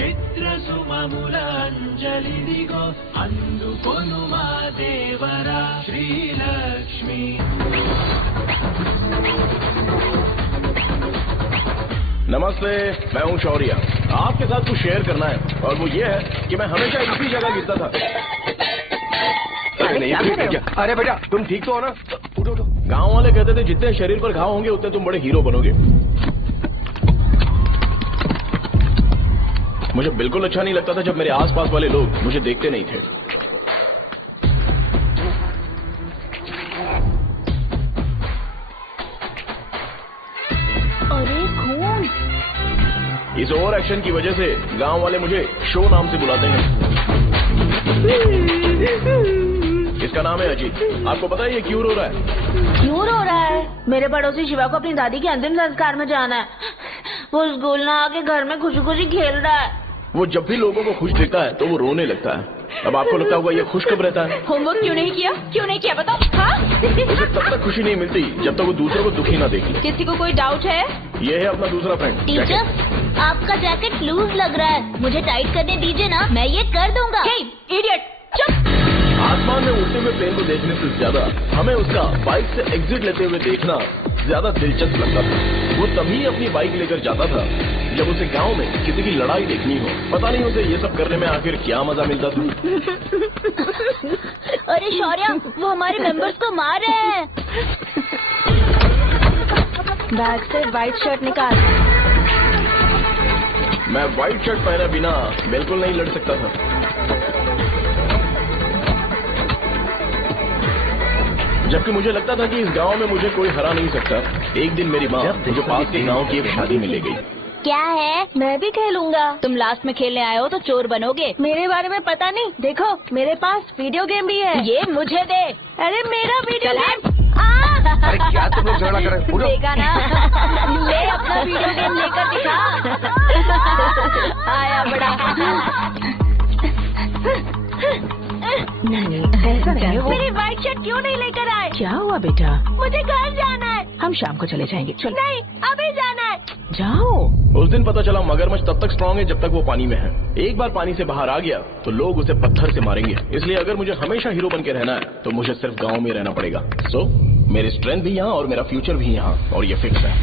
చిత్ర సుమముల అంజలిదిగో అందుకొను మా దేవరా శ్రీలక్ష్మి. नमस्ते, मैं हूँ शौर्य. आपके साथ कुछ शेयर करना है और वो ये है कि मैं हमेशा इसी जगह गिरता था. अरे बेटा तुम ठीक तो हो ना? उठो उठो. गाँव वाले कहते थे जितने शरीर पर घाव होंगे उतने तुम बड़े हीरो बनोगे. मुझे बिल्कुल अच्छा नहीं लगता था जब मेरे आसपास वाले लोग मुझे देखते नहीं थे. इस ओवर एक्शन की वजह से गांव वाले मुझे शो नाम से बुलाते हैं. इसका नाम है अजीत. आपको पता है ये क्यों रो रहा है? क्यों रो रहा है? मेरे पड़ोसी शिवा को अपनी दादी के अंतिम संस्कार में जाना है. वो स्कूल ना आके घर में खुशी खुशी खेल रहा है. वो जब भी लोगों को खुश देखता है तो वो रोने लगता है. अब आपको लगता होगा ये खुश कब रहता है? होमवर्क क्यों नहीं किया? क्यों नहीं किया बताओ. हाँ? उसे तब तक खुशी नहीं मिलती जब तक वो दूसरों को दुखी ना देखे. किसी को कोई डाउट है? ये है अपना दूसरा फ्रेंड. टीचर, आपका जैकेट लूज लग रहा है. मुझे टाइट करने दीजिए ना, मैं ये कर दूंगा. इडियट, चुप. आसमान में उड़ते हुए प्लेन को देखने से ज्यादा हमें उसका बाइक से एग्जिट लेते हुए देखना ज्यादा दिलचस्प लगता था. वो तभी अपनी बाइक लेकर जाता था जब उसे गांव में किसी की लड़ाई देखनी हो. पता नहीं उसे ये सब करने में आखिर क्या मजा मिलता था. अरे शौर्य, वो हमारे मेंबर्स को मार रहे हैं. बैग से व्हाइट शर्ट निकाल. मैं व्हाइट शर्ट पहने बिना बिल्कुल नहीं लड़ सकता था. जबकि मुझे लगता था कि इस गांव में मुझे कोई हरा नहीं सकता. एक दिन मेरी माँ मुझे पास के गांव की एक शादी में ले गई. क्या है? मैं भी खेलूंगा. तुम लास्ट में खेलने आए हो तो चोर बनोगे. मेरे बारे में पता नहीं. देखो मेरे पास वीडियो गेम भी है. ये मुझे दे. अरे मेरा वीडियो गेम. अरे क्या तुम लोग झगड़ा कर रहे हो? देगा ना. ले अपना वीडियो गेम लेकर दिखा. आया बड़ा. नहीं ऐसा नहीं. मेरी व्हाइट शर्ट क्यों नहीं लेकर आए? क्या हुआ बेटा? मुझे घर जाना है. हम शाम को चले जाएंगे. चलो. नहीं, अभी जाना है. जाओ. उस दिन पता चला मगरमच्छ तब तक स्ट्रांग है जब तक वो पानी में है. एक बार पानी से बाहर आ गया तो लोग उसे पत्थर से मारेंगे. इसलिए अगर मुझे हमेशा हीरो बन के रहना है तो मुझे सिर्फ गाँव में रहना पड़ेगा. सो मेरी स्ट्रेंथ भी यहाँ और मेरा फ्यूचर भी यहाँ, और ये फिक्स है.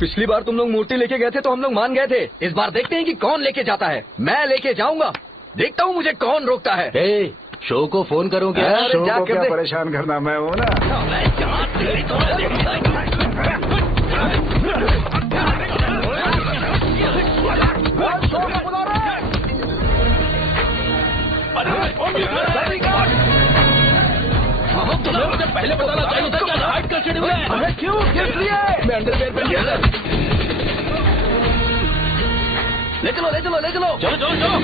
पिछली बार तुम लोग मूर्ति लेके गए थे तो हम लोग मान गए थे. इस बार देखते हैं कि कौन लेके जाता है. मैं लेके जाऊंगा. देखता हूँ मुझे कौन रोकता है. शो को फोन करूँ क्या? शो को क्या परेशान करना, मैं हूँ ना. मुझे पहले बताना चाहिए था क्या हाइट का शेड्यूल है. अरे क्यों किस लिए? मैं अंडरवेयर पहन के अंदर. ले चलो ले चलो ले चलो. चलो चलो चलो.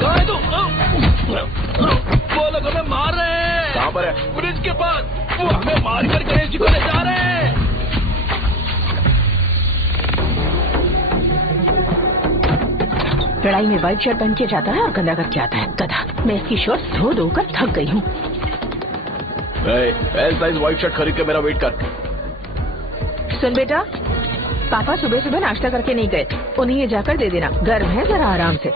कहाँ है तू? वो लोग हमें मार रहे हैं. कहाँ पर है? ब्रिज के पास. वो हमें मार कर गणेश जी को ले जा रहे हैं. लड़ाई में व्हाइट शर्ट पहन के जाता है और गंदा करके आता है. गधा. मैं इसकी शर्ट धो धोकर थक गई हूँ. एल साइज व्हाइट शर्ट खरीद के मेरा वेट कर. सुन बेटा, पापा सुबह सुबह नाश्ता करके नहीं गए. उन्हें ये जाकर दे देना. गर्म है, जरा आराम से.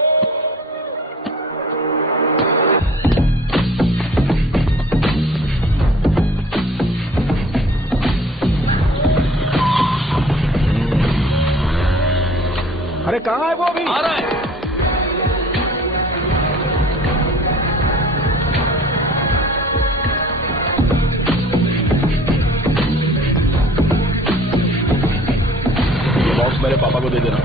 अरे कहाँ है वो अभी? आ रहा है. ये बॉक्स मेरे पापा को दे देना.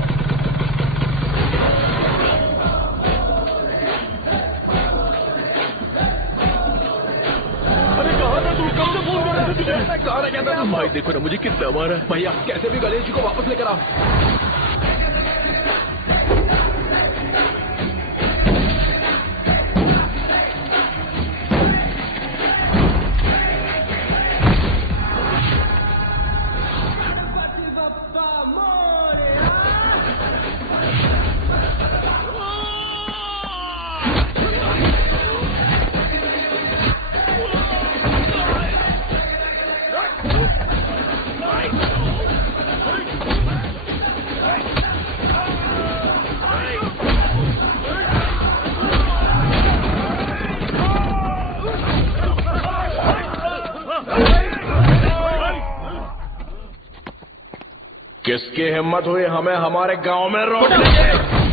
अरे कहाँ था तू? कब से फोन कर रहा था तुझे? कहाँ रह गया था? भाई देखो ना मुझे कितना मारा है. भैया कैसे भी गणेश जी को वापस लेकर आओ. किसकी हिम्मत हुई हमें हमारे गांव में रोकने की?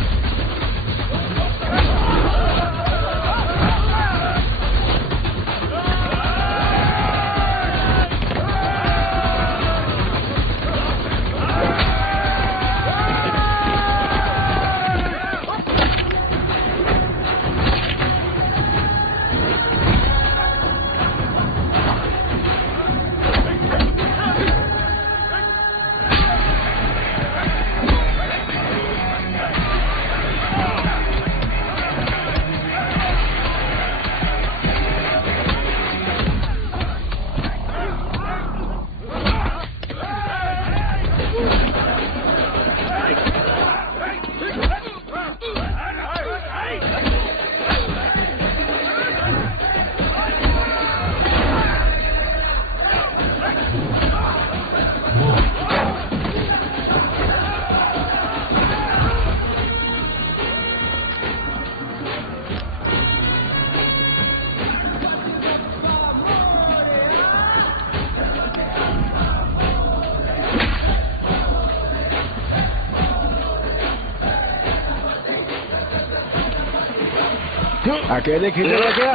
अकेले खींचेगा क्या?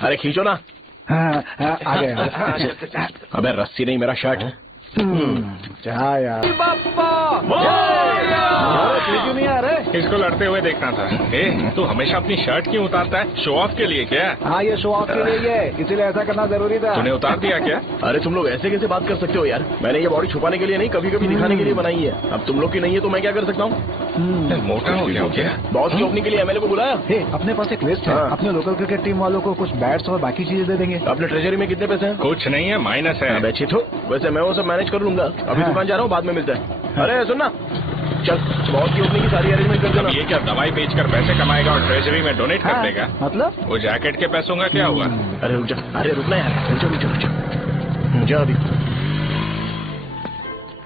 अरे खींचो ना। हाँ, आ गया। अबे रस्सी नहीं, मेरा शर्ट है। क्या यार, क्यों नहीं आ रहे? इसको लड़ते हुए देखना था। तू हमेशा अपनी शर्ट क्यों उतारता है? शो ऑफ के लिए क्या? हाँ, ये शो ऑफ के लिए ही है, इसीलिए ऐसा करना जरूरी था। तूने उतार दिया क्या? अरे तुम लोग ऐसे कैसे बात कर सकते हो यार? मैंने ये बॉडी छुपाने के लिए नहीं, कभी कभी दिखाने के लिए बनाई है। अब तुम लोग की नहीं है तो मैं क्या कर सकता हूँ? मोटा हो गया क्या? बॉस की ओपनिंग के लिए एमएलए को बुलाया। अपने पास एक लिस्ट है, हाँ। अपने लोकल क्रिकेट टीम वालों को कुछ बैट्स और बाकी चीजें दे देंगे। अपने ट्रेजरी में कितने पैसे हैं? कुछ नहीं है, माइनस है। अबे छिटो, वैसे मैं वो सब मैनेज कर लूंगा। अभी हाँ। दुकान जा रहा हूँ, बाद में मिलते हैं। अरे सुनना, चल बॉस की ओपनिंग की सारी अरेंजमेंट कर देना। ये क्या दवाई बेचकर पैसे कमाएगा और ट्रेजरी में डोनेट कर हाँ, देगा? मतलब वो जैकेट के पैसों का क्या हुआ? अरे रुक जा, अरे रुकना यार, रुक जा जा अभी।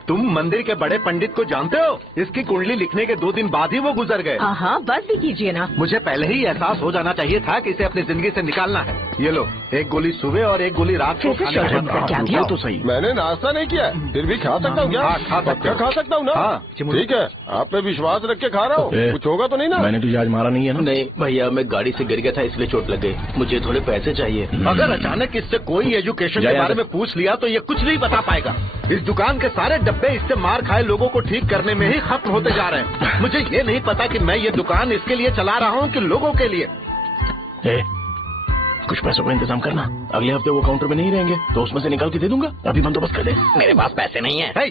तुम मंदिर के बड़े पंडित को जानते हो? इसकी कुंडली लिखने के 2 दिन बाद ही वो गुजर गए। हाँ, बस भी कीजिए ना। मुझे पहले ही एहसास हो जाना चाहिए था कि इसे अपनी जिंदगी से निकालना है। ये लो, एक गोली सुबह और एक गोली रात को कैसे खाने शर्ट के बंद करके आ बाद। गया? तो सही। मैंने नाश्ता नहीं किया, फिर भी खा सकता हूँ क्या? हाँ, खा सकते पक्का हो। खा सकता हूँ ना? हाँ, ठीक है, आप पे विश्वास रख के खा रहा हूँ। ए, कुछ होगा तो नहीं ना? मैंने तुझे आज मारा नहीं है ना? नहीं भैया, मैं गाड़ी से गिर गया था इसलिए चोट लग गई। मुझे थोड़े पैसे चाहिए। अगर अचानक इससे कोई एजुकेशन जा के यहाँ बारे से। में पूछ लिया तो ये कुछ नहीं बता पाएगा। इस दुकान के सारे डब्बे इससे मार खाए लोगों को ठीक करने में ही खत्म होते जा रहे हैं। मुझे ये नहीं पता कि मैं ये दुकान इसके लिए चला रहा हूँ कि लोगों के लिए। ए, कुछ पैसों का इंतजाम करना। अगले हफ्ते वो काउंटर में नहीं रहेंगे तो उसमें से निकाल के दे दूंगा। अभी बंदोबस्त कर दे। मेरे पास पैसे नहीं है। हे,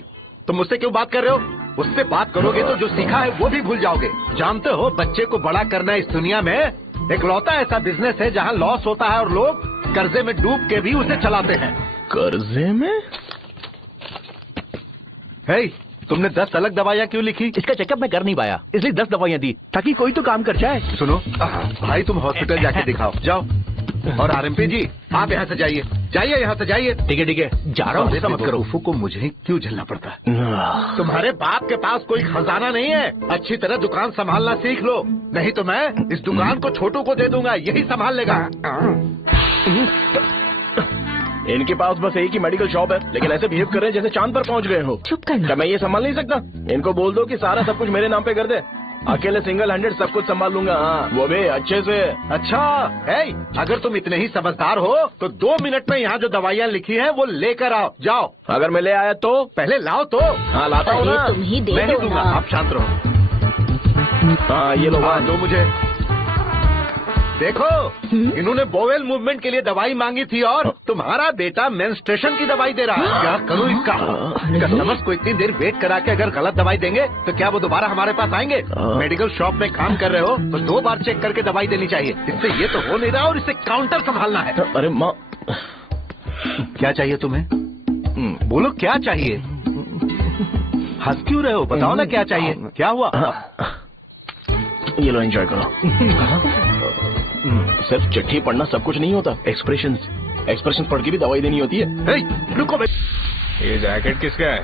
तुम मुझसे क्यों बात कर रहे हो? उससे बात करोगे तो जो सीखा है वो भी भूल जाओगे। जानते हो, बच्चे को बड़ा करना इस दुनिया में इकलौता ऐसा बिजनेस है जहाँ लॉस होता है और लोग कर्जे में डूब के भी उसे चलाते हैं। कर्जे में? हे, तुमने 10 अलग दवाइयाँ क्यों लिखी? इसका चेकअप मैं कर नहीं पाया, इसलिए 10 दवाइयाँ दी ताकि कोई तो काम कर जाए। सुनो भाई, तुम हॉस्पिटल जाके दिखाओ, जाओ। और आरएमपी जी, आप यहाँ से जाइए, जाइए यहाँ से जाइए। ठीक है, जा रहा हूँ। गुस्सा मत करो। बेवकूफों को मुझे क्यों झेलना पड़ता है? तुम्हारे बाप के पास कोई खजाना नहीं है। अच्छी तरह दुकान संभालना सीख लो, नहीं तो मैं इस दुकान को छोटू को दे दूंगा, यही संभाल लेगा। इनके पास बस एक ही मेडिकल शॉप है, लेकिन ऐसे बिहेव कर रहे हैं जैसे चांद पर पहुंच गए हो। चुप करना। क्या मैं ये संभाल नहीं सकता? इनको बोल दो कि सारा सब कुछ मेरे नाम पे कर दे। अकेले सिंगल हैंडेड सब कुछ संभाल लूंगा। हाँ, वो भी अच्छे से। अच्छा है, अगर तुम इतने ही समझदार हो तो 2 मिनट में यहाँ जो दवाइयाँ लिखी हैं वो लेकर आओ, जाओ। अगर मैं ले आया तो? पहले लाओ तो। हाँ लाता हूँ ना। अरे तुम ही दे मैं नहीं दो दूंगा, ना। आप शांत रहो। हाँ ये लो। हाँ, दो मुझे। देखो, इन्होंने बोवेल मूवमेंट के लिए दवाई मांगी थी और तुम्हारा बेटा मेंस्ट्रुएशन की दवाई दे रहा है। क्या करूँ इसका? कस्टमर्स को इतनी देर वेट करा के अगर गलत दवाई देंगे तो क्या वो दोबारा हमारे पास आएंगे? मेडिकल शॉप में काम कर रहे हो तो 2 बार चेक करके दवाई देनी चाहिए। इससे ये तो हो नहीं रहा और इससे काउंटर संभालना है। अरे माँ, क्या चाहिए तुम्हें? बोलो क्या चाहिए? हंस क्यों रहे हो? बताओ ना क्या चाहिए? क्या हुआ? ये लो, एंजॉय करो। सिर्फ चिट्ठी पढ़ना सब कुछ नहीं होता। एक्सप्रेशन पढ़ के भी दवाई देनी होती है। रुको बे। ये जैकेट किसका है?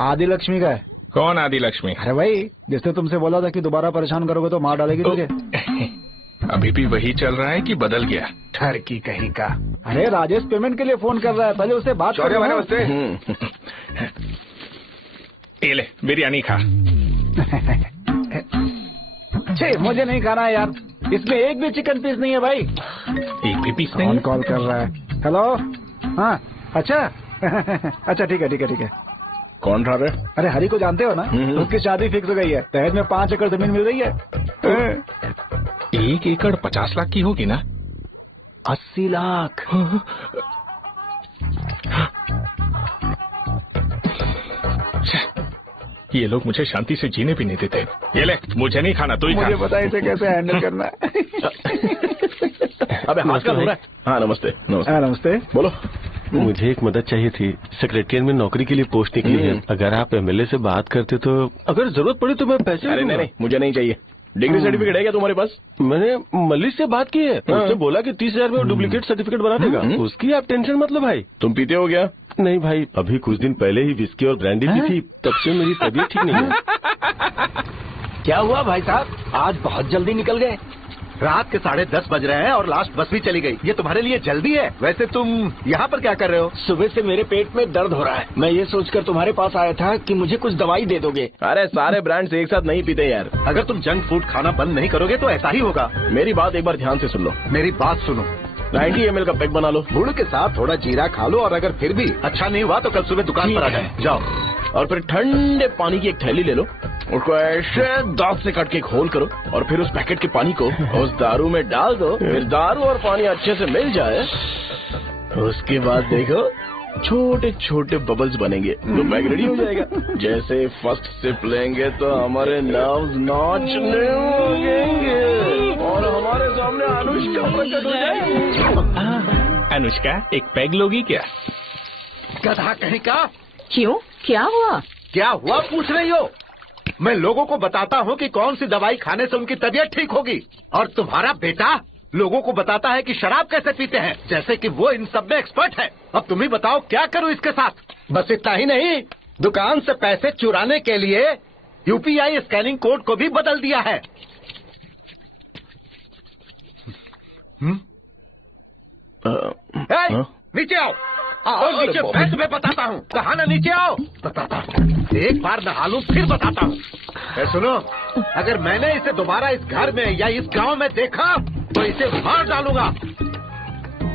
आदि लक्ष्मी का है। कौन आदि लक्ष्मी? अरे भाई, जिसने तुमसे बोला था कि दोबारा परेशान करोगे तो मार डालेगी तुझे। अभी भी वही चल रहा है कि बदल गया? ठरकी कहीं का। अरे राजेश पेमेंट के लिए फोन कर रहा है, पहले उससे बात करो। नमस्ते। ये ले बिरयानी खा। छे, मुझे नहीं खाना है यार, इसमें एक भी चिकन पीस नहीं है भाई। एक भी पीस नहीं? कौन कॉल कर रहा है? हेलो, हाँ अच्छा अच्छा ठीक है ठीक है ठीक है। कौन था रे? अरे हरी को जानते हो ना, उसकी शादी फिक्स हो गई है, दहेज में 5 एकड़ जमीन मिल रही है। 1 एकड़ 50 लाख की होगी ना? 80 लाख। ये लोग मुझे शांति से जीने भी नहीं देते। ये ले, मुझे नहीं खाना, तू ही खा। मुझे पता इसे कैसे हैंडल करना है। अबे हाथ का हो रहा है। हाँ नमस्ते। हाँ नमस्ते, बोलो। मुझे एक मदद चाहिए थी। सेक्रेटरिएट में नौकरी के लिए पोस्ट निकली है, अगर आप एमएलए से बात करते तो अगर जरूरत पड़ी तो मैं पैसे। अरे नहीं, मुझे नहीं चाहिए। डिग्री सर्टिफिकेट है क्या तुम्हारे पास? मैंने मलिक से बात की है, उसने बोला कि 30,000 में वो डुप्लीकेट सर्टिफिकेट बना देगा। उसकी आप टेंशन मत लो भाई। तुम पीते हो क्या? नहीं भाई, अभी कुछ दिन पहले ही विस्की और ब्रांडी पी थी, तब से मेरी तबीयत ठीक नहीं है। क्या हुआ भाई साहब, आज बहुत जल्दी निकल गए? रात के 10:30 बज रहे हैं और लास्ट बस भी चली गई। ये तुम्हारे लिए जल्दी है? वैसे तुम यहाँ पर क्या कर रहे हो? सुबह से मेरे पेट में दर्द हो रहा है, मैं ये सोचकर तुम्हारे पास आया था कि मुझे कुछ दवाई दे दोगे। अरे सारे ब्रांड्स एक साथ नहीं पीते यार। अगर तुम जंक फूड खाना बंद नहीं करोगे तो ऐसा ही होगा। मेरी बात एक बार ध्यान से सुन लो। मेरी बात सुनो, 90 ml का पैक बना लो, गुड़ के साथ थोड़ा जीरा खा लो, और अगर फिर भी अच्छा नहीं हुआ तो कल सुबह दुकान पर आ जाओ। और फिर ठंडे पानी की एक थैली ले लो, उसको ऐसे दांत से काट के घोल करो, और फिर उस पैकेट के पानी को उस दारू में डाल दो। फिर दारू और पानी अच्छे से मिल जाए, उसके बाद देखो छोटे छोटे बबल्स बनेंगे, तो पैक रेडी हो जाएगा। जैसे फर्स्ट सिप लेंगे तो हमारे नर्व्स नाचने लगेंगे और हमारे सामने अनुष्का प्रकट हो जाएगी। अनुष्का, एक पैग लोगी क्या? गधा कहीं का। क्यों, क्या हुआ? क्या हुआ पूछ रही हो? मैं लोगों को बताता हूँ कि कौन सी दवाई खाने से उनकी तबीयत ठीक होगी, और तुम्हारा बेटा लोगों को बताता है कि शराब कैसे पीते हैं, जैसे कि वो इन सब में एक्सपर्ट है। अब तुम ही बताओ क्या करूँ इसके साथ? बस इतना ही नहीं, दुकान से पैसे चुराने के लिए यूपीआई स्कैनिंग कोड को भी बदल दिया है। नीचे आओ, नीचे बैठ, मैं बताता हूँ। कहा ना नीचे आओ, बताता हूँ। एक बार नहा लूं फिर बताता हूँ। सुनो, अगर मैंने इसे दोबारा इस घर में या इस गांव में देखा तो इसे मार डालूंगा।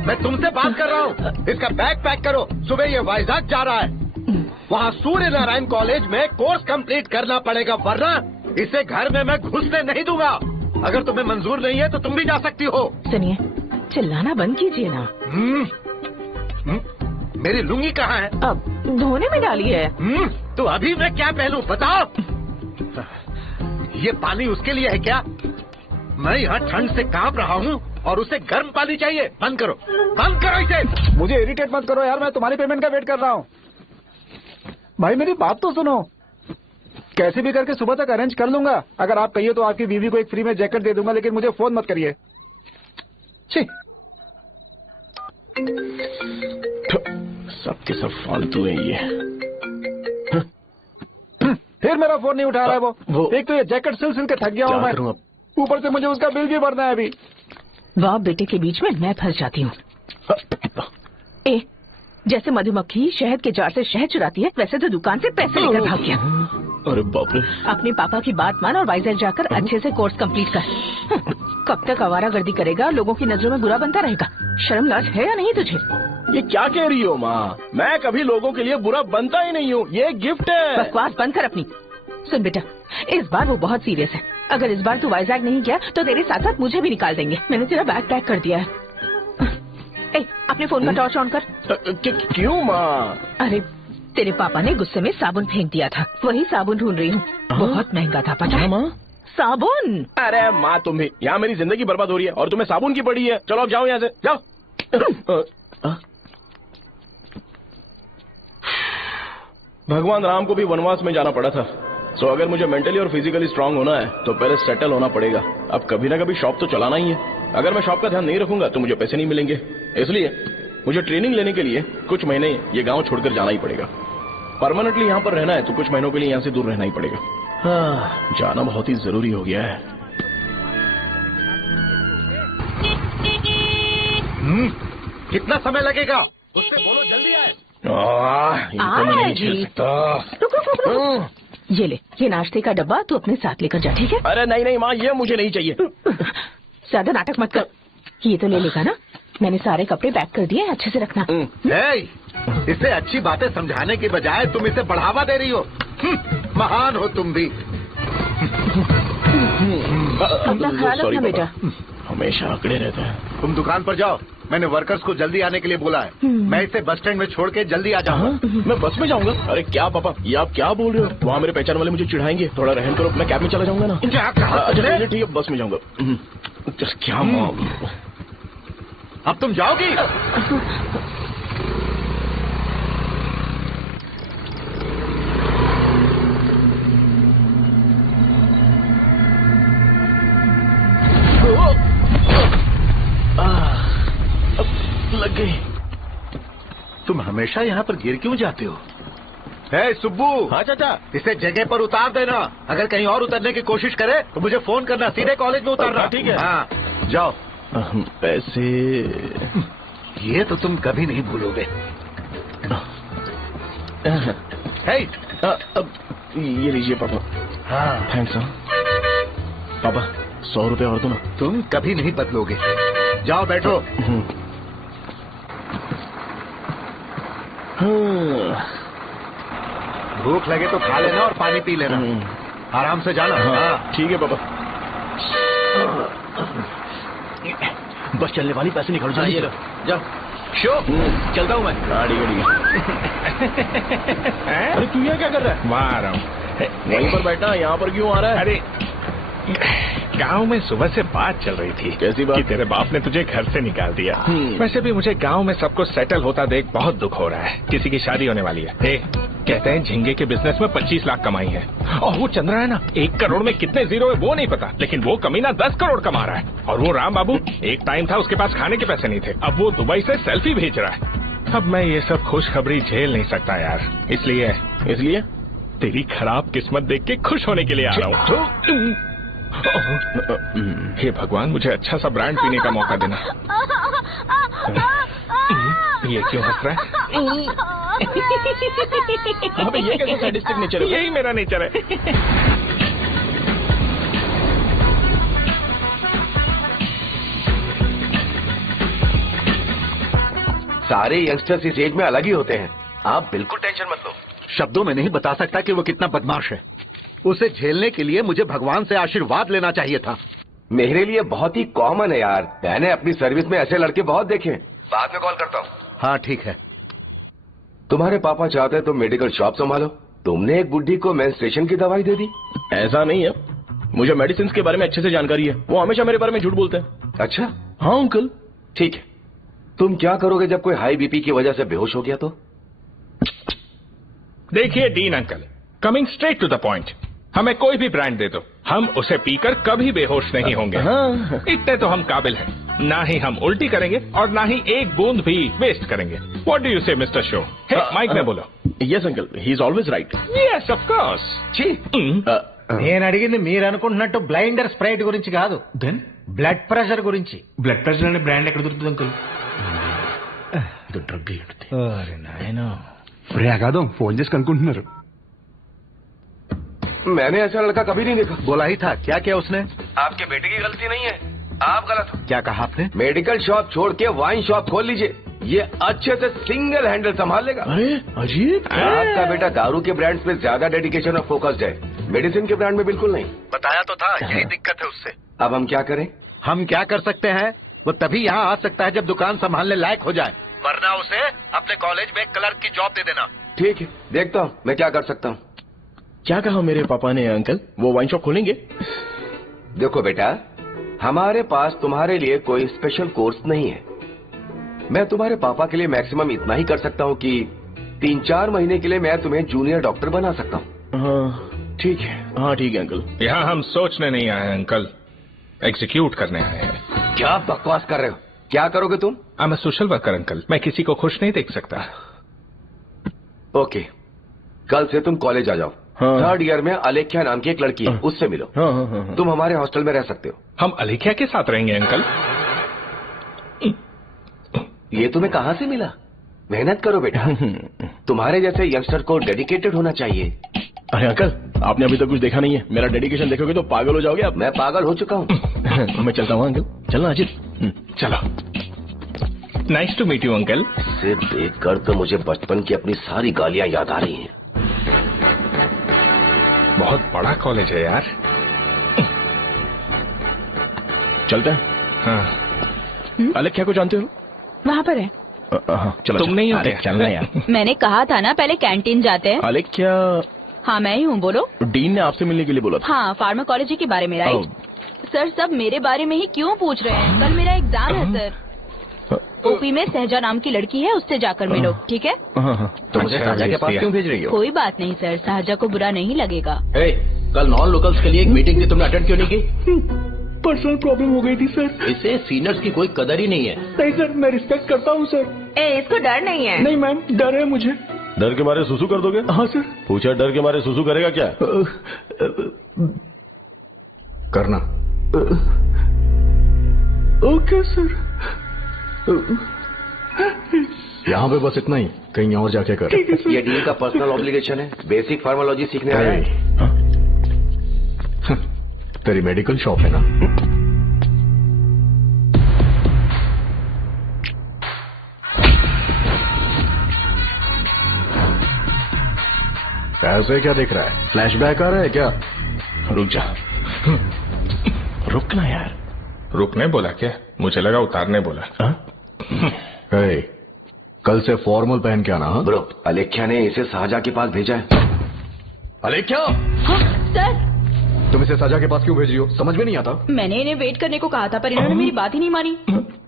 मैं तुमसे बात कर रहा हूँ। इसका बैग पैक करो, सुबह ये वाइजाग जा रहा है। वहाँ सूर्य नारायण कॉलेज में कोर्स कंप्लीट करना पड़ेगा, वरना इसे घर में मैं घुसने नहीं दूंगा। अगर तुम्हें मंजूर नहीं है तो तुम भी जा सकती हो। सुनिए, चिल्लाना बंद कीजिए ना। मेरी लुंगी कहाँ है? अब धोने में डाली है। तो अभी मैं क्या पहनूं बताओ? ये पानी उसके लिए है क्या? मैं यहाँ ठंड से कांप रहा हूँ और उसे गर्म पानी चाहिए। बंद करो, बंद करो इसे। मुझे इरिटेट मत करो यार, मैं तुम्हारी पेमेंट का वेट कर रहा हूँ। भाई मेरी बात तो सुनो, कैसे भी करके सुबह तक अरेंज कर लूंगा। अगर आप कहिए तो आपकी बीवी को एक फ्री में जैकेट दे दूंगा, लेकिन मुझे फोन मत करिए। सबके सब फालतू है ये। फिर मेरा फोन नहीं उठा रहा है वो। एक तो ये जैकेट सिल के थक गया हूँ मैं, ऊपर से मुझे उसका बिल भी भरना है अभी। बाप बेटे के बीच में मैं फंस जाती हूँ। जैसे मधुमक्खी शहद के जार से शहद चुराती है, वैसे तो दुकान से पैसे लेकर भाग गया। अरे बाप रे। अपने पापा की बात मान और वाइजर जाकर अच्छे से कोर्स कंप्लीट कर। कब तक आवारागर्दी करेगा, लोगों की नजरों में बुरा बनता रहेगा। शर्म लाज है या नहीं तुझे? ये क्या कह रही हो माँ? मैं कभी लोगों के लिए बुरा बनता ही नहीं हूँ, ये गिफ्ट है। बकवास बंद कर अपनी। सुन बेटा, इस बार वो बहुत सीरियस है। अगर इस बार तू वाइजैक नहीं गया तो तेरे साथ साथ मुझे भी निकाल देंगे। मैंने तेरा बैग पैक कर दिया है। अपने फोन का टॉर्च ऑन कर। क्यों माँ? अरे तेरे पापा ने गुस्से में साबुन फेंक दिया था, वही साबुन ढूंढ रही हूँ। बहुत महंगा था पता है माँ? साबुन। अरे माँ तुम भी, यहाँ मेरी जिंदगी बर्बाद हो रही है और तुम्हें साबुन की पड़ी है। चलो जाओ यहाँ से, जाओ। भगवान राम को भी वनवास में जाना पड़ा था। सो अगर मुझे मेंटली और फिजिकली स्ट्रांग होना है तो पहले सेटल होना पड़ेगा। अब कभी ना कभी शॉप तो चलाना ही है। अगर मैं शॉप का ध्यान नहीं रखूंगा तो मुझे पैसे नहीं मिलेंगे। इसलिए मुझे ट्रेनिंग लेने के लिए कुछ महीने ये गांव छोड़कर जाना ही पड़ेगा। परमानेंटली यहाँ पर रहना है तो कुछ महीनों के लिए यहाँ से दूर रहना ही पड़ेगा। हाँ, जाना बहुत ही जरूरी हो गया है। कितना समय लगेगा? उससे बोलो जल्दी आए। ये ले, ये नाश्ते का डब्बा तू अपने साथ लेकर जा, ठीक है? अरे नहीं नहीं माँ, ये मुझे नहीं चाहिए। ज्यादा नाटक मत कर। ये तो ले लेगा ना? मैंने सारे कपड़े पैक कर दिए, अच्छे से रखना। इसे अच्छी बातें समझाने की बजाय तुम इसे बढ़ावा दे रही हो। महान हो तुम भी। अपना ख्याल रखना बेटा। हमेशा अकड़े रहता है। तुम दुकान पर जाओ, मैंने वर्कर्स को जल्दी आने के लिए बोला है। मैं इसे बस स्टैंड में छोड़ के जल्दी आ जाऊंगा। मैं बस में जाऊंगा? अरे क्या पापा, ये आप क्या बोल रहे हो? वहाँ मेरे पहचान वाले मुझे चिढ़ाएंगे। थोड़ा रहम करो, मैं कैब में चला जाऊंगा ना। अच्छा ठीक है, बस में जाऊंगा। क्या माँ, अब तुम जाओगी? लग गई। तुम हमेशा यहाँ पर गिर क्यों जाते हो? सुब्बू। हाँ चाचा। इसे जगह पर उतार देना। अगर कहीं और उतरने की कोशिश करे तो मुझे फोन करना, सीधे कॉलेज में उतारना। ठीक है। हाँ जाओ। पैसे ये तो तुम कभी नहीं भूलोगे। अब ये लीजिए पापा। हाँ थैंक्स। पापा 100 रुपए और दो ना। तुम कभी नहीं बदलोगे। जाओ बैठो। भूख लगे तो खा लेना और पानी पी लेना। आराम से जाना। हाँ ठीक है पापा। बस चलने वाली, पैसे निकालो जल्दी। जाओ। शो चलता हूँ मैं। गाड़ी अरे तू यहाँ क्या कर रहा है? वहाँ आ रहा हूँ। वहीं पर बैठा, यहाँ पर क्यों आ रहा है? अरे गांव में सुबह से बात चल रही थी। कैसी बात? कि तेरे बाप ने तुझे घर से निकाल दिया। वैसे भी मुझे गांव में सबको सेटल होता देख बहुत दुख हो रहा है। किसी की शादी होने वाली है। कहते हैं झींगे के बिजनेस में 25 लाख कमाई है। और वो चंद्रा है ना, 1 करोड़ में कितने जीरो है वो नहीं पता, लेकिन वो कमीना 10 करोड़ कमा रहा है। और वो राम बाबू, एक टाइम था उसके पास खाने के पैसे नहीं थे, अब वो दुबई से सेल्फी भेज रहा है। अब मैं ये सब खुशखबरी झेल नहीं सकता यार, इसलिए तेरी खराब किस्मत देख के खुश होने के लिए आ रहा हूँ। हे भगवान, मुझे अच्छा सा ब्रांड पीने का मौका देना। ये क्यों हंस रहा है? अबे ये कैसा सैडिस्टिक नेचर है? यही मेरा नेचर है। सारे यंगस्टर्स इस एज में अलग ही होते हैं। आप बिल्कुल टेंशन मत लो। शब्दों में नहीं बता सकता कि वो कितना बदमाश है। उसे झेलने के लिए मुझे भगवान से आशीर्वाद लेना चाहिए था। मेरे लिए बहुत ही कॉमन है यार। मैंने अपनी सर्विस में ऐसे लड़के बहुत देखे। बाद में कॉल करता हूँ। हाँ ठीक है। तुम्हारे पापा चाहते हैं तुम मेडिकल शॉप संभालो। तुमने एक बुढ़ी को मेंस्ट्रुएशन की दवाई दे दी। ऐसा नहीं है, मुझे मेडिसिन के बारे में अच्छे से जानकारी है। वो हमेशा मेरे बारे में झूठ बोलते हैं। अच्छा हाँ अंकल। ठीक है, तुम क्या करोगे जब कोई हाई बीपी की वजह से बेहोश हो गया तो? देखिए Dean uncle, coming straight to the point, हमें कोई भी ब्रांड दे दो, हम उसे पीकर कभी बेहोश नहीं होंगे। इतने तो हम काबिल हैं। ना ही हम उल्टी करेंगे और ना ही एक बूंद भी वेस्ट करेंगे। व्हाट डू यू से मिस्टर शो? माइक में बोलो। Yes uncle, he is always right. Yes of course. నేను అడిగింది మీరు అనుకుంటున్నట్టు బ్లైండర్ స్ప్రైట్ గురించి కాదు, బ్లడ్ ప్రెషర్ గురించి. బ్లడ్ ప్రెషర్ అనే బ్రాండ్ ఎక్కడ దొరుకుతుంది అంకుల్? ఫోన్ చేసి కనుక్కుంటున్నారు. मैंने ऐसा लड़का कभी नहीं देखा। बोला ही था। क्या किया उसने? आपके बेटे की गलती नहीं है, आप गलत हो। क्या कहा आपने? मेडिकल शॉप छोड़ के वाइन शॉप खोल लीजिए, ये अच्छे से सिंगल हैंडल संभाल लेगा। अरे अजीब, आपका बेटा दारू के ब्रांड्स पे ज्यादा डेडिकेशन और फोकस्ड है, मेडिसिन के ब्रांड में बिल्कुल नहीं। बताया तो था, यही दिक्कत है उससे। अब हम क्या करें? हम क्या कर सकते हैं? वो तभी यहाँ आ सकता है जब दुकान संभालने लायक हो जाए, वरना उसे अपने कॉलेज में क्लर्क की जॉब दे देना। ठीक है, देखता हूँ मैं क्या कर सकता हूँ। क्या कहा मेरे पापा ने अंकल? वो वाइन शॉप खोलेंगे? देखो बेटा, हमारे पास तुम्हारे लिए कोई स्पेशल कोर्स नहीं है। मैं तुम्हारे पापा के लिए मैक्सिमम इतना ही कर सकता हूँ कि 3-4 महीने के लिए मैं तुम्हें जूनियर डॉक्टर बना सकता हूँ। हाँ ठीक है, हाँ ठीक है अंकल। यहाँ हम सोचने नहीं आए हैं अंकल, एग्जीक्यूट करने आए हैं। क्या बकवास कर रहे हो? क्या करोगे तुम? I am a social worker uncle, मैं किसी को खुश नहीं देख सकता। ओके, कल से तुम कॉलेज आ जाओ। हाँ। 3rd ईयर में अलेख्या नाम की एक लड़की है, उससे मिलो। हाँ। तुम हमारे हॉस्टल में रह सकते हो। हम अलेख्या के साथ रहेंगे अंकल? ये तुम्हें कहाँ से मिला? मेहनत करो बेटा। तुम्हारे जैसे यंगस्टर को डेडिकेटेड होना चाहिए। अरे अंकल, आपने अभी तक कुछ देखा नहीं है। मेरा डेडिकेशन देखोगे तो पागल हो जाओगे आप। मैं पागल हो चुका हूँ। मैं चलता हूँ अंकल। चलना अजित। चलो। Nice to meet you uncle. इसे देखकर तो मुझे बचपन की अपनी सारी गालियां याद आ रही हैं। बहुत बड़ा कॉलेज है यार। चलते हैं। हाँ। अलेख्या को जानते हो? वहाँ पर है। चलो। तुम नहीं हो क्या? चलना यार। मैंने कहा था ना पहले कैंटीन जाते हैं। अलेख्या। हाँ मैं ही हूँ, बोलो। डीन ने आपसे मिलने के लिए बोला था। हाँ, फार्माकोलॉजी के बारे में, राइट? सर सब मेरे बारे में ही क्यों पूछ रहे हैं? कल मेरा एग्जाम है सर। ओपी में सहजा नाम की लड़की है, उससे जाकर मिलो, ठीक है? तो मुझे सहजा के पास क्यों भेज रही हो? कोई बात नहीं सर, सहजा को बुरा नहीं लगेगा। कल नॉन लोकल्स के लिए एक मीटिंग थी, तुमने अटेंड क्यों नहीं की? पर्सनल प्रॉब्लम हो गई थी सर। इसे सीनियर्स की कोई कदर ही नहीं है। नहीं सर, मैं रिस्पेक्ट करता हूँ सर। इसको डर नहीं है। नहीं मैम, डर है मुझे। डर के मारे सुसु कर दोगे? हाँ सर। पूछा डर के मारे सुसु करेगा क्या? करना। Okay sir. यहाँ पे बस इतना ही, कहीं और जाके कर। ये डील का पर्सनल ऑब्लिगेशन है, बेसिक फार्मोलॉजी सीखने आया है। तेरी मेडिकल शॉप है ना? ऐसे क्या देख रहा है? फ्लैशबैक आ रहा है क्या? रुक जा। रुकना यार। रुकने बोला क्या? मुझे लगा उतारने बोला। कल से फॉर्मल पहन के आना। ब्रो, अलेख्या ने इसे शाहजहां के पास भेजा है। अलेख्या! हाँ, सर। तुम इसे शाहजहां के पास क्यों भेज रही हो? समझ में नहीं आता। मैंने इन्हें वेट करने को कहा था, पर इन्होंने मेरी बात ही नहीं मानी।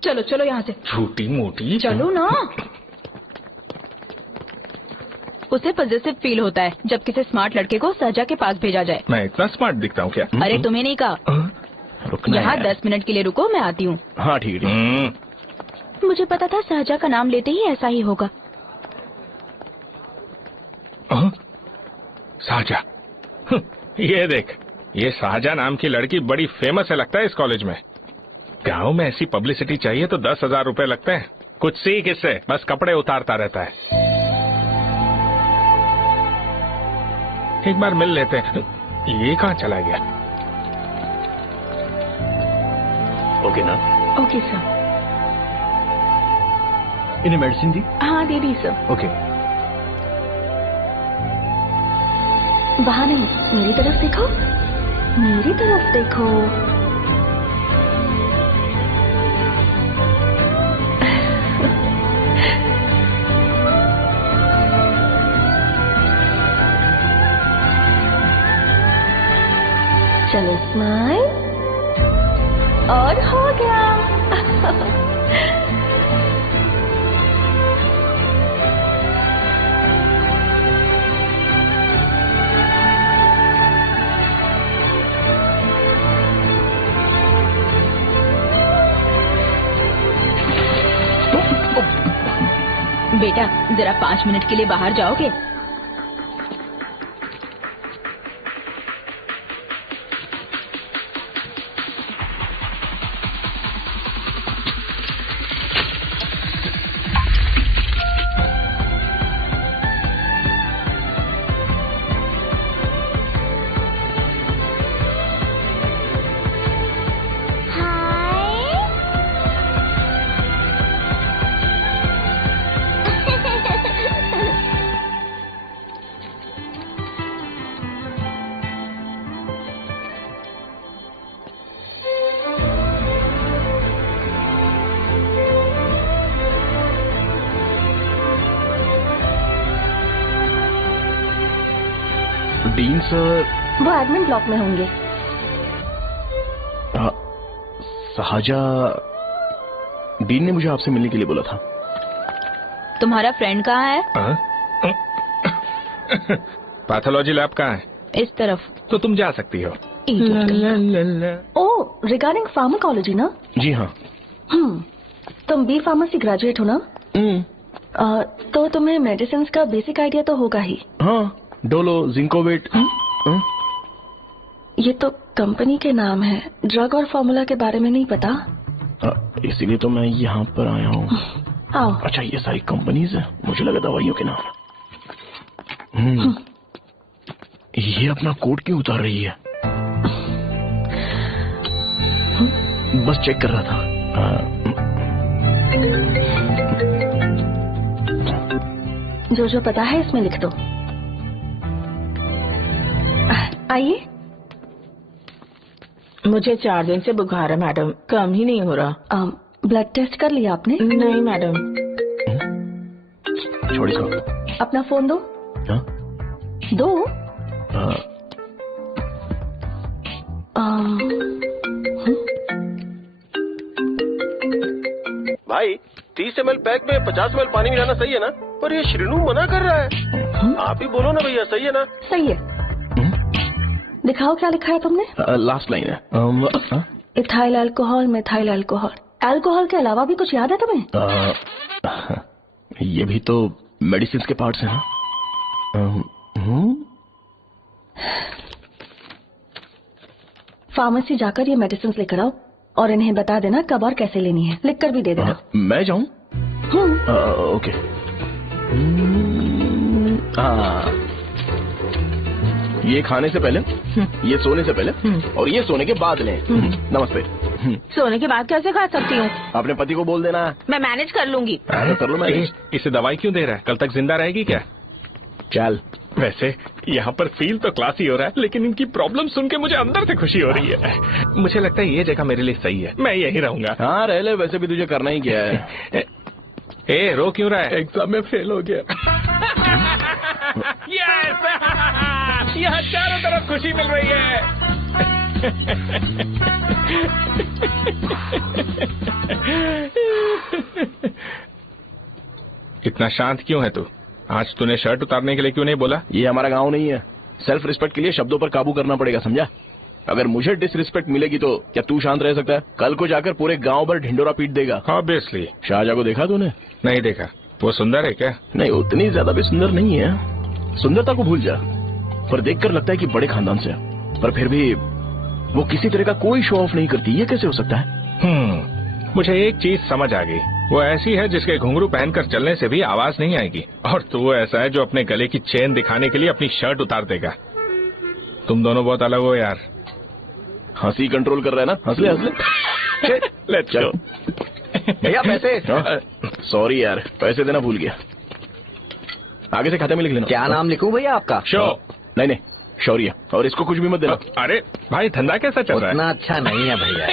चलो चलो यहाँ से। छोटी मोटी। चलो ना। उसे पॉजिटिव फील होता है जब किसी स्मार्ट लड़के को सहजा के पास भेजा जाए। मैं इतना स्मार्ट दिखता हूँ क्या? अरे तुम्हें नहीं कहा। यहाँ 10 मिनट के लिए रुको, मैं आती हूँ। हाँ ठीक है। मुझे पता था सहजा का नाम लेते ही ऐसा ही होगा। शाहजहां। ये देख, ये शाहजहां नाम की लड़की बड़ी फेमस है लगता है इस कॉलेज में। गांव में ऐसी पब्लिसिटी चाहिए तो 10,000 रुपए लगते हैं। कुछ सीख इससे, बस कपड़े उतारता रहता है। एक बार मिल लेते हैं। ये कहाँ चला गया? ओके ना? Okay sir. इन्हें मेडिसिन दी? हाँ दे दी सर। ओके। वहाँ नहीं, मेरी तरफ देखो, मेरी तरफ देखो। चलो स्माइल। और हो गया। बेटा जरा 5 मिनट के लिए बाहर जाओगे? डीन सर वो एडमिन ब्लॉक में होंगे। शाहजहां, डीन ने मुझे आपसे मिलने के लिए बोला था। तुम्हारा फ्रेंड कहाँ है? पैथोलॉजी लैब कहाँ है? इस तरफ। तो तुम जा सकती हो। ओ, रिगार्डिंग फार्माकोलॉजी ना? जी हाँ। तुम बी फार्मेसी ग्रेजुएट हो ना? तो तुम्हें मेडिसिन का बेसिक आइडिया तो होगा ही। हाँ, डोलो, जिंकोवेट। ये तो कंपनी के नाम है, ड्रग और फॉर्मूला के बारे में नहीं पता। इसीलिए तो मैं यहाँ पर आया हूँ। आओ। अच्छा ये सारी कंपनीज है, मुझे लगा दवाइयों के नाम। ये अपना कोट क्यों उतार रही है? बस चेक कर रहा था। जो जो पता है इसमें लिख दो। आइए। मुझे 4 दिन से बुखार है मैडम, कम ही नहीं हो रहा। ब्लड टेस्ट कर लिया आपने? नहीं मैडम। छोड़ इसको। अपना फोन दो। हाँ? दो। भाई 30 ml पैक में 50 ml पानी मिलाना सही है ना? पर ये श्रीनू मना कर रहा है। आप ही बोलो ना भैया, सही है ना? सही है। दिखाओ क्या लिखा है तुमने? लास्ट लाइन है। Ethyl alcohol, methyl alcohol. Alcohol के अलावा भी कुछ याद है तुम्हें? ये भी तो मेडिसिन के पार्ट्स हैं ना? फार्मेसी जाकर ये मेडिसिन लेकर आओ और इन्हें बता देना कब और कैसे लेनी है। लिख कर भी दे देना। मैं जाऊं? ओके। ये खाने से पहले, ये सोने से पहले और ये सोने के बाद लें। नमस्ते। सोने के बाद कैसे खा सकती हूँ? अपने पति को बोल देना। मैं मैनेज कर लूंगी। कर लो मैनेज। इसे दवाई क्यों दे रहा है? कल तक जिंदा रहेगी क्या? चल। वैसे यहाँ पर फील तो क्लासी हो रहा है, लेकिन इनकी प्रॉब्लम सुन के मुझे अंदर से खुशी हो रही है। मुझे लगता है ये जगह मेरे लिए सही है, मैं यही रहूंगा। हाँ रह ले, वैसे भी तुझे करना ही क्या है। ए रो क्यों रहा है? एग्जाम में फेल हो गया। यस! यहाँ चारों तरफ खुशी मिल रही है। इतना शांत क्यों है तू? आज तूने शर्ट उतारने के लिए क्यों नहीं बोला? ये हमारा गांव नहीं है। सेल्फ रिस्पेक्ट के लिए शब्दों पर काबू करना पड़ेगा, समझा? अगर मुझे डिसरिस्पेक्ट मिलेगी तो क्या तू शांत रह सकता है? कल को जाकर पूरे गांव भर ढिंडोरा पीट देगा। ऑब्वियसली। शाहजहां को देखा तूने? नहीं देखा। वो सुंदर है क्या? नहीं, उतनी ज्यादा भी सुंदर नहीं है। सुंदरता को भूल जा, पर देखकर लगता है कि बड़े खानदान से, पर फिर भी वो किसी तरह का कोई शो ऑफ नहीं करती। ये कैसे हो सकता है? मुझे एक चीज समझ आ गई। वो ऐसी है जिसके घुंघरू पहनकर चलने से भी आवाज नहीं आएगी, और तू ऐसा है जो अपने गले की चेन दिखाने के लिए अपनी शर्ट उतार देगा। तुम दोनों बहुत अलग हो यार। हंसी कंट्रोल कर रहा है ना? हंस ले, हंस ले। Let's go. भैया पैसे। सॉरी यार, पैसे देना भूल गया। आगे से खाते में लिख लेना। क्या नाम लिखूं भैया आपका? शो। नहीं, शौर्य। और इसको कुछ भी मत देना। अरे भाई, धंधा कैसा चल रहा है? उतना अच्छा नहीं है भैया।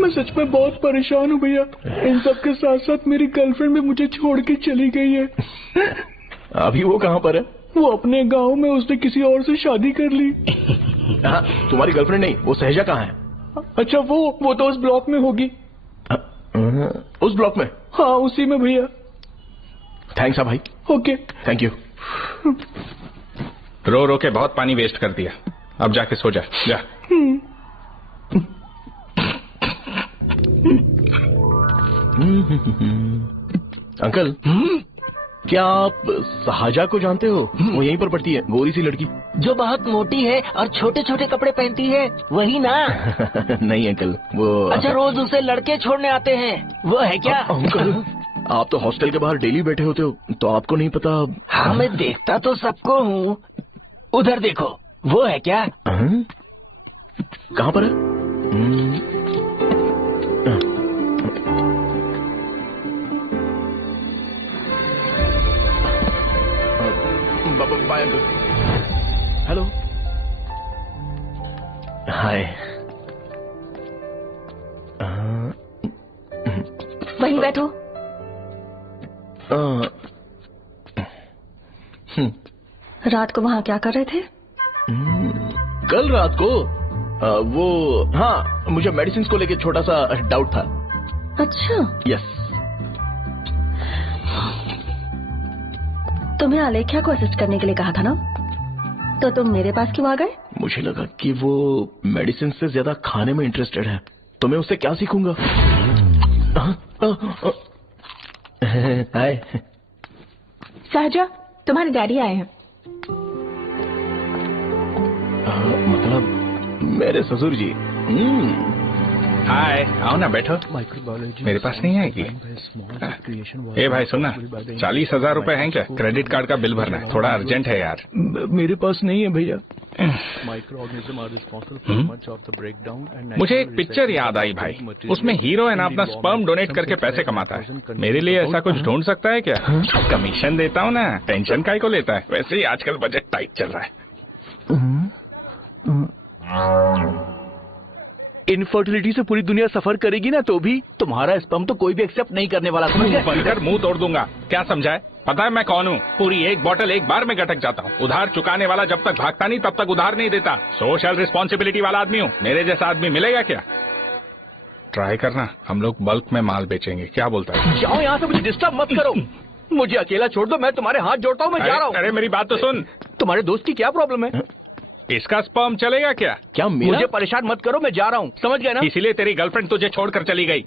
मैं सच में बहुत परेशान हूँ भैया। इन सब के साथ साथ मेरी गर्लफ्रेंड भी मुझे छोड़ के चली गई है। अभी वो कहाँ पर है? वो अपने गांव में, उसने किसी और से शादी कर ली। तुम्हारी गर्लफ्रेंड नहीं, वो सहजा कहाँ है? अच्छा वो तो उस ब्लॉक में होगी। उस ब्लॉक में? हाँ उसी में भैया। थैंक्स भाई। Okay thank you. रो रो के बहुत पानी वेस्ट कर दिया, अब जाके सो जा। जा। अंकल, क्या आप शाहजहां को जानते हो? वो यहीं पर पढ़ती है, गोरी सी लड़की जो बहुत मोटी है और छोटे छोटे कपड़े पहनती है, वही ना? नहीं अंकल, वो अच्छा, रोज उसे लड़के छोड़ने आते हैं, वो है क्या? अंकल, आप तो हॉस्टल के बाहर डेली बैठे होते हो, तो आपको नहीं पता? हाँ मैं देखता तो सबको हूँ। उधर देखो, वो है क्या? कहाँ पर है? Bye uncle. हेलो। हाय। वहीं बैठो। रात को वहाँ क्या कर रहे थे? कल रात को वो, हाँ, मुझे मेडिसिन को लेके छोटा सा डाउट था। अच्छा। यस। तुम्हें आलेख्या को असिस्ट करने के लिए कहा था ना, तो तुम मेरे पास क्यों आ गए? मुझे लगा कि वो मेडिसिन से ज्यादा खाने में इंटरेस्टेड है, तो मैं उससे क्या सीखूंगा? हाय। सहजा, तुम्हारे डैडी आए हैं। मतलब मेरे ससुर जी। हाय, आओ ना बैठो। मेरे पास नहीं आएगी। ए भाई सुनना, 40,000 रुपए हैं क्या? क्रेडिट कार्ड का बिल भरना है, थोड़ा अर्जेंट है यार। मेरे पास नहीं है भैया। मुझे एक पिक्चर याद आई भाई, उसमें हीरोइन अपना स्पर्म डोनेट करके पैसे कमाता है। मेरे लिए ऐसा कुछ ढूंढ सकता है क्या? कमीशन देता हूँ ना, टेंशन काहे को लेता है? वैसे ही आजकल बजट टाइट चल रहा है। इनफर्टिलिटी से पूरी दुनिया सफर करेगी ना, तो भी तुम्हारा स्पर्म तो कोई भी एक्सेप्ट नहीं करने वाला। बनकर मुंह तोड़ दूंगा। क्या समझा है? पता है मैं कौन हूँ? पूरी एक बोतल एक बार में गटक जाता हूँ। उधार चुकाने वाला जब तक भागता नहीं तब तक उधार नहीं देता। सोशल रिस्पॉन्सिबिलिटी वाला आदमी हूँ। मेरे जैसा आदमी मिलेगा क्या? ट्राई करना, हम लोग बल्क में माल बेचेंगे। क्या बोलता है? जाओ यहाँ से, मुझे डिस्टर्ब मत करो। मुझे अकेला छोड़ दो, मैं तुम्हारे हाथ जोड़ता हूँ, मैं जा रहा हूँ। अरे मेरी बात तो सुन। तुम्हारे दोस्त की क्या प्रॉब्लम है? इसका स्पर्म चलेगा क्या? क्या मेरा? मुझे परेशान मत करो, मैं जा रहा हूँ, समझ गए ना? इसीलिए तेरी गर्लफ्रेंड तुझे छोड़कर चली गई।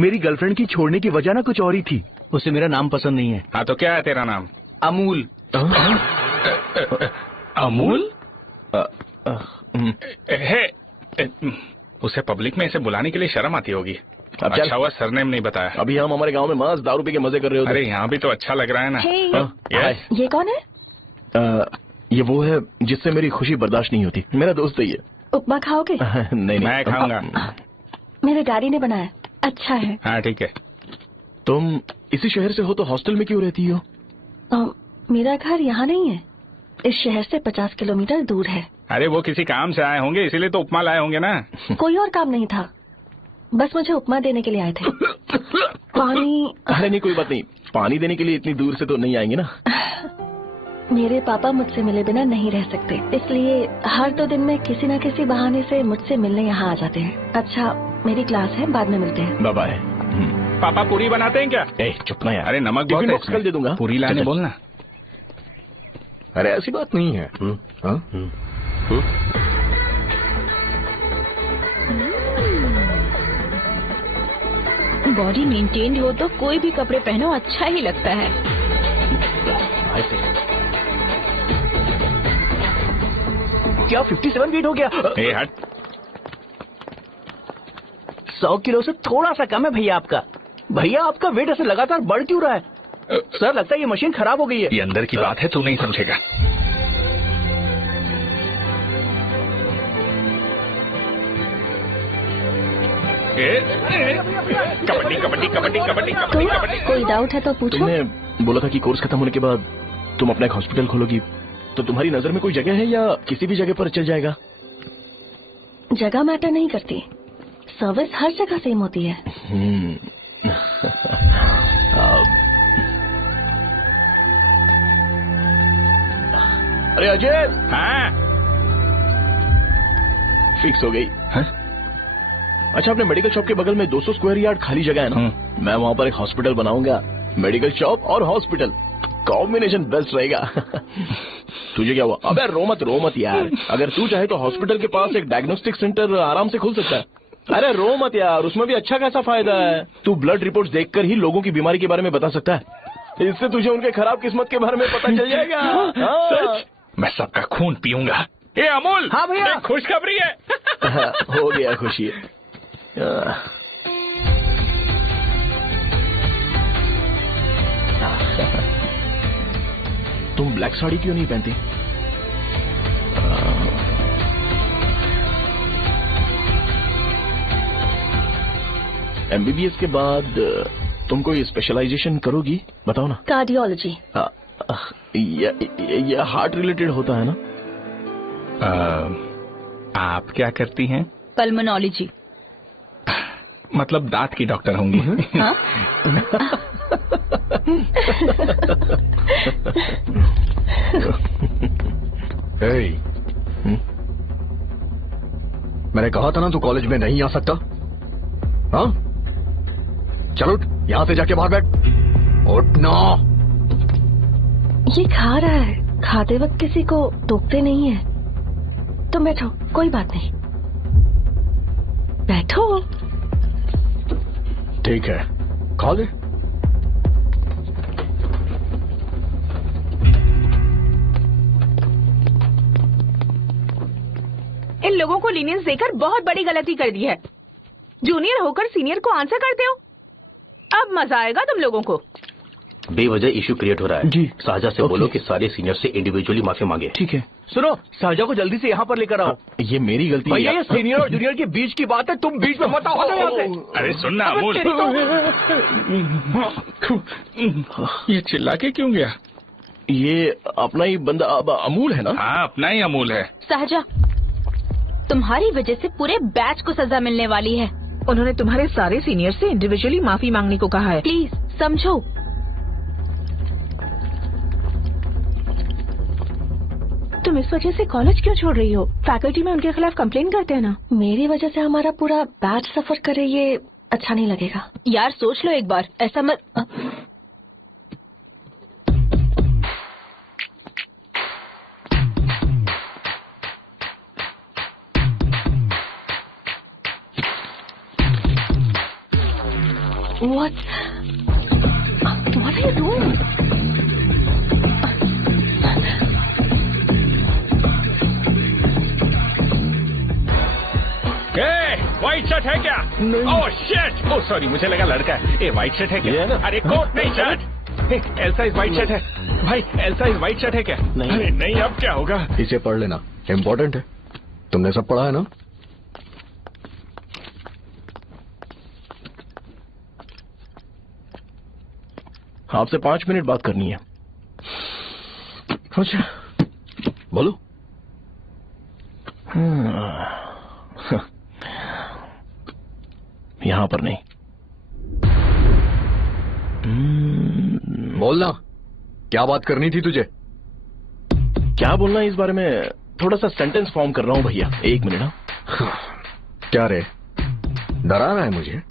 मेरी गर्लफ्रेंड की छोड़ने की वजह ना कुछ और ही थी। उसे मेरा नाम पसंद नहीं है। हाँ तो क्या है तेरा नाम? अमूल। अमूल? उसे पब्लिक में इसे बुलाने के लिए शर्म आती होगी। अच्छा हुआ सरनेम नहीं बताया। अभी हम हमारे गांव में मस्त दारू पी के मजे कर रहे होते। अरे यहाँ भी तो अच्छा लग रहा है ना। ये कौन है? ये वो है जिससे मेरी खुशी बर्दाश्त नहीं होती। मेरा दोस्त है ये। उपमा खाओगे? नहीं, मैं खाऊंगा। मेरे डैडी ने बनाया, अच्छा है। हाँ ठीक है। तुम इसी शहर से हो तो हॉस्टल में क्यों रहती हो? मेरा घर यहाँ नहीं है, इस शहर से 50 किलोमीटर दूर है। अरे वो किसी काम से आए होंगे, इसीलिए तो उपमा लाए होंगे ना। कोई और काम नहीं था, बस मुझे उपमा देने के लिए आए थे। पानी? अरे नहीं, कोई बात नहीं। पानी देने के लिए इतनी दूर से तो नहीं आएंगे ना। मेरे पापा मुझसे मिले बिना नहीं रह सकते, इसलिए हर 2 दिन में किसी न किसी बहाने से मुझसे मिलने यहाँ आ जाते हैं। अच्छा, मेरी क्लास है, बाद में मिलते हैं। Bye bye. पापा पूरी बनाते हैं क्या? चुप ना यार। अरे नमक बहुत है इसमें। कल दे दूंगा। पूरी लाने बोलना। अरे ऐसी बात नहीं है। बॉडी मेंटेन्ड हो तो कोई भी कपड़े पहनो अच्छा ही लगता है। क्या 57 वेट हो गया? हट। 100 किलो से थोड़ा सा कम है भैया आपका। भैया आपका वेट ऐसे लगातार बढ़ क्यों रहा है? सर लगता है ये मशीन खराब हो गई है। ये अंदर की बात है, तू नहीं समझेगा। कबड्डी कबड्डी कबड्डी कबड्डी कबड्डी कबड्डी। कोई डाउट है तो पूछो। तुमने बोला था कि कोर्स खत्म होने के बाद तुम अपना एक हॉस्पिटल खोलोगी, तो तुम्हारी नजर में कोई जगह है या किसी भी जगह पर चल जाएगा? जगह मैटर नहीं करती, सर्विस हर जगह सेम होती है। अरे अजय। हाँ फिक्स हो गई। अच्छा, अपने मेडिकल शॉप के बगल में 200 स्क्वायर यार्ड खाली जगह है ना, मैं वहाँ पर एक हॉस्पिटल बनाऊंगा। मेडिकल शॉप और हॉस्पिटल कॉम्बिनेशन बेस्ट रहेगा। तुझे क्या हुआ? अबे रो मत यार। अगर तू चाहे तो हॉस्पिटल के पास एक डायग्नोस्टिक सेंटर आराम से खुल सकता है। अरे रो मत यार, उसमें भी अच्छा खासा फायदा है। तू ब्लड रिपोर्ट्स देखकर ही लोगों की बीमारी के बारे में बता सकता है। इससे तुझे उनके खराब किस्मत के बारे में पता चल जाएगा। सच? मैं सबका खून पीऊंगा। ये अमूल। हाँ भैया। खुशखबरी है। हो गया खुशी। तुम ब्लैक साड़ी क्यों नहीं पहनती? MBBS के बाद तुम कोई स्पेशलाइजेशन करोगी? बताओ ना। कार्डियोलॉजी। ये हार्ट रिलेटेड होता है ना? आप क्या करती हैं? पल्मोनोलॉजी। मतलब दांत की डॉक्टर होंगी। हाँ? मैंने कहा था ना तू कॉलेज में नहीं आ सकता। हाँ, चलो यहाँ से जाके बाहर बैठ। उठना। ये खा रहा है, खाते वक्त किसी को टोकते नहीं है। तुम बैठो, कोई बात नहीं, बैठो। ठीक है, खा ले। इन लोगों को लीनियंस देकर बहुत बड़ी गलती कर दी है। जूनियर होकर सीनियर को आंसर करते हो। अब मजा आएगा तुम लोगों को। बेवजह इशू क्रिएट हो रहा है जी। शाहजा से बोलो कि सारे सीनियर से इंडिविजुअली माफी मांगे। ठीक है। सुनो, शाहजा को जल्दी से यहाँ पर लेकर आओ। ये मेरी गलती है। भैया, ये सीनियर और जूनियर के बीच की बात है, तुम बीच में मत आओ यहाँ से। अरे सुनना अमूल, ये चिल्ला के क्यों गया? ये अपना ही बंदा अमूल है ना? हाँ, अपना ही अमूल है। शाहजा, तुम्हारी वजह से पूरे बैच को सजा मिलने वाली है। उन्होंने तुम्हारे सारे सीनियर से इंडिविजुअली माफी मांगने को कहा है। प्लीज समझो। तुम इस वजह से कॉलेज क्यों छोड़ रही हो? फैकल्टी में उनके खिलाफ कंप्लेन करते हैं ना। मेरी वजह से हमारा पूरा बैच सफर करे, ये अच्छा नहीं लगेगा। यार सोच लो एक बार, ऐसा मत। What are you doing? White shirt है क्या? Oh shit! ओह सॉरी, मुझे लगा लड़का है। ये व्हाइट शर्ट है क्या? अरे कोट नहीं, shirt. Elsa is white shirt है भाई। एल्सा इज व्हाइट शर्ट है क्या? अरे नहीं, अब क्या होगा? इसे पढ़ लेना, इम्पोर्टेंट है। तुमने सब पढ़ा है ना? आपसे 5 मिनट बात करनी है। अच्छा, बोलो। यहाँ पर नहीं। बोलना, क्या बात करनी थी तुझे? क्या बोलना है इस बारे में? थोड़ा सा सेंटेंस फॉर्म कर रहा हूँ भैया, 1 मिनट। क्या रे, डरा रहा है मुझे?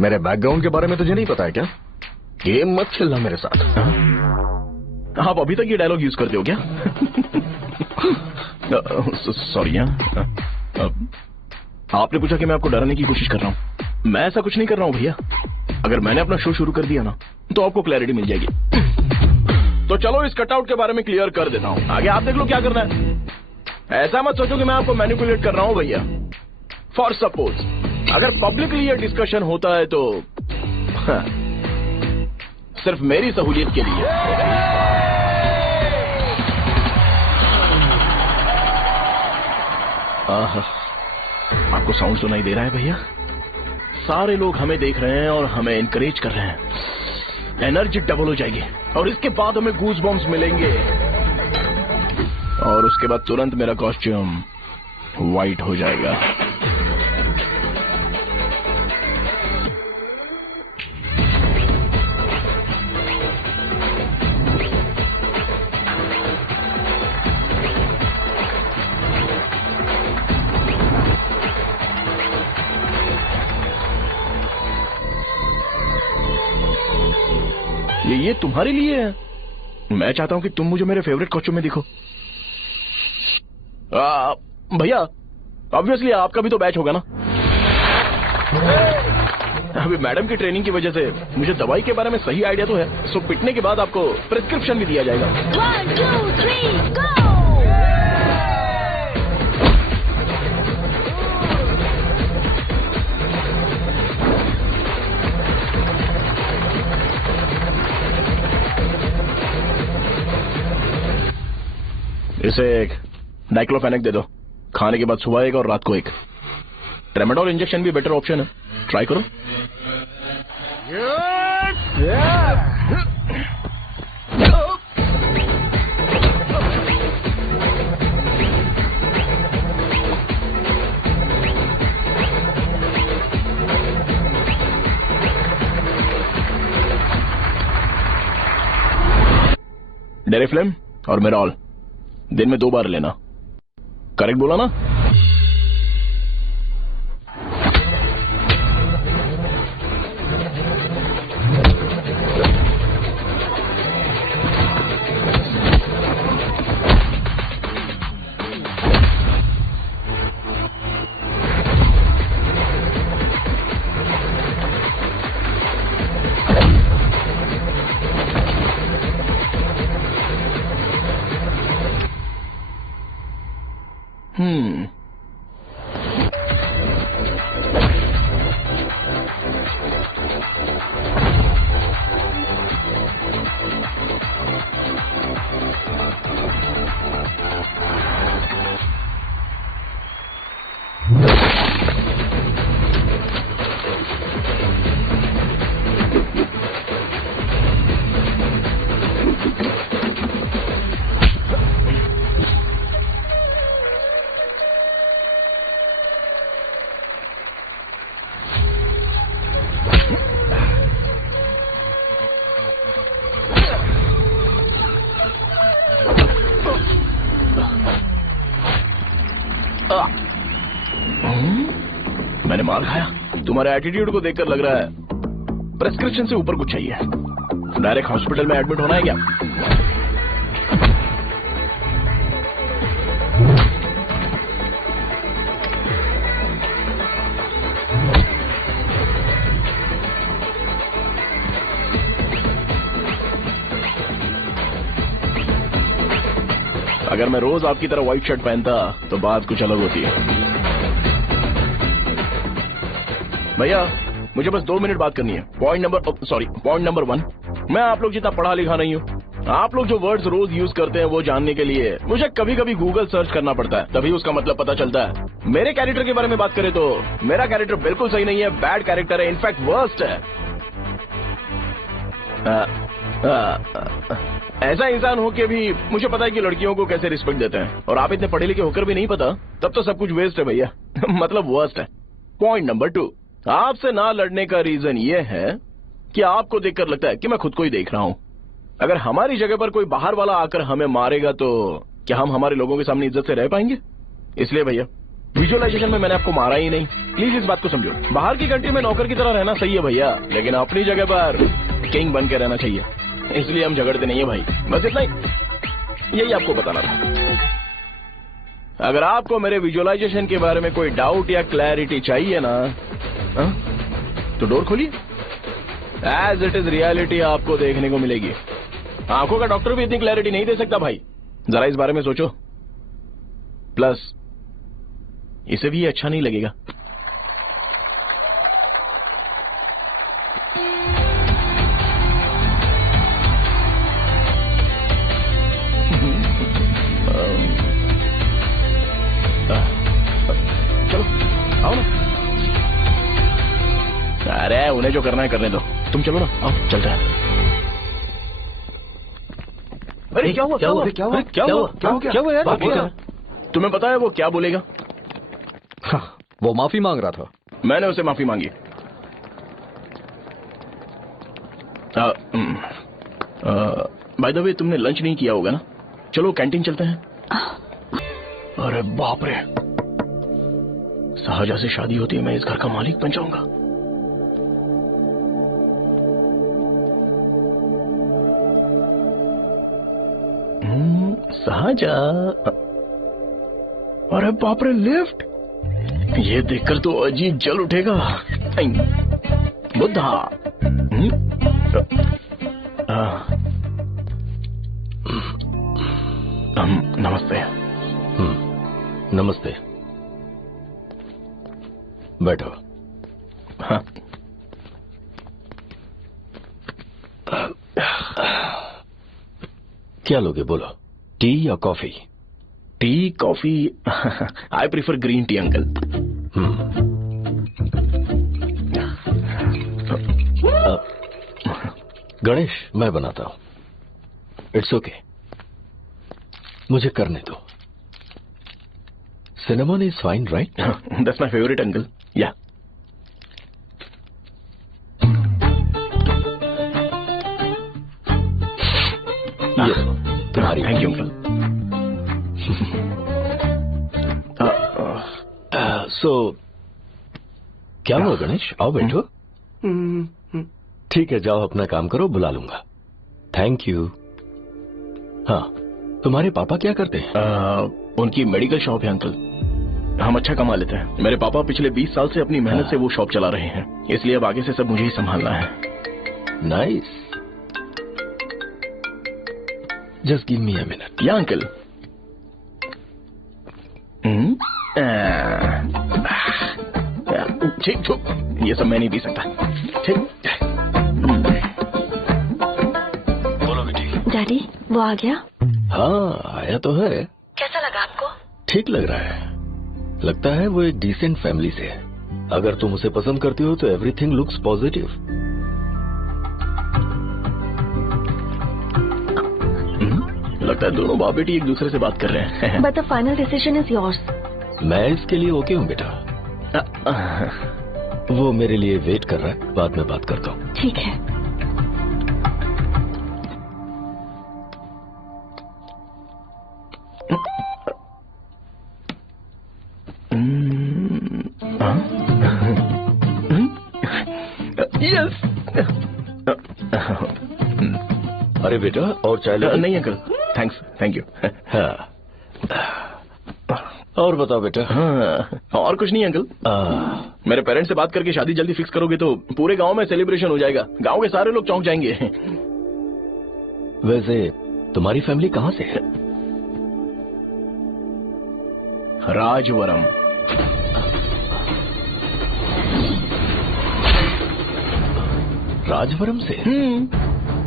मेरे बैकग्राउंड के बारे में तुझे नहीं पता है क्या? गेम मत खेलना मेरे साथ। आप अभी तक ये डायलॉग यूज करते हो क्या? सॉरी। आपने पूछा कि मैं आपको डराने की कोशिश कर रहा हूँ। मैं ऐसा कुछ नहीं कर रहा हूँ भैया। अगर मैंने अपना शो शुरू कर दिया ना, तो आपको क्लैरिटी मिल जाएगी। तो चलो इस कटआउट के बारे में क्लियर कर देता हूँ, आगे आप देख लो क्या करना है। ऐसा मत सोचो कि मैं आपको मैनिपुलेट कर रहा हूँ भैया। फॉर सपोज अगर पब्लिकली ये डिस्कशन होता है तो सिर्फ मेरी सहूलियत के लिए। आपको साउंड सुनाई दे रहा है भैया? सारे लोग हमें देख रहे हैं और हमें एनकरेज कर रहे हैं। एनर्जी डबल हो जाएगी और इसके बाद हमें गूज बॉम्ब्स मिलेंगे और उसके बाद तुरंत मेरा कॉस्ट्यूम व्हाइट हो जाएगा। ये तुम्हारे लिए है। मैं चाहता हूं कि तुम मुझे मेरे फेवरेट कॉस्ट्यूम में दिखो। भैया ऑब्वियसली आपका भी तो बैच होगा ना। अभी मैडम की ट्रेनिंग की वजह से मुझे दवाई के बारे में सही आइडिया तो है। सो पिटने के बाद आपको प्रिस्क्रिप्शन भी दिया जाएगा। 1 2 3 गो। इसे एक डाइक्लोफेनेक दे दो। खाने के बाद सुबह एक और रात को एक। ट्रेमाडोल इंजेक्शन भी बेटर ऑप्शन है, ट्राई करो। डेरिफ्लेम और मेरॉल दिन में 2 बार लेना। करेक्ट बोला ना? मार खाया? तुम्हारे एटीट्यूड को देखकर लग रहा है प्रेस्क्रिप्शन से ऊपर कुछ चाहिए। डायरेक्ट हॉस्पिटल में एडमिट होना है क्या? अगर मैं रोज आपकी तरह व्हाइट शर्ट पहनता तो बात कुछ अलग होती है। भैया मुझे बस 2 मिनट बात करनी है। पॉइंट नंबर 1, मैं आप लोग जितना पढ़ा लिखा नहीं हूँ। आप लोग जो वर्ड्स रोज यूज करते हैं वो जानने के लिए मुझे कभी कभी गूगल सर्च करना पड़ता है, तभी उसका मतलब पता चलता है। मेरे कैरेक्टर के बारे में बात करें तो मेरा कैरेक्टर बिल्कुल सही नहीं है, बैड कैरेक्टर है, इनफैक्ट वर्स्ट है। ऐसा इंसान हो के भी मुझे पता है कि लड़कियों को कैसे रिस्पेक्ट देते हैं, और आप इतने पढ़े लिखे होकर भी नहीं पता, तब तो सब कुछ वेस्ट है भैया। मतलब वर्स्ट है। पॉइंट नंबर 2, आपसे ना लड़ने का रीजन ये है कि आपको देखकर लगता है कि मैं खुद को ही देख रहा हूँ। अगर हमारी जगह पर कोई बाहर वाला आकर हमें मारेगा तो क्या हम हमारे लोगों के सामने इज्जत से रह पाएंगे? इसलिए भैया विजुअलाइजेशन में मैंने आपको मारा ही नहीं, प्लीज इस बात को समझो। बाहर की कंट्री में नौकर की तरह रहना सही है भैया, लेकिन अपनी जगह पर किंग बन के रहना चाहिए। इसलिए हम झगड़ते नहीं है भाई, बस इतना ही, यही आपको बताना था। अगर आपको मेरे विजुअलाइजेशन के बारे में कोई डाउट या क्लैरिटी चाहिए ना, तो डोर खोलिए। एज इट इज रियलिटी आपको देखने को मिलेगी। आंखों का डॉक्टर भी इतनी क्लैरिटी नहीं दे सकता भाई, जरा इस बारे में सोचो। प्लस इसे भी अच्छा नहीं लगेगा। चलो आओ ना। अरे उन्हें जो करना है करने दो, तुम चलो ना, आओ चलते हैं। अरे क्या हुआ क्या हुआ क्या हुआ क्या हुआ क्या हुआ क्या हुआ यार? तुम्हें पता है वो क्या बोलेगा? हाँ, वो माफी मांग रहा था। मैंने उसे माफी मांगी। बाय द वे तुमने लंच नहीं किया होगा ना? चलो कैंटीन चलते हैं। अरे बाप रे, शाहजहां से शादी होती है, मैं इस घर का मालिक बन जाऊंगा। शाहजहां, अरे बाप रे, लिफ्ट! ये देखकर तो अजीब जल उठेगा। बुद्धा। नमस्ते। नमस्ते, बैठो। हाँ। क्या लोगे बोलो, टी या coffee? Tea coffee? I prefer green tea uncle. Ganesh, मैं बनाता हूं। इट्स ओके, मुझे करने दो। Cinnamon is fine right? That's my favourite uncle. या तुम्हारी। Thank you uncle. सो क्या हुआ गणेश? आओ बैठो। ठीक है, जाओ अपना काम करो, बुला लूंगा। Thank you. हाँ, तुम्हारे पापा क्या करते हैं? उनकी मेडिकल शॉप है अंकल। हम अच्छा कमा लेते हैं। मेरे पापा पिछले 20 साल से अपनी मेहनत से वो शॉप चला रहे हैं, इसलिए अब आगे से सब मुझे ही संभालना है। Nice. Just give me a minute. या अंकल। ठीक, ये सब मैं नहीं पी सकता। ठीक। बोलो बेटी। डैडी, वो आ गया? हाँ, आया तो है। कैसा लगा आपको? ठीक लग रहा है। लगता है वो एक डिसेंट फैमिली से है। अगर तुम उसे पसंद करती हो तो एवरीथिंग लुक्स पॉजिटिव। लगता है दोनों बाप बेटी एक दूसरे से बात कर रहे हैं। But the final decision is yours. मैं इसके लिए ओके हूँ बेटा। वो मेरे लिए वेट कर रहा है, बाद में बात करता हूँ। ठीक है। यस। अरे बेटा, और चाय ले? नहीं अंकल, थैंक्स, थैंक यू। हाँ। और बताओ बेटा। हाँ, और कुछ नहीं अंकल। मेरे पेरेंट्स से बात करके शादी जल्दी फिक्स करोगे तो पूरे गांव में सेलिब्रेशन हो जाएगा। गांव के सारे लोग चौंक जाएंगे। वैसे तुम्हारी फैमिली कहाँ से है? राजवरम। राजवरम से?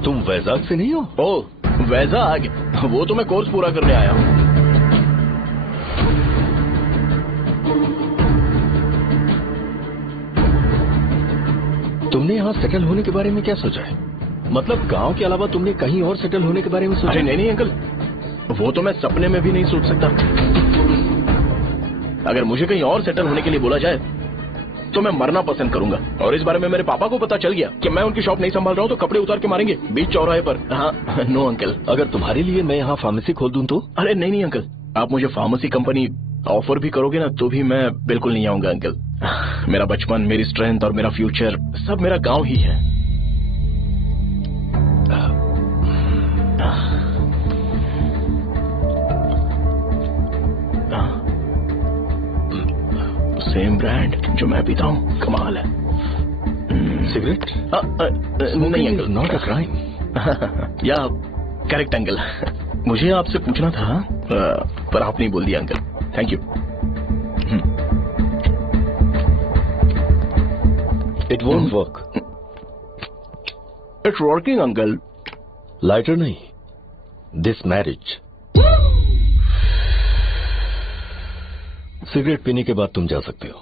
तुम वैजाग से नहीं हो? ओह, वैजाग? वो तो मैं कोर्स पूरा करने आया हूँ। तुमने यहाँ सेटल होने के बारे में क्या सोचा है? मतलब गांव के अलावा तुमने कहीं और सेटल होने के बारे में सोचा? अरे नहीं अंकल, वो तो मैं सपने में भी नहीं सोच सकता। अगर मुझे कहीं और सेटल होने के लिए बोला जाए तो मैं मरना पसंद करूंगा। और इस बारे में मेरे पापा को पता चल गया कि मैं उनकी शॉप नहीं संभाल रहा हूँ तो कपड़े उतार के मारेंगे बीच चौराहे पर। हाँ, नो अंकल। अगर तुम्हारे लिए मैं यहाँ फार्मेसी खोल दूं तो? अरे नहीं अंकल, आप मुझे फार्मेसी कंपनी ऑफर भी करोगे ना तो भी मैं बिल्कुल नहीं आऊंगा अंकल। मेरा बचपन, मेरी स्ट्रेंथ और मेरा फ्यूचर सब मेरा गांव ही है। सेम ब्रांड जो मैं पीता हूँ, कमाल है। सिगरेट? नहीं अंकल, नॉट अ क्राइम। या करेक्ट अंकल। मुझे आपसे पूछना था पर आप नहीं बोल दिया uncle. Thank you. It won't work. It's working uncle. Lighter नहीं, दिस मैरिज। सिगरेट पीने के बाद तुम जा सकते हो।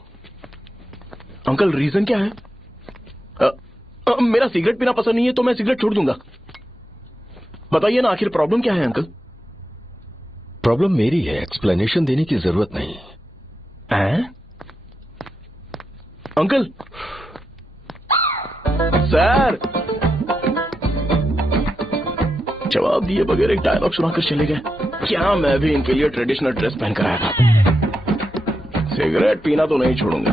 अंकल रीजन क्या है? मेरा सिगरेट पीना पसंद नहीं है तो मैं सिगरेट छोड़ दूंगा। बताइए ना, आखिर प्रॉब्लम क्या है अंकल? प्रॉब्लम मेरी है, एक्सप्लेनेशन देने की जरूरत नहीं है। अंकल सर जवाब दिए बगैर एक डायलॉग सुनाकर चले गए। क्या मैं भी इनके लिए ट्रेडिशनल ड्रेस पहन कर आया था। सिगरेट पीना तो नहीं छोड़ूंगा।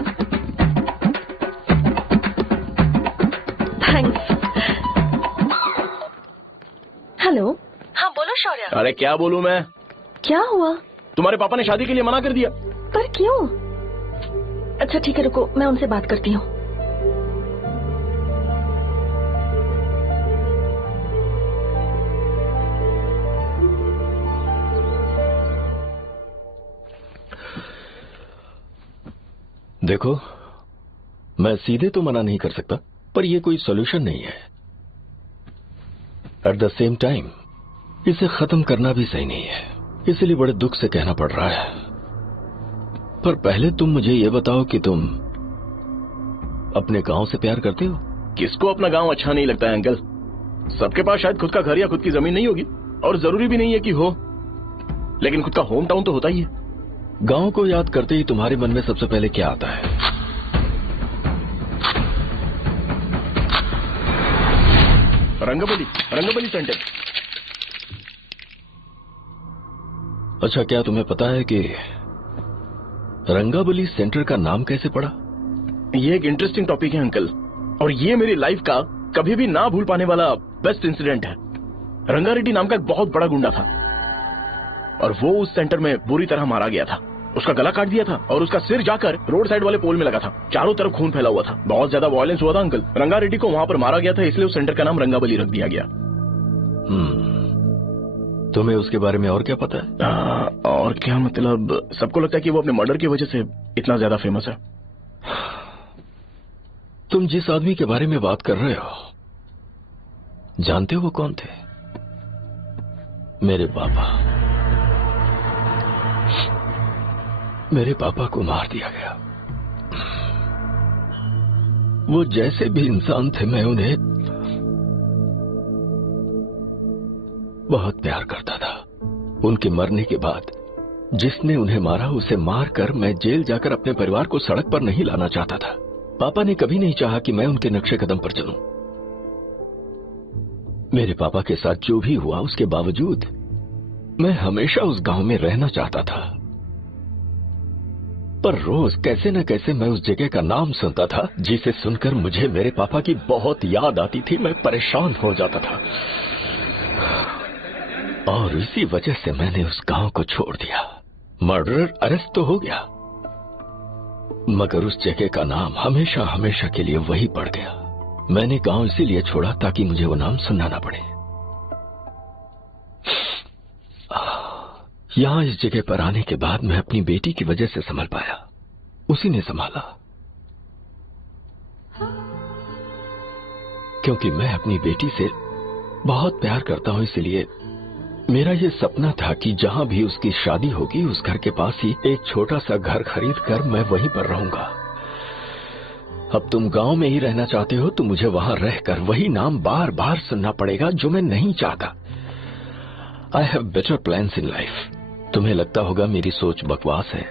थैंक्स। हेलो। हाँ बोलो शौर्य। अरे क्या बोलूं मैं? क्या हुआ? तुम्हारे पापा ने शादी के लिए मना कर दिया। पर क्यों? अच्छा ठीक है, रुको मैं उनसे बात करती हूँ। देखो, मैं सीधे तो मना नहीं कर सकता, पर यह कोई सॉल्यूशन नहीं है। एट द सेम टाइम इसे खत्म करना भी सही नहीं है, इसलिए बड़े दुख से कहना पड़ रहा है। पर पहले तुम मुझे ये बताओ कि तुम अपने गांव से प्यार करते हो? किसको अपना गांव अच्छा नहीं लगता है अंकल? सबके पास शायद खुद का घर या खुद की जमीन नहीं होगी, और जरूरी भी नहीं है कि हो, लेकिन खुद का होम टाउन तो होता ही है। गांव को याद करते ही तुम्हारे मन में सबसे पहले क्या आता है? रंगबली सेंटर। अच्छा, क्या तुम्हें पता है कि रंगाबली सेंटर का नाम कैसे पड़ा? ये एक इंटरेस्टिंग टॉपिक है अंकल, और ये मेरी लाइफ का कभी भी ना भूल पाने वाला बेस्ट इंसिडेंट है। रंगारेड्डी नाम का एक बहुत बड़ा गुंडा था और वो उस सेंटर में बुरी तरह मारा गया था। उसका गला काट दिया था और उसका सिर जाकर रोड साइड वाले पोल में लगा था। चारों तरफ खून फैला हुआ था, बहुत ज्यादा वायलेंस हुआ था अंकल। रंगारेड्डी को वहां पर मारा गया था, इसलिए उस सेंटर का नाम रंगाबली रख दिया गया। तुम्हें उसके बारे में और क्या पता है? और क्या मतलब, सबको लगता है कि वो अपने मर्डर की वजह से इतना ज्यादा फेमस है। तुम जिस आदमी के बारे में बात कर रहे हो, जानते हो वो कौन थे? मेरे पापा। मेरे पापा को मार दिया गया। वो जैसे भी इंसान थे, मैं उन्हें बहुत प्यार करता था। उनके मरने के बाद जिसने उन्हें मारा उसे मारकर मैं जेल जाकर अपने परिवार को सड़क पर नहीं लाना चाहता था। पापा ने कभी नहीं चाहा कि मैं उनके नक्शे कदम पर चलूं। मेरे पापा के साथ जो भी हुआ उसके बावजूद मैं हमेशा उस गांव में रहना चाहता था। पर रोज कैसे न कैसे मैं उस जगह का नाम सुनता था, जिसे सुनकर मुझे मेरे पापा की बहुत याद आती थी। मैं परेशान हो जाता था और इसी वजह से मैंने उस गांव को छोड़ दिया। मर्डरर अरेस्ट तो हो गया, मगर उस जगह का नाम हमेशा हमेशा के लिए वही पड़ गया। मैंने गांव इसीलिए छोड़ा ताकि मुझे वो नाम सुनना ना पड़े। यहां इस जगह पर आने के बाद मैं अपनी बेटी की वजह से संभल पाया, उसी ने संभाला। क्योंकि मैं अपनी बेटी से बहुत प्यार करता हूं, इसलिए मेरा ये सपना था कि जहां भी उसकी शादी होगी उस घर के पास ही एक छोटा सा घर खरीद कर मैं वहीं पर रहूंगा। अब तुम गांव में ही रहना चाहते हो तो मुझे वहां रहकर वही नाम बार बार सुनना पड़ेगा जो मैं नहीं चाहता। I have better plans in life. तुम्हें लगता होगा मेरी सोच बकवास है,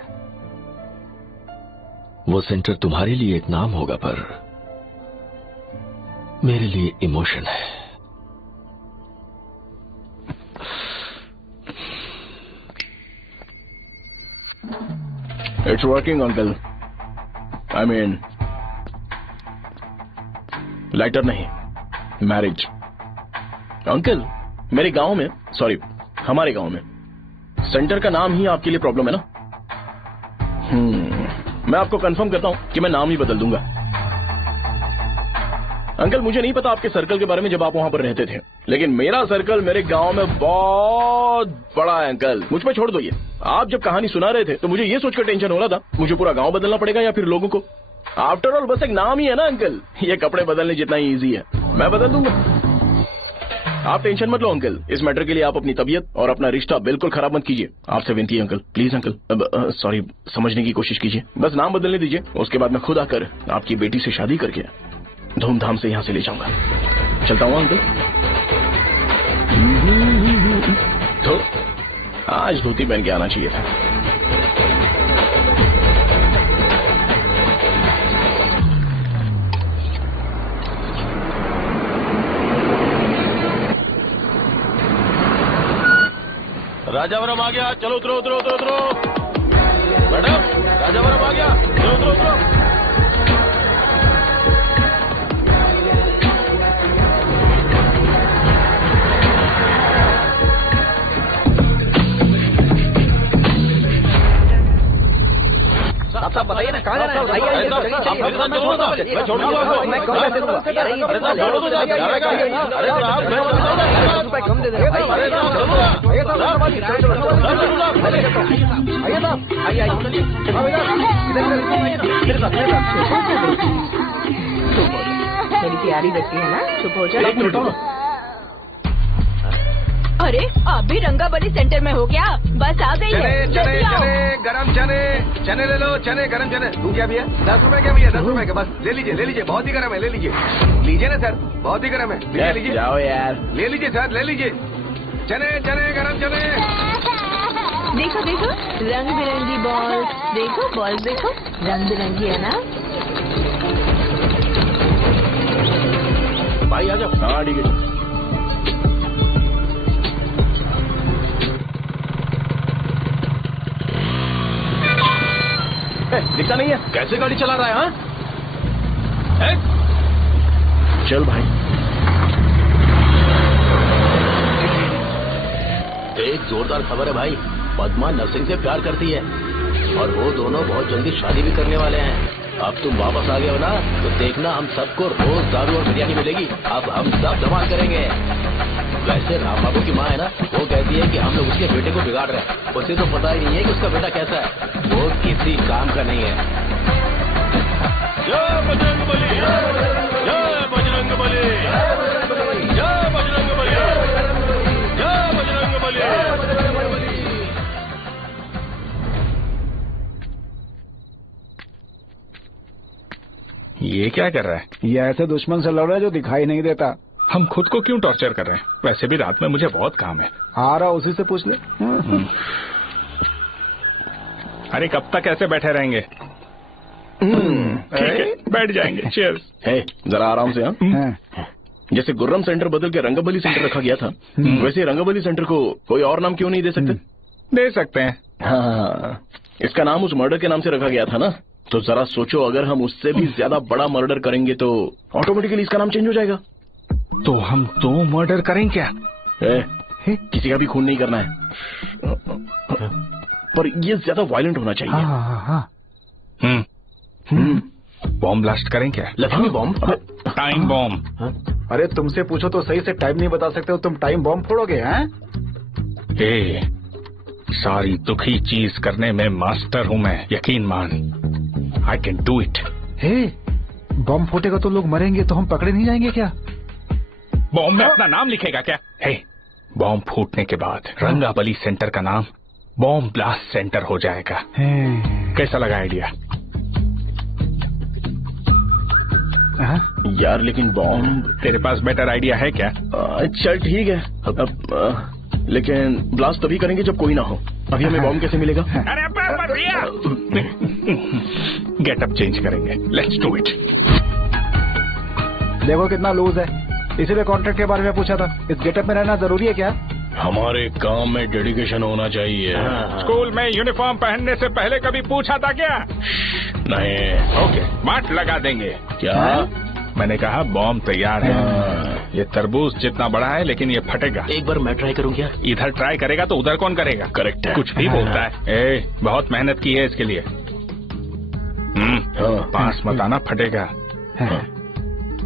वो सेंटर तुम्हारे लिए एक नाम होगा, पर मेरे लिए इमोशन है। It's working, uncle. I mean, lighter नहीं, मैरिज। अंकल, मेरे गांव में, सॉरी हमारे गांव में सेंटर का नाम ही आपके लिए प्रॉब्लम है ना? मैं आपको कंफर्म करता हूं कि मैं नाम ही बदल दूंगा। अंकल, मुझे नहीं पता आपके सर्कल के बारे में जब आप वहां पर रहते थे, लेकिन मेरा सर्कल मेरे गांव में बहुत बड़ा है अंकल। मुझ पे छोड़ दो ये। आप जब कहानी सुना रहे थे तो मुझे ये सोचकर टेंशन हो रहा था मुझे पूरा गांव बदलना पड़ेगा या फिर लोगों को। आफ्टर ऑल बस एक नाम ही है ना अंकल, ये कपड़े बदलने जितना ही ईजी है। मैं बदल दूंगा, आप टेंशन मत लो अंकल। इस मैटर के लिए आप अपनी तबीयत और अपना रिश्ता बिल्कुल खराब मत कीजिए। आपसे विनती है अंकल, प्लीज अंकल। सॉरी, समझने की कोशिश कीजिए। बस नाम बदलने दीजिए, उसके बाद मैं खुद आकर आपकी बेटी से शादी करके धूमधाम से यहां से ले जाऊंगा। चलता हूं अंकल। तो आज धोती पहन के आना चाहिए था। राजावरम आ गया, चलो उतरो उतरो उतरो उतरो। मैडम, राजावरम आ गया, चलो उतरो उतरो। साहब बताइए ना, कहाँ जाना है? मैं छोड़ दूंगा। मैं कम पैसे दूंगा। रुपए कम दे देंगे भाई। आइए साहब, आइए मेरी तैयारी रखी है ना, चुप हो जाए। एक मिनट। अरे आप भी रंगाबली सेंटर में हो क्या? बस आ गई है। चने गरम चने ले लो। चने गरम चने। तू क्या भैया? 10 रुपए क्या भैया? 10 रुपए का बस ले लीजिए। बहुत ही गरम है, ले लीजिए ना सर, बहुत ही गरम है। लीजिए जाओ यार, ले लीजिए सर, ले लीजिए। चने गरम चने। देखो रंग बिरंगी बॉल, देखो रंग बिरंगी है ना। भाई आ जाओ। हाँ ठीक है। दिखता नहीं है, कैसे गाड़ी चला रहा है? हाँ, चल भाई। एक जोरदार खबर है भाई, पद्मा नरसिंह से प्यार करती है और वो दोनों बहुत जल्दी शादी भी करने वाले हैं। अब तुम वापस आ गए हो ना, तो देखना हम सबको रोज दारू और बिरयानी मिलेगी। अब हम सब धमाल करेंगे। वैसे राम बाबू की माँ है ना, वो कहती है कि हम लोग उसके बेटे को बिगाड़ रहे हैं। उसे तो पता ही नहीं है कि उसका बेटा कैसा है, वो किसी काम का नहीं है। जय बजरंग बली, जय बजरंग बली, जय बजरंग बली, जय बजरंग बली। ये क्या कर रहा है? ये ऐसे दुश्मन से लड़ रहा है जो दिखाई नहीं देता। हम खुद को क्यों टॉर्चर कर रहे हैं? वैसे भी रात में मुझे बहुत काम है। आ रहा, उसी से पूछ ले। अरे कब तक ऐसे बैठे रहेंगे? ठीक है, बैठ जाएंगे। चीयर्स। जरा आराम से। हाँ, जैसे गुर्रम सेंटर बदल के रंगबली सेंटर रखा गया था, वैसे रंगबली सेंटर को कोई और नाम क्यों नहीं दे सकते? दे सकते हैं, हाँ, इसका नाम उस मर्डर के नाम से रखा गया था ना, तो जरा सोचो अगर हम उससे भी ज्यादा बड़ा मर्डर करेंगे तो ऑटोमेटिकली इसका नाम चेंज हो जाएगा। तो हम 2 मर्डर करें क्या? किसी का भी खून नहीं करना है, पर ये ज्यादा वायलेंट होना चाहिए। बॉम्ब ब्लास्ट करें क्या? लक्ष्मी बॉम्ब? Time bomb. अरे तुमसे पूछो तो सही से टाइम नहीं बता सकते हो, तुम टाइम बॉम्ब फोड़ोगे? हैं? सारी दुखी चीज करने में मास्टर हूँ मैं, यकीन मान। I can do it. Bomb फूटेगा तो लोग मरेंगे, तो हम पकड़े नहीं जाएंगे क्या? बॉम्ब में अपना नाम लिखेगा क्या? बॉम्ब फूटने के बाद रंगाबली सेंटर का नाम बॉम्ब ब्लास्ट सेंटर हो जाएगा। कैसा लगा आइडिया? यार लेकिन बॉम्ब, तेरे पास बेटर आइडिया है क्या? चल ठीक है, लेकिन ब्लास्ट तभी करेंगे जब कोई ना हो। अभी हमें बॉम्ब कैसे मिलेगा? अरे भैया, गेटअप चेंज करेंगे। Let's do it. देखो कितना लूज है, इसीलिए कॉन्ट्रैक्ट के बारे में पूछा था। इस गेटअप में रहना जरूरी है क्या? हमारे काम में डेडिकेशन होना चाहिए। स्कूल में यूनिफॉर्म पहनने से पहले कभी पूछा था क्या? नहीं। ओके, मार्ट लगा देंगे। क्या? मैंने कहा बॉम्ब तैयार है। ये तरबूज जितना बड़ा है, लेकिन ये फटेगा। एक बार मैं ट्राई करूं क्या? इधर ट्राई करेगा तो उधर कौन करेगा? करेक्ट है। कुछ भी बोलता है। बहुत मेहनत की है इसके लिए। पास मत आना, फटेगा।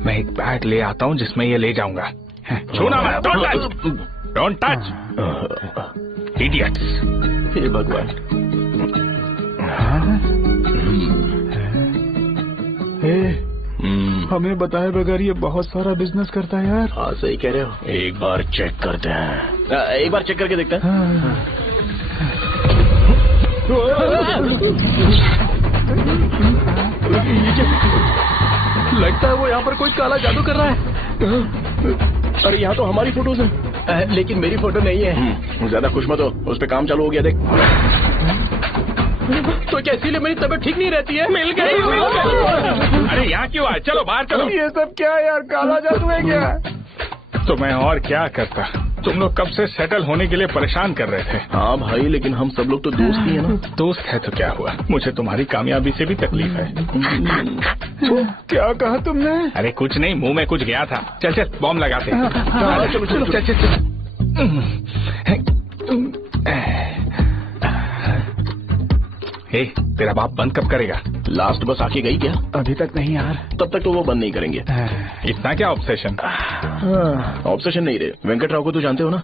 मैं एक बैग ले आता हूँ जिसमें ये ले जाऊंगा। छूना मत, डोंट टच, इडियट्स। हे भगवान। हमें बताए बगैर ये बहुत सारा बिजनेस करता है यार। हाँ सही कह रहे हो। एक बार चेक करते हैं। एक बार चेक करके देखते हैं। लगता है वो यहाँ पर कोई काला जादू कर रहा है। अरे यहाँ तो हमारी फोटोज हैं, लेकिन मेरी फोटो नहीं है। ज्यादा खुश मत हो, उस पे काम चालू हो गया। देख तो क्या इसीलिए मेरी तबीयत ठीक नहीं रहती है? मिल गई। अरे यहाँ क्यों आए? चलो बाहर चलो। ये सब क्या है यार, काला जादू है क्या? तो मैं और क्या करता? तुम लोग कब से सेटल होने के लिए परेशान कर रहे थे। हाँ भाई, लेकिन हम सब लोग तो दोस्त ही है ना। दोस्त है तो क्या हुआ, मुझे तुम्हारी कामयाबी से भी तकलीफ है। क्या कहा तुमने? अरे कुछ नहीं, मुंह में कुछ गया था। चल चल बॉम्ब लगाते हैं। चलो चलो चल चल चल। तेरा बाप बंद कब करेगा? लास्ट बस आके गई क्या? अभी तक नहीं यार। तब तक तो वो बंद नहीं करेंगे। इतना क्या ऑब्सेशन? ऑब्सेशन नहीं रे, वेंकट राव को तो जानते हो ना?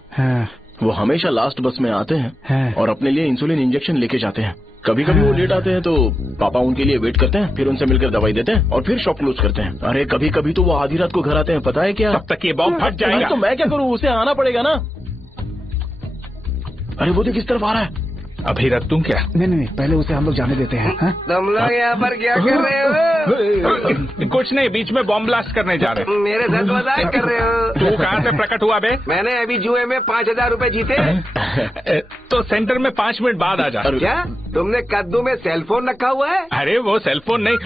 वो हमेशा लास्ट बस में आते हैं और अपने लिए इंसुलिन इंजेक्शन लेके जाते हैं। कभी कभी वो लेट आते हैं तो पापा उनके लिए वेट करते हैं, फिर उनसे मिलकर दवाई देते हैं और फिर शॉप क्लोज करते हैं। अरे कभी कभी तो वो आधी रात को घर आते हैं, पता है क्या? तब तक ये बॉम्ब फट जाएगा। तो मैं क्या करूँ, उसे आना पड़ेगा ना। अरे वो देख किस तरफ आ रहा है। अभी रख दूं क्या? नहीं, पहले उसे हम लोग जाने देते हैं। तुम लोग यहाँ पर क्या कर रहे हो? कुछ नहीं, बीच में बॉम्ब ब्लास्ट करने जा रहे हैं। मेरे साथ मजाक कर रहे हो? तू कहाँ से प्रकट हुआ बे? मैंने अभी जुए में 5,000 रूपए जीते। तो सेंटर में 5 मिनट बाद आ जा। क्या तुमने कद्दू में सेलफोन रखा हुआ है? अरे वो सेलफोन नहीं,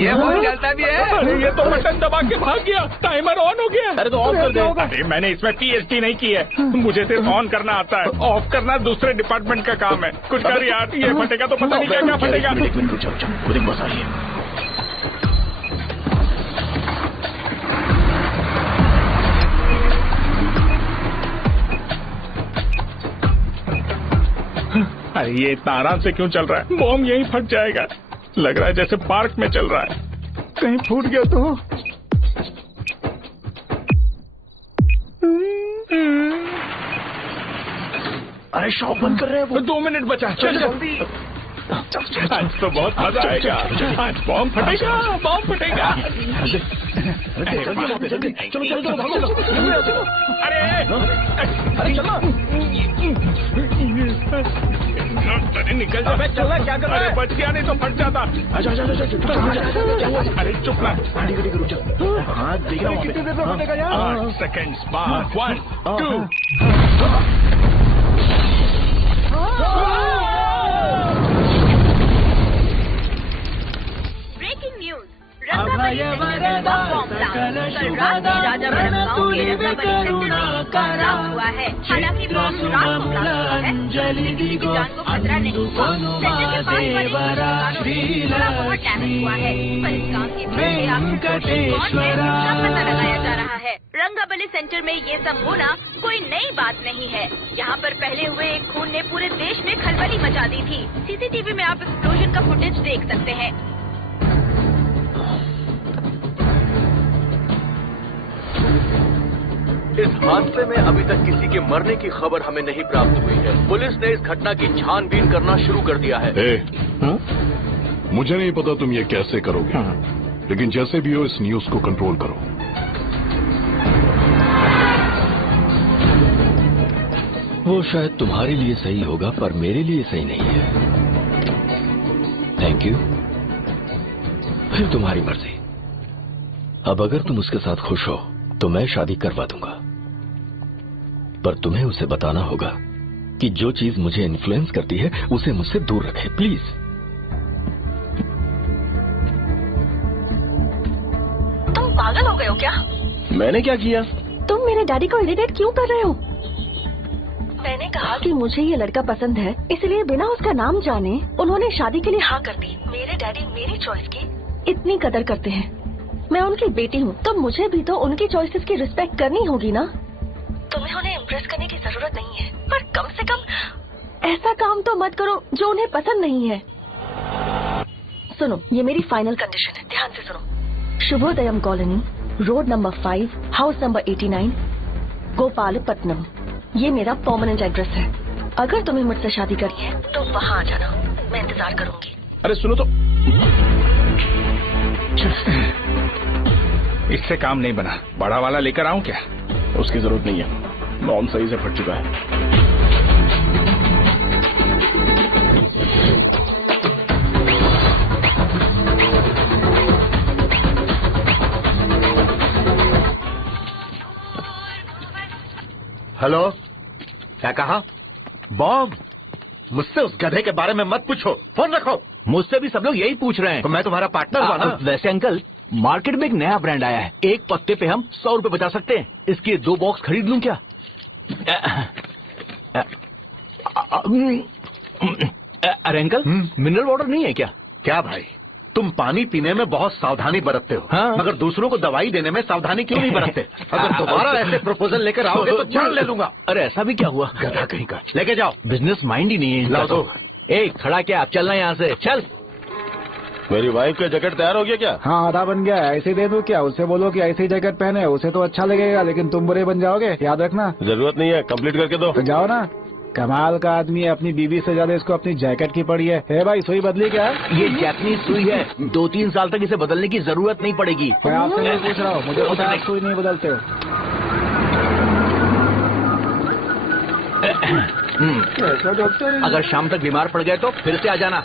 ये फोन चलता भी है। अरे ये तो बटन दबा के भाग गया, टाइमर ऑन हो गया। अरे तो ऑफ कर दे। अरे मैंने इसमें PhD नहीं की है, मुझे सिर्फ ऑन करना आता है, ऑफ करना दूसरे डिपार्टमेंट का काम है। कुछ कर यार, ये फटेगा तो पता नहीं क्या क्या फटेगा। एक मिनट रुक जाओ, खुद एक बस आई है। अरे ये इतना आराम से क्यों चल रहा है? बॉम्ब यहीं फट जाएगा। लग रहा है जैसे पार्क में चल रहा है। कहीं फूट गया तो? अरे शॉप बंद कर रहे हैं वो। 2 मिनट बचा, चल जल्दी। आज तो बहुत मजा आएगा। आज बॉम्ब फटेगा, बॉम्ब फटेगा। चलो चलो चलो भागो। अरे निकल जा। चलना क्या कर रहा है? बच गया, नहीं तो फट जाता। अरे चुप ना। हाँ देख रहा हूँ। कितनी देर में फटेगा यार? 8 सेकेंड्स बाद 1 2। ब्रेकिंग न्यूज, रंगाबली सेंटर का बॉम्ब ब्लास्ट। कल रात राजा देव करुणा करा हुआ है। हालांकि बॉम्ब रात को ब्लास्ट हुआ है, अंजलि दिगो अंदुकोनुमा देवरा श्रीलक्ष्मी वेंकटेश्वरा। पता लगाया जा रहा है। रंगाबली सेंटर में ये सब होना कोई नई बात नहीं है। यहाँ पर पहले हुए एक खून ने पूरे देश में खलबली मचा दी थी। सीसीटीवी में आप एक्सप्लोजन का फुटेज देख सकते हैं। इस हादसे में अभी तक किसी के मरने की खबर हमें नहीं प्राप्त हुई है। पुलिस ने इस घटना की छानबीन करना शुरू कर दिया है। मुझे नहीं पता तुम ये कैसे करोगे, लेकिन जैसे भी हो इस न्यूज को कंट्रोल करो। वो शायद तुम्हारे लिए सही होगा पर मेरे लिए सही नहीं है। Thank you. फिर तुम्हारी मर्जी। अब अगर तुम उसके साथ खुश हो तो मैं शादी करवा दूंगा, पर तुम्हें उसे बताना होगा कि जो चीज मुझे इन्फ्लुएंस करती है उसे मुझसे दूर रखे, प्लीज। तुम पागल हो गए हो क्या? मैंने क्या किया? तुम मेरे डैडी को इरिटेट क्यों कर रहे हो? मैंने कहा कि मुझे ये लड़का पसंद है, इसलिए बिना उसका नाम जाने उन्होंने शादी के लिए हाँ कर दी। मेरे डैडी मेरी चॉइस की इतनी कदर करते हैं। मैं उनकी बेटी हूँ, तो मुझे भी तो उनकी चॉइसेस की रिस्पेक्ट करनी होगी ना। तुम्हें उन्हें इम्प्रेस करने की जरूरत नहीं है, पर कम से कम ऐसा काम तो मत करो जो उन्हें पसंद नहीं है। सुनो, ये मेरी फाइनल कंडीशन है, ध्यान से सुनो। Shubhodayam colony, road number 5, house number 89, Gopalapatnam. ये मेरा परमानेंट एड्रेस है। अगर तुम्हें मुझसे शादी करनी है तो वहाँ आ जाना, मैं इंतजार करूंगी। अरे सुनो तो, इससे काम नहीं बना। बड़ा वाला लेकर आऊं क्या? उसकी जरूरत नहीं है, बॉम सही से फट चुका है। हेलो, क्या कहा? बॉम्ब? मुझसे उस गधे के बारे में मत पूछो, फोन रखो। मुझसे भी सब लोग यही पूछ रहे हैं। तो मैं तुम्हारा पार्टनर हुआ ना। वैसे अंकल, मार्केट में एक नया ब्रांड आया है, एक पत्ते पे हम 100 रुपए बचा सकते हैं। इसके 2 बॉक्स खरीद लूं क्या? अरे अंकल, मिनरल वाटर नहीं है क्या? क्या भाई, तुम पानी पीने में बहुत सावधानी बरतते हो, हाँ? मगर दूसरों को दवाई देने में सावधानी क्यों नहीं बरतते? अगर दोबारा ऐसे प्रपोजल लेकर आओगे तो जान ले लूंगा। अरे ऐसा भी क्या हुआ? गधा कहीं का, लेके जाओ। बिजनेस माइंड ही नहीं है इनका तो। ए, खड़ा क्या? आप चलना यहाँ से, चल। मेरी वाइफ का जैकेट तैयार हो गया क्या? हाँ, आधा बन गया। ऐसे दे दूं क्या? उससे बोलो कि ऐसे ही जैकेट पहने, उसे तो अच्छा लगेगा, लेकिन तुम बुरे बन जाओगे, याद रखना। जरूरत नहीं है, कंप्लीट करके दो। तो जाओ ना। कमाल का आदमी है, अपनी बीवी से ज्यादा इसको अपनी जैकेट की पड़ी है। हे भाई, सुई बदली क्या? ये जैपनीज सुई है, 2-3 साल तक इसे बदलने की जरूरत नहीं पड़ेगी। मैं आपसे नहीं पूछ रहा हूँ, मुझे पता है आप सुई नहीं बदलते हो। अगर शाम तक बीमार पड़ गए तो फिर से आ जाना।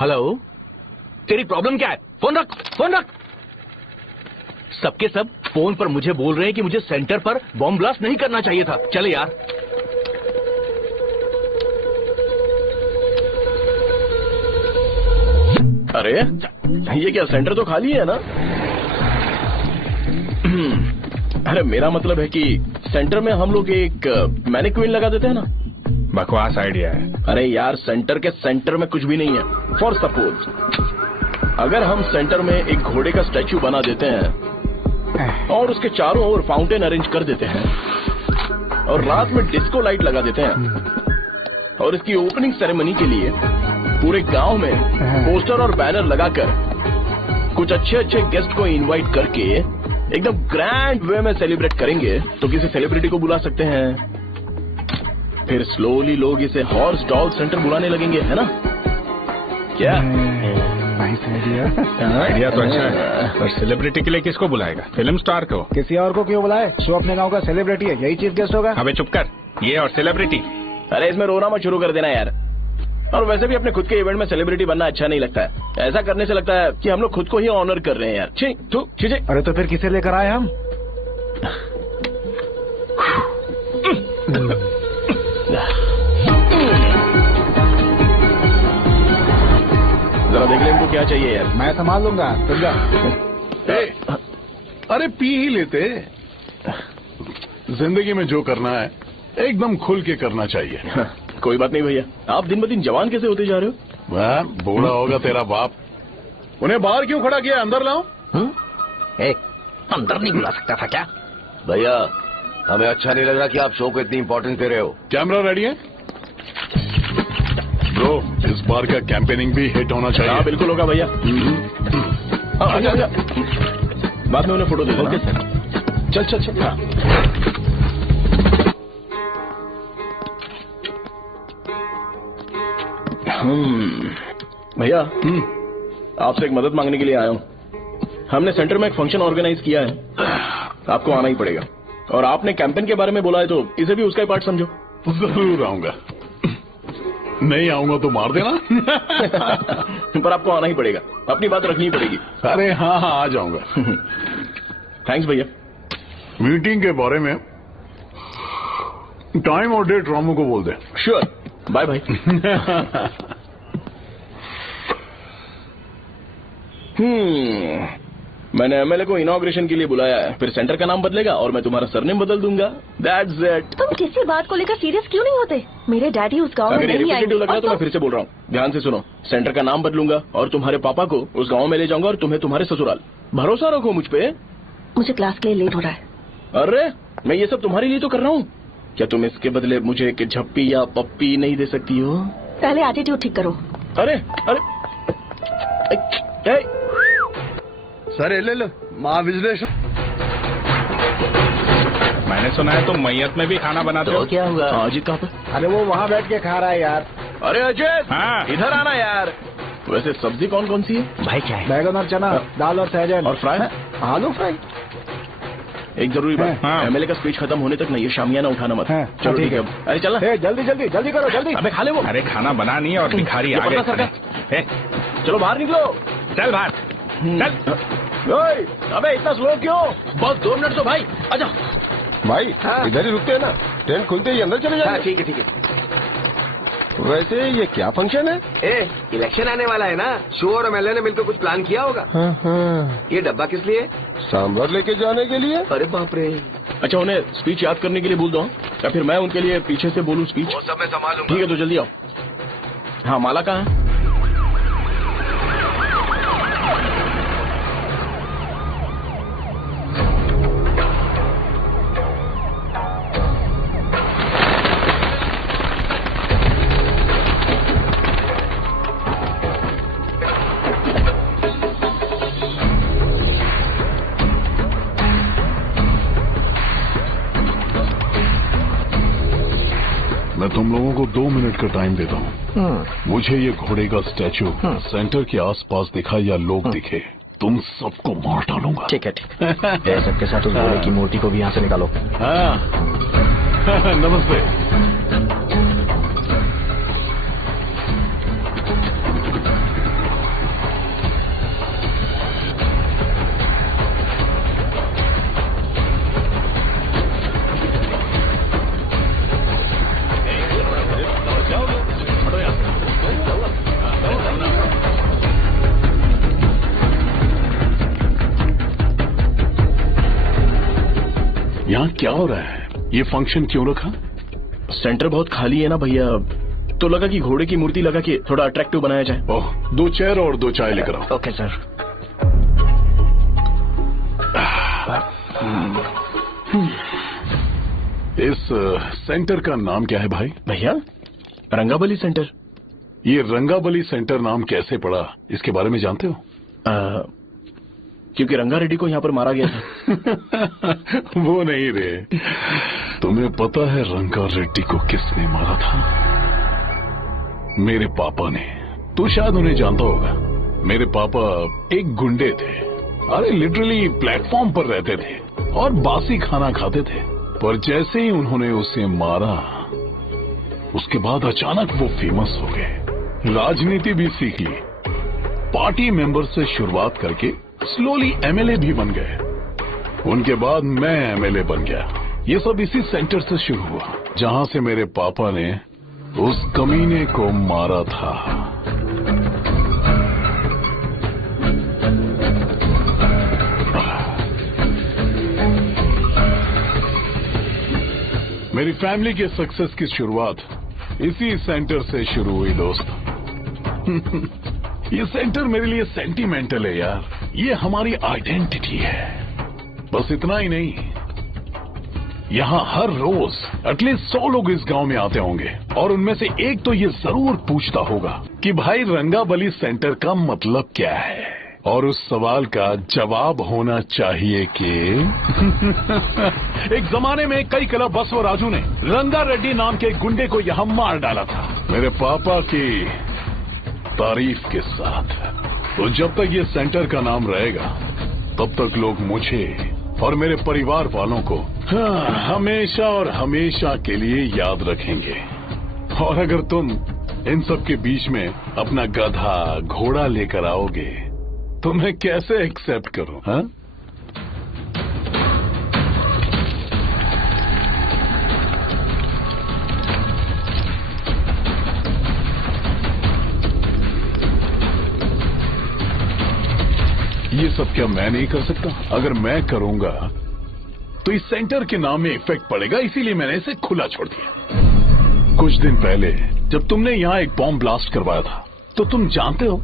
हेलो, तेरी प्रॉब्लम क्या है? फोन रख, फोन रख। सबके सब फोन पर मुझे बोल रहे हैं कि मुझे सेंटर पर बॉम्ब ब्लास्ट नहीं करना चाहिए था। चले यार। अरे ये क्या, सेंटर तो खाली है ना? अरे मेरा मतलब है कि सेंटर में हम लोग एक मैनिक्विन लगा देते हैं ना। बकवास आइडिया है। अरे यार, सेंटर के सेंटर में कुछ भी नहीं है। फॉर सपोज अगर हम सेंटर में एक घोड़े का स्टैचू बना देते हैं और उसके चारों ओर फाउंटेन अरेंज कर देते हैं और रात में डिस्को लाइट लगा देते हैं और इसकी ओपनिंग सेरेमनी के लिए पूरे गांव में पोस्टर और बैनर लगाकर कुछ अच्छे अच्छे गेस्ट को इनवाइट करके एकदम ग्रैंड वे में सेलिब्रेट करेंगे, तो किसी सेलिब्रिटी को बुला सकते हैं। फिर स्लोली लोग इसे हॉर्स डॉग सेंटर बुलाने लगेंगे, है ना? क्या आइडिया तो अच्छा है, पर सेलिब्रिटी के लिए किसको बुलाएगा? फिल्म स्टार को। किसी और को क्यों बुलाए? शो अपने गांव का सेलिब्रिटी है, यही चीफ गेस्ट होगा। अबे चुप कर, ये और सेलिब्रिटी। अरे इसमें रोना मत शुरू कर देना यार। और वैसे भी अपने खुद के इवेंट में सेलिब्रिटी बनना अच्छा नहीं लगता है। ऐसा करने से लगता है कि हम लोग खुद को ही ऑनर कर रहे हैं यार। छी, तू चीजें। अरे तो फिर किसे लेकर आए हम? जरा देख ले इनको क्या चाहिए यार। मैं संभाल लूंगा, तुम जा। अरे पी ही लेते। जिंदगी में जो करना है एकदम खुल के करना चाहिए। कोई बात नहीं भैया, आप दिन ब दिन जवान कैसे होते जा रहे हो? वह बूढ़ा होगा तेरा बाप। उन्हें बाहर क्यों खड़ा किया, अंदर लाओ। अंदर नहीं बुला सकता था क्या? भैया हमें अच्छा नहीं लग रहा कि आप शो को इतनी इंपॉर्टेंस दे रहे हो। कैमरा रेडी है ब्रो? इस बार का कैंपेनिंग भी हिट होना चाहिए। हाँ बिल्कुल होगा भैया। बाद में उन्हें फोटो दे दो। Okay sir. चल चल चल। हाँ। भैया आपसे एक मदद मांगने के लिए आया हूँ। हमने सेंटर में एक फंक्शन ऑर्गेनाइज किया है, आपको आना ही पड़ेगा। और आपने कैंपेन के बारे में बोला है तो इसे भी उसका ही पार्ट समझो। जरूर आऊंगा। नहीं आऊंगा तो मार देना। पर आपको आना ही पड़ेगा, अपनी बात रखनी पड़ेगी। अरे हाँ हाँ आ जाऊंगा। थैंक्स भैया। मीटिंग के बारे में टाइम और डेट रामू को बोल दे। श्योर। Bye bye. मैंने एमएलए को इनॉग्रेशन के लिए बुलाया है, फिर सेंटर का नाम बदलेगा और मैं तुम्हारा सरनेम बदल दूंगा। That's it. तुम किसी बात को लेकर सीरियस क्यों नहीं होते? मेरे डैडी उस गांव में अगर नहीं आएंगे। रिप्रेजेंटेटिव लग रहा है तो मैं फिर से बोल रहा हूँ, ध्यान से सुनो। सेंटर का नाम बदलूंगा और तुम्हारे पापा को उस गाँव में ले जाऊंगा और तुम्हें तुम्हारे ससुराल। भरोसा रखो मुझ पे। मुझे क्लास के लिए लेट हो रहा है। अरे मैं ये सब तुम्हारे लिए तो कर रहा हूँ, क्या तुम इसके बदले मुझे एक झप्पी या पप्पी नहीं दे सकती हो? पहले एटीट्यूड ठीक करो। अरे अरे सर ले लो महाविश्लेषण। मैंने सुना है तुम मैयत में भी खाना बनाते हो। क्या हुआ? अजीत कहाँ पे? अरे वो वहाँ बैठ के खा रहा है यार। अरे अजय हाँ इधर आना यार। वैसे सब्जी कौन कौन सी है भाई? क्या है? बैगन और चना, दाल और सहजन और फ्राई? आलू फ्राई। एक जरूरी बात, एमएलए का स्पीच खत्म होने तक नहीं ये शामियाना उठाना मत। चलो ठीक है। अरे चल जल्दी जल्दी जल्दी करो जल्दी। अबे खा ले वो। अरे खाना बना नहीं है और भिखारी आ गए। चलो बाहर निकलो। चल बाहर चल। अबे इतना स्लो क्यों? बस 2 मिनट तो भाई। आजा भाई इधर ही रुकते हैं ना, ट्रेन खुलते ही अंदर चले जाएंगे। ठीक है ठीक है। वैसे ये क्या फंक्शन है? इलेक्शन आने वाला है ना, शो और एमएलए ने मिलकर कुछ प्लान किया होगा। ये डब्बा किस लिए? सांभर लेके जाने के लिए। अरे बाप रे। अच्छा उन्हें स्पीच याद करने के लिए बोल दो या फिर मैं उनके लिए पीछे से बोलूं स्पीच? वो सब मैं संभालूंगा। ठीक है तो जल्दी आओ। हाँ माला कहाँ है? मैं तुम लोगों को 2 मिनट का टाइम देता हूँ। मुझे ये घोड़े का स्टैचू सेंटर के आसपास दिखा या लोग दिखे, तुम सबको मार डालूंगा। ठीक है ठीक है। सबके साथ उस घोड़े की मूर्ति को भी यहाँ से निकालो। हाँ नमस्ते। यहाँ क्या हो रहा है? ये फंक्शन क्यों रखा? सेंटर बहुत खाली है ना भैया, तो लगा कि घोड़े की मूर्ति लगा के थोड़ा अट्रैक्टिव बनाया जाए। ओह 2 चेयर और 2 चाय लेकर आओ। Okay sir. इस सेंटर का नाम क्या है भाई? भैया रंगाबली सेंटर। ये रंगाबली सेंटर नाम कैसे पड़ा, इसके बारे में जानते हो? क्योंकि रंगा रेड्डी को यहाँ पर मारा गया था। वो नहीं रे, तुम्हें पता है रंगा रेड्डी को किसने मारा था? मेरे पापा ने। तो शायद उन्हें जानता होगा। मेरे पापा एक गुंडे थे। अरे लिटरली प्लेटफॉर्म पर रहते थे और बासी खाना खाते थे। पर जैसे ही उन्होंने उसे मारा, उसके बाद अचानक वो फेमस हो गए, राजनीति भी सीख ली, पार्टी मेंबर से शुरुआत करके स्लोली एमएलए भी बन गए। उनके बाद मैं एमएलए बन गया। ये सब इसी सेंटर से शुरू हुआ, जहां से मेरे पापा ने उस कमीने को मारा था। मेरी फैमिली के सक्सेस की शुरुआत इसी सेंटर से शुरू हुई दोस्त। ये सेंटर मेरे लिए सेंटिमेंटल है यार, ये हमारी आइडेंटिटी है। बस इतना ही नहीं, यहाँ हर रोज एटलीस्ट 100 लोग इस गांव में आते होंगे और उनमें से एक तो ये जरूर पूछता होगा कि भाई रंगाबली सेंटर का मतलब क्या है, और उस सवाल का जवाब होना चाहिए कि एक जमाने में कई कला बसव राजू ने रंगा रेड्डी नाम के गुंडे को यहाँ मार डाला था मेरे पापा की तारीफ के साथ। तो जब तक ये सेंटर का नाम रहेगा तब तक लोग मुझे और मेरे परिवार वालों को हमेशा और हमेशा के लिए याद रखेंगे। और अगर तुम इन सब के बीच में अपना गधा घोड़ा लेकर आओगे तो मैं कैसे एक्सेप्ट करूं? हाँ? ये सब क्या मैं नहीं कर सकता? अगर मैं करूंगा तो इस सेंटर के नाम में इफेक्ट पड़ेगा, इसीलिए मैंने इसे खुला छोड़ दिया। कुछ दिन पहले जब तुमने यहाँ एक बॉम्ब ब्लास्ट करवाया था तो तुम जानते हो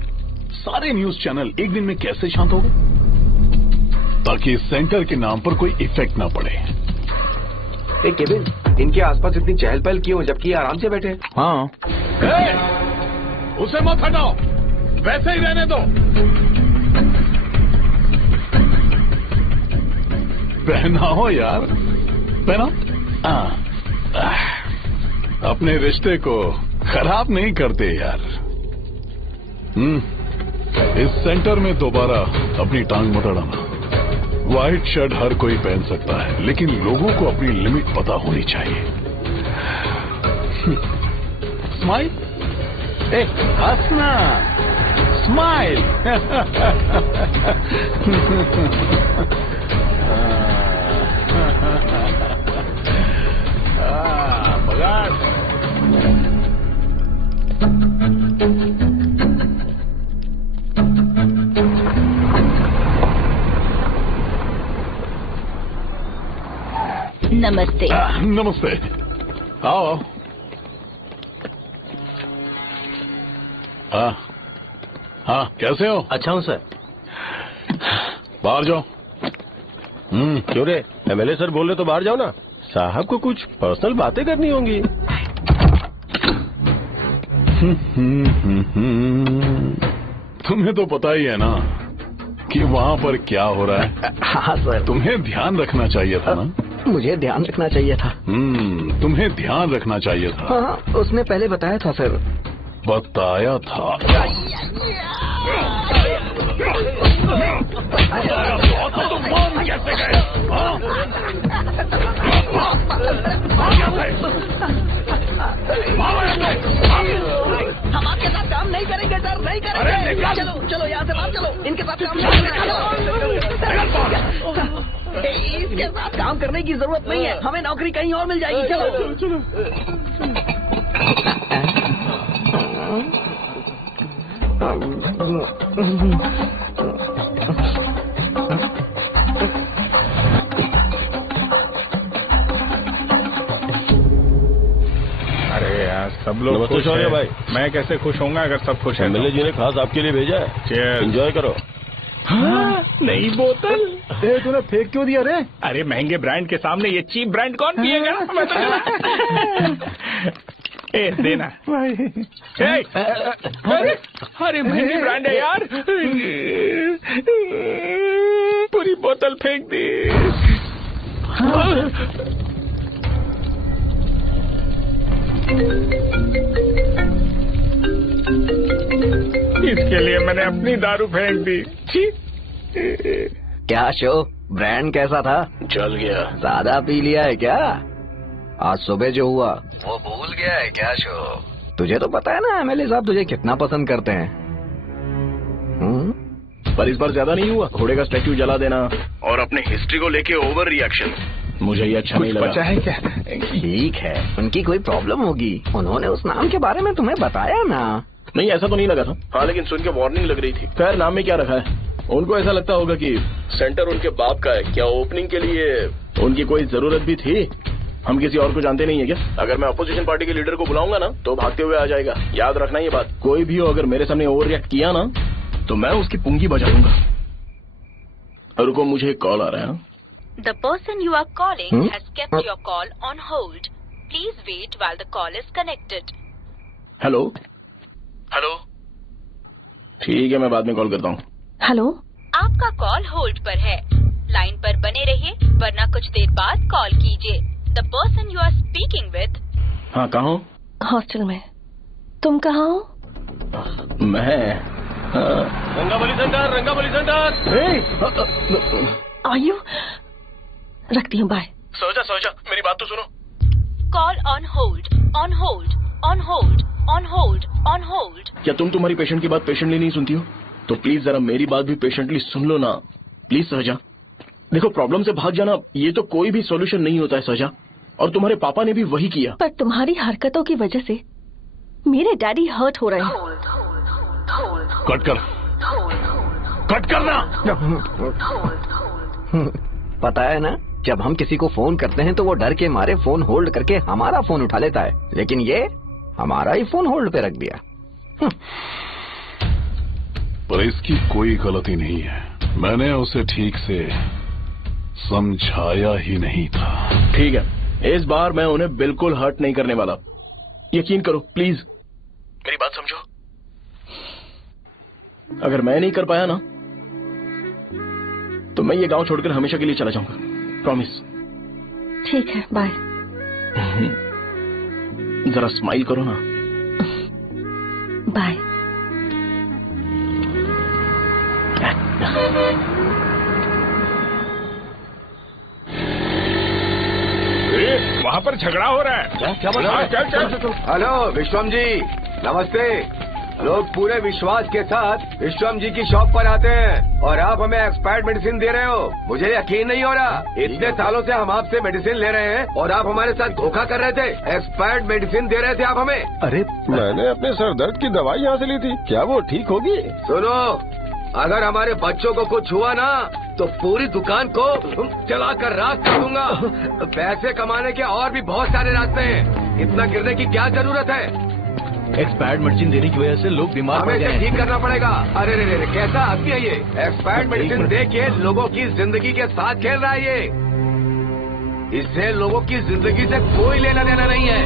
सारे न्यूज चैनल एक दिन में कैसे शांत हो गए? ताकि इस सेंटर के नाम पर कोई इफेक्ट ना पड़े। केविन, इनके आसपास इतनी चहल पहल क्यों जबकि ये आराम से बैठे? हाँ। उसे मत हटाओ, वैसे ही रहने दो। पहनाओ यार, पहनाओ। अपने रिश्ते को खराब नहीं करते यार। इस सेंटर में दोबारा अपनी टांग मत अड़ाना। व्हाइट शर्ट हर कोई पहन सकता है, लेकिन लोगों को अपनी लिमिट पता होनी चाहिए। स्माइल, हंसना, स्माइल। नमस्ते। नमस्ते, आओ। हाँ हाँ, कैसे हो? अच्छा हूँ सर। बाहर जाओ। क्यों रे, एमएलए सर बोल रहे तो बाहर जाओ ना। साहब को कुछ पर्सनल बातें करनी होंगी। तुम्हें तो पता ही है ना कि वहाँ पर क्या हो रहा है। हाँ सर। तुम्हें ध्यान रखना चाहिए था ना। मुझे ध्यान रखना चाहिए था। तुम्हें ध्यान रखना चाहिए था। हाँ, उसने पहले बताया था सर। बताया था। हम आपके साथ काम नहीं करेंगे सर, नहीं करेंगे। चलो चलो यहाँ से बाहर चलो, इनके साथ काम नहीं करेंगे। इसके साथ काम करने की जरूरत नहीं है, हमें नौकरी कहीं और मिल जाएगी। चलो चलो। अरे यार, सब लोग खुश शौर्य भाई। मैं कैसे खुश होऊंगा अगर सब खुश है? एमएलए जी ने खास आपके लिए भेजा है, एंजॉय करो। हाँ, नई बोतल। तूने फेंक क्यों दिया रे? अरे महंगे ब्रांड के सामने ये चीप ब्रांड कौन पिएगा? मैं तो ए, देना। अरे महंगी ब्रांड है यार, पूरी बोतल फेंक दी। इसके लिए मैंने अपनी दारू फेंक दी। क्या शो, ब्रांड कैसा था? चल गया। ज्यादा पी लिया है क्या? आज सुबह जो हुआ वो भूल गया है क्या शो? तुझे तो पता है ना एमएलए साहब तुझे कितना पसंद करते हैं। पर इस बार ज्यादा नहीं हुआ? घोड़े का स्टैच्यू जला देना और अपने हिस्ट्री को लेके ओवर रिएक्शन, मुझे ये अच्छा नहीं लगा। बचा है क्या? ठीक है, उनकी कोई प्रॉब्लम होगी, उन्होंने उस नाम के बारे में तुम्हें बताया ना। नहीं, ऐसा तो नहीं लगा था। हाँ, लेकिन सुन के वार्निंग लग रही थी। खैर, नाम में क्या रखा है? उनको ऐसा लगता होगा कि सेंटर उनके बाप का है। क्या ओपनिंग के लिए उनकी कोई जरूरत भी थी? हम किसी और को जानते नहीं है क्या? अगर मैं अपोजिशन पार्टी के लीडर को बुलाऊंगा ना तो भागते हुए आ जाएगा। याद रखना ये बात। कोई भी हो अगर मेरे सामने ओवर रिएक्ट किया ना तो मैं उसकी पुंगी बजा दूंगा। रुको, मुझे एक कॉल आ रहा है। The person you are calling has kept your call on hold. Please wait while the call is connected. Hello hello, ठीक है मैं बाद में कॉल करता हूँ। हेलो, आपका कॉल होल्ड पर है। लाइन पर बने रहिए वरना कुछ देर बाद कॉल कीजिए। The person you are speaking with. हाँ, कहाँ हो? हॉस्टल में। तुम कहाँ हो? मैं रंगाबली सेंटर, रंगाबली सेंटर। आयु, रखती हूँ, बाय। सोचा मेरी बात तो सुनो। Call on hold, on hold, on hold, on hold, on hold. क्या तुम तुम्हारी पेशेंट की बात पेशेंटली नहीं सुनती हो? तो प्लीज जरा मेरी बात भी पेशेंटली सुन लो ना। प्लीज सहजा, देखो प्रॉब्लम से भाग जाना ये तो कोई भी सॉल्यूशन नहीं होता है सहजा, और तुम्हारे पापा ने भी वही किया। पर तुम्हारी हरकतों की वजह से मेरे डैडी हर्ट हो रहे हैं। कट करना। पता है ना, जब हम किसी को फोन करते हैं तो वो डर के मारे फोन होल्ड करके हमारा फोन उठा लेता है, लेकिन ये हमारा ही फोन होल्ड पे रख दिया। पर इसकी कोई गलती नहीं है, मैंने उसे ठीक से समझाया ही नहीं था। ठीक है, इस बार मैं उन्हें बिल्कुल हर्ट नहीं करने वाला, यकीन करो प्लीज, मेरी बात समझो। अगर मैं नहीं कर पाया ना तो मैं ये गांव छोड़कर हमेशा के लिए चला जाऊंगा, प्रॉमिस। ठीक है, बाय। जरा स्माइल करो ना। बाय। वहाँ पर झगड़ा हो रहा है। क्या बोल रहा है? चल। हेलो विश्वम जी, नमस्ते। लोग पूरे विश्वास के साथ विश्वम जी की शॉप पर आते हैं और आप हमें एक्सपायर्ड मेडिसिन दे रहे हो। मुझे यकीन नहीं हो रहा, इतने सालों से हम आपसे मेडिसिन ले रहे हैं और आप हमारे साथ धोखा कर रहे थे। एक्सपायर्ड मेडिसिन दे रहे थे आप हमें। अरे मैंने अपने सर दर्द की दवाई यहाँ से ली थी, क्या वो ठीक होगी? सुनो, अगर हमारे बच्चों को कुछ हुआ ना तो पूरी दुकान को चला कर राख कर दूंगा। पैसे कमाने के और भी बहुत सारे रास्ते हैं, इतना गिरने की क्या जरूरत है? एक्सपायर्ड मेडिसिन देने की वजह से लोग बीमार पड़ गए हमें ठीक करना पड़ेगा। अरे रे, कैसा आदमी है ये? एक्सपायर्ड मेडिसिन दे के लोगों की जिंदगी के साथ खेल रहा है ये। इससे लोगों की जिंदगी से कोई लेना देना नहीं है।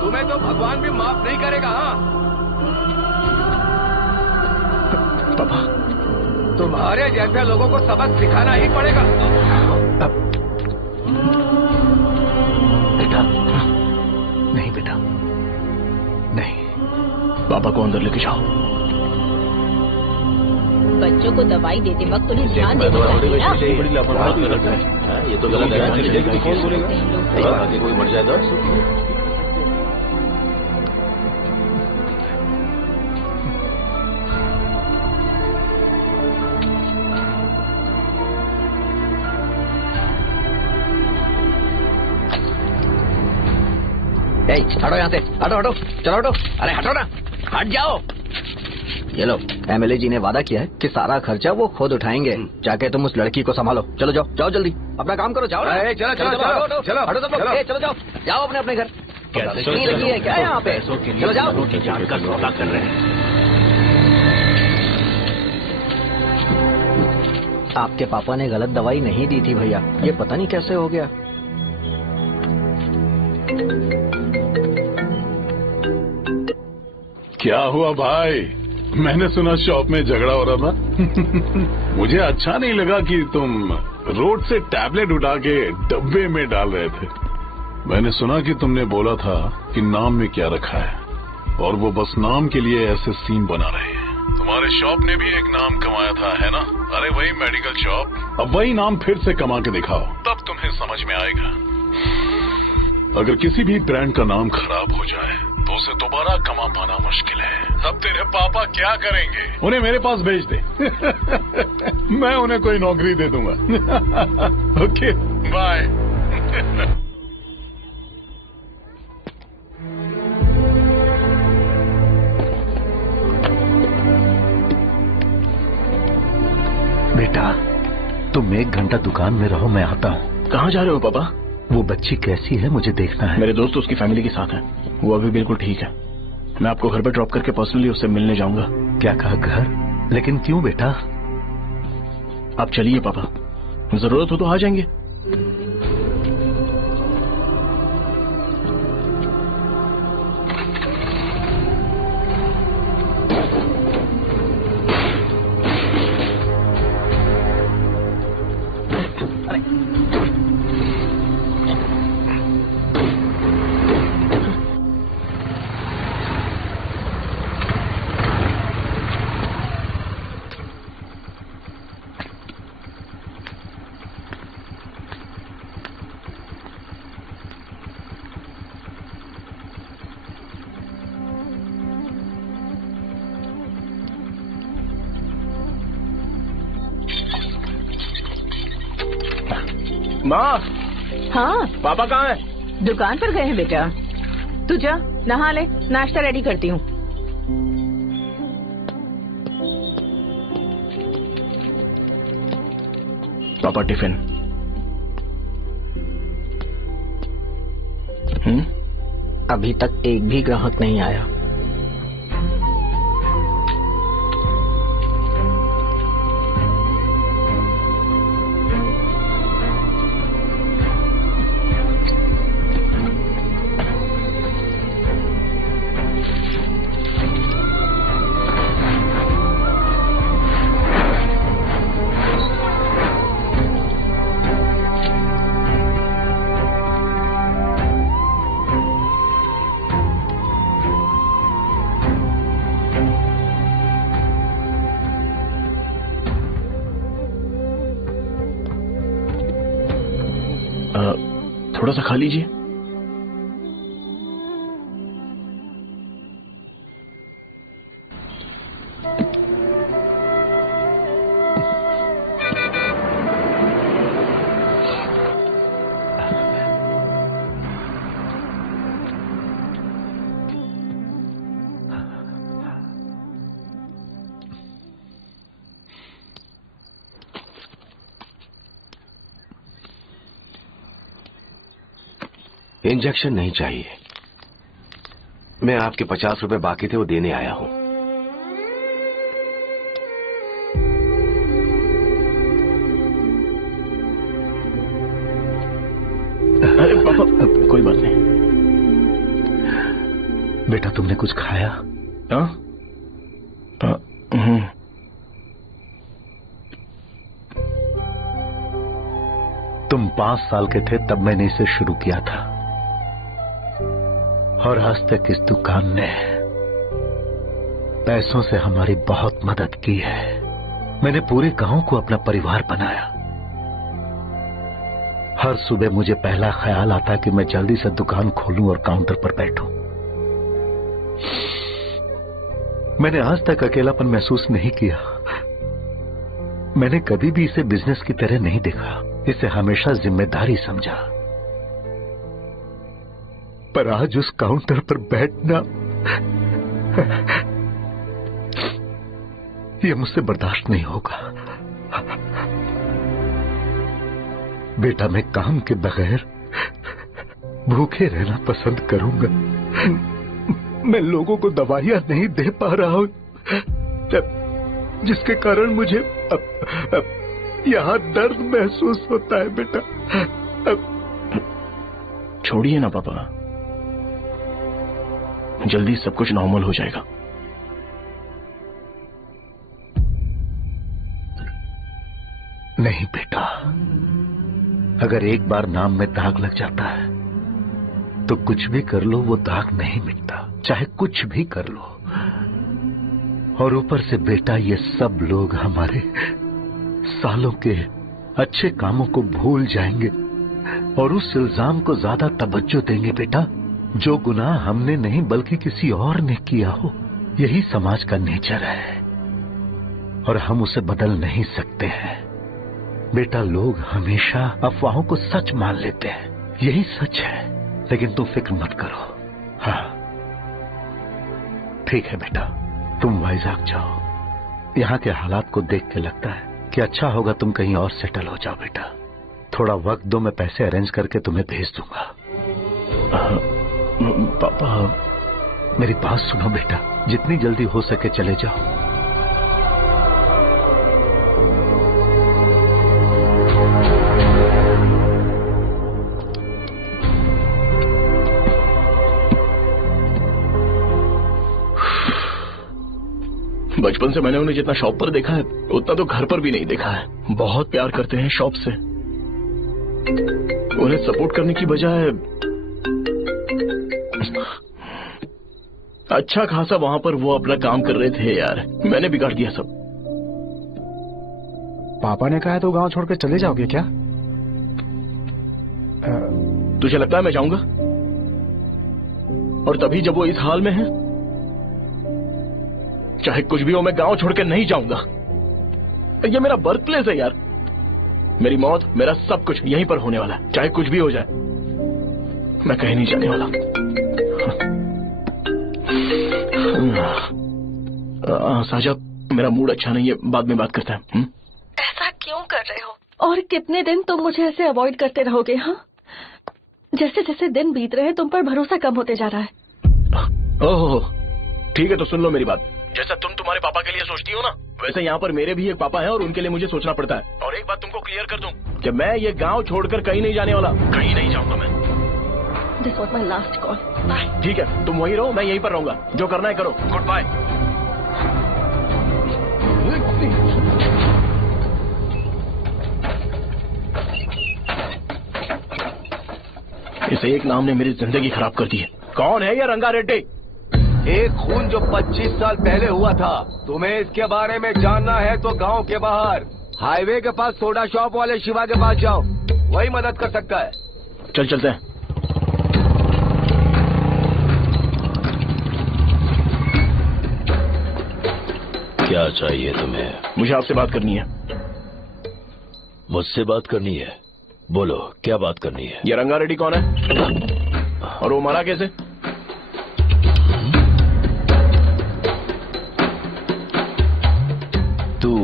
तुम्हें तो भगवान भी माफ नहीं करेगा। हाँ पापा, तुम्हारे जैसे लोगों को सबक सिखाना ही पड़ेगा। बेटा नहीं, बेटा नहीं, पापा को अंदर लेके जाओ। बच्चों को दवाई देते वक्त उन्हें ध्यान देना चाहिए ना। ये तो गलत है। कौन बोलेगा? आगे कोई मर जाए तो हटो यहाँ से, हटो, चलो हटो। अरे हटो ना, हट जाओ। ये लो, एमएलए जी ने वादा किया है कि सारा खर्चा वो खुद उठाएंगे। जाके तुम उस लड़की को संभालो। चलो जाओ जल्दी, अपना काम करो। जाओ, चलो हटो सब लोग, चलो जाओ अपने घर। नहीं लगी है क्या यहाँ पे? चलो जाओ। सौदा कर रहे हैं। आपके पापा ने गलत दवाई नहीं दी थी भैया, ये पता नहीं कैसे हो गया। क्या हुआ भाई? मैंने सुना शॉप में झगड़ा हो रहा था। मुझे अच्छा नहीं लगा कि तुम रोड से टैबलेट उठा के डब्बे में डाल रहे थे। मैंने सुना कि तुमने बोला था कि नाम में क्या रखा है, और वो बस नाम के लिए ऐसे सीन बना रहे हैं। तुम्हारे शॉप ने भी एक नाम कमाया था, है ना? अरे वही मेडिकल शॉप, अब वही नाम फिर से कमा के दिखाओ, तब तुम्हें समझ में आएगा। अगर किसी भी ब्रांड का नाम खराब हो जाए तो उसे दोबारा कमा पाना मुश्किल है। तब तेरे पापा क्या करेंगे? उन्हें मेरे पास भेज दे। मैं उन्हें कोई नौकरी दे दूंगा। Okay, bye. तुम 1 घंटा दुकान में रहो, मैं आता हूँ। कहाँ जा रहे हो पापा? वो बच्ची कैसी है मुझे देखना है। मेरे दोस्त उसकी फैमिली के साथ है, वो अभी बिल्कुल ठीक है। मैं आपको घर पे ड्रॉप करके पर्सनली उससे मिलने जाऊंगा। क्या कहा घर? लेकिन क्यों बेटा? आप चलिए पापा, जरूरत हो तो आ जाएंगे। माँ। हाँ पापा कहाँ है? दुकान पर गए हैं बेटा। तू जा नहा ले, नाश्ता रेडी करती हूँ। पापा टिफिन। अभी तक एक भी ग्राहक नहीं आया। थोड़ा सा खा लीजिए। इंजेक्शन नहीं चाहिए, मैं आपके 50 रुपए बाकी थे वो देने आया हूं। अरे पापा कोई बात नहीं। बेटा तुमने कुछ खाया? तुम 5 साल के थे तब मैंने इसे शुरू किया था और आज तक इस दुकान ने पैसों से हमारी बहुत मदद की है। मैंने पूरे गांव को अपना परिवार बनाया। हर सुबह मुझे पहला ख्याल आता कि मैं जल्दी से दुकान खोलूं और काउंटर पर बैठूं। मैंने आज तक अकेलापन महसूस नहीं किया। मैंने कभी भी इसे बिजनेस की तरह नहीं देखा, इसे हमेशा जिम्मेदारी समझा। पर आज उस काउंटर पर बैठना यह मुझसे बर्दाश्त नहीं होगा। बेटा मैं काम के बगैर भूखे रहना पसंद करूंगा। मैं लोगों को दवाइयां नहीं दे पा रहा हूं, जिसके कारण मुझे यहां दर्द महसूस होता है। बेटा छोड़िए ना पापा, जल्दी सब कुछ नॉर्मल हो जाएगा। नहीं बेटा, अगर एक बार नाम में दाग लग जाता है तो कुछ भी कर लो वो दाग नहीं मिटता, चाहे कुछ भी कर लो। और ऊपर से बेटा ये सब लोग हमारे सालों के अच्छे कामों को भूल जाएंगे और उस इल्जाम को ज्यादा तवज्जो देंगे बेटा जो गुनाह हमने नहीं बल्कि किसी और ने किया हो। यही समाज का नेचर है और हम उसे बदल नहीं सकते हैं। बेटा लोग हमेशा अफवाहों को सच मान लेते हैं, यही सच है। लेकिन तुम फिक्र मत करो। हाँ ठीक है बेटा, तुम वाइजाग जाओ। यहाँ के हालात को देख के लगता है कि अच्छा होगा तुम कहीं और सेटल हो जाओ बेटा। थोड़ा वक्त दो, मैं पैसे अरेंज करके तुम्हें भेज दूंगा। पापा, मेरी बात सुनो बेटा, जितनी जल्दी हो सके चले जाओ। बचपन से मैंने उन्हें जितना शॉप पर देखा है उतना तो घर पर भी नहीं देखा है। बहुत प्यार करते हैं शॉप से। उन्हें सपोर्ट करने की बजाय अच्छा खासा वहां पर वो अपना काम कर रहे थे यार, मैंने बिगाड़ दिया सब। पापा ने कहा तो गांव छोड़कर चले जाओगे क्या? तुझे लगता है मैं जाऊंगा? और तभी जब वो इस हाल में है, चाहे कुछ भी हो मैं गांव छोड़कर नहीं जाऊंगा। ये मेरा बर्थ प्लेस है यार। मेरी मौत, मेरा सब कुछ यहीं पर होने वाला है, चाहे कुछ भी हो जाए। मैं कहीं नहीं जाने वाला। साजा, मेरा मूड अच्छा नहीं है, बाद में बात करते हैं। ऐसा क्यों कर रहे हो? और कितने दिन तुम मुझे ऐसे अवॉइड करते रहोगे? हाँ, जैसे जैसे दिन बीत रहे हैं तुम पर भरोसा कम होते जा रहा है। ओह ठीक है, तो सुन लो मेरी बात। जैसा तुम तुम्हारे पापा के लिए सोचती हो ना, वैसे यहाँ पर मेरे भी एक पापा हैं और उनके लिए मुझे सोचना पड़ता है। और एक बात तुमको क्लियर कर दूं कि मैं ये गांव छोड़कर कहीं नहीं जाने वाला, कहीं नहीं जाऊंगा मैं। This was my last call. Bye. ठीक है, तुम वहीं रहो, मैं यहीं पर रहूंगा। जो करना है करो। Good bye. इस एक नाम ने मेरी जिंदगी खराब कर दी है। कौन है ये रंगा रेड्डी? एक खून जो 25 साल पहले हुआ था। तुम्हें इसके बारे में जानना है तो गांव के बाहर हाईवे के पास सोडा शॉप वाले शिवा के पास जाओ, वही मदद कर सकता है। चल चलते हैं। क्या चाहिए तुम्हें? मुझे आपसे बात करनी है। मुझसे बात करनी है? बोलो, क्या बात करनी है? ये रंगा रेड्डी कौन है और वो मरा कैसे? तू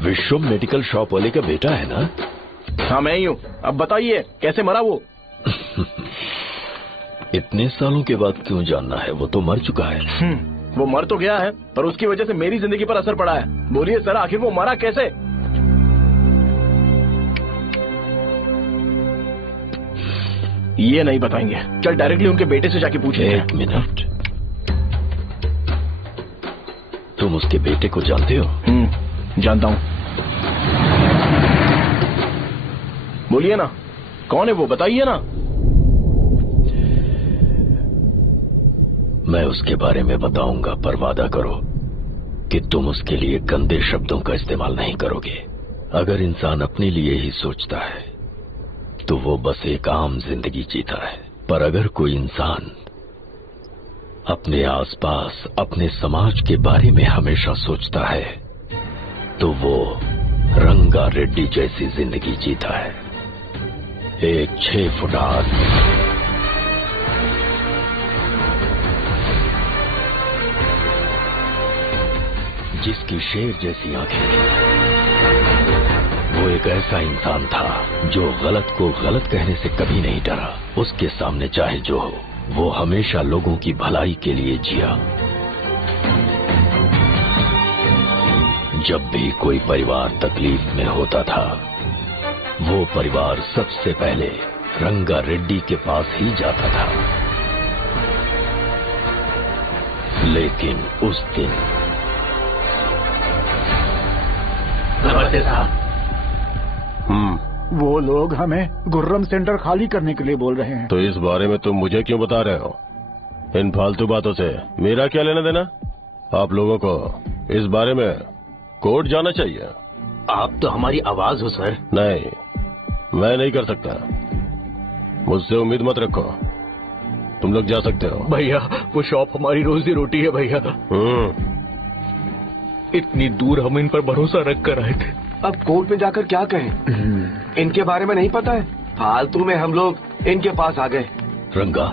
विश्वम मेडिकल शॉप वाले का बेटा है ना? हाँ मैं ही हूँ। अब बताइए कैसे मरा वो? इतने सालों के बाद क्यों जानना है? वो तो मर चुका है। वो मर तो गया है, पर उसकी वजह से मेरी जिंदगी पर असर पड़ा है। बोलिए सर, आखिर वो मरा कैसे? ये नहीं बताएंगे। चल डायरेक्टली उनके बेटे से जाके पूछ। एक मिनट, तुम उसके बेटे को जानते हो? जानता हूँ। बोलिए ना, कौन है वो? बताइए ना। मैं उसके बारे में बताऊंगा, पर वादा करो कि तुम उसके लिए गंदे शब्दों का इस्तेमाल नहीं करोगे। अगर इंसान अपने लिए ही सोचता है तो वो बस एक आम जिंदगी जीता है, पर अगर कोई इंसान अपने आसपास, अपने समाज के बारे में हमेशा सोचता है तो वो रंगा रेड्डी जैसी जिंदगी जीता है। एक 6 फुट आदमी जिसकी शेर जैसी आंखें थी, वो एक ऐसा इंसान था जो गलत को गलत कहने से कभी नहीं डरा। उसके सामने चाहे जो हो, वो हमेशा लोगों की भलाई के लिए जिया। जब भी कोई परिवार तकलीफ में होता था, वो परिवार सबसे पहले रंगा रेड्डी के पास ही जाता था। लेकिन उस दिन नमस्ते साहब। वो लोग हमें गुर्रम सेंटर खाली करने के लिए बोल रहे हैं। तो इस बारे में तुम मुझे क्यों बता रहे हो? इन फालतू बातों से मेरा क्या लेना देना? आप लोगों को इस बारे में कोर्ट जाना चाहिए। आप तो हमारी आवाज हो सर। नहीं, मैं नहीं कर सकता। मुझसे उम्मीद मत रखो। तुम लोग जा सकते हो। भैया, वो शॉप हमारी रोजी रोटी है भैया। इतनी दूर हम इन पर भरोसा रख कर आए थे। अब कोर्ट में जाकर क्या कहें? इनके बारे में नहीं पता है। फालतू में हम लोग इनके पास आ गए। रंगा,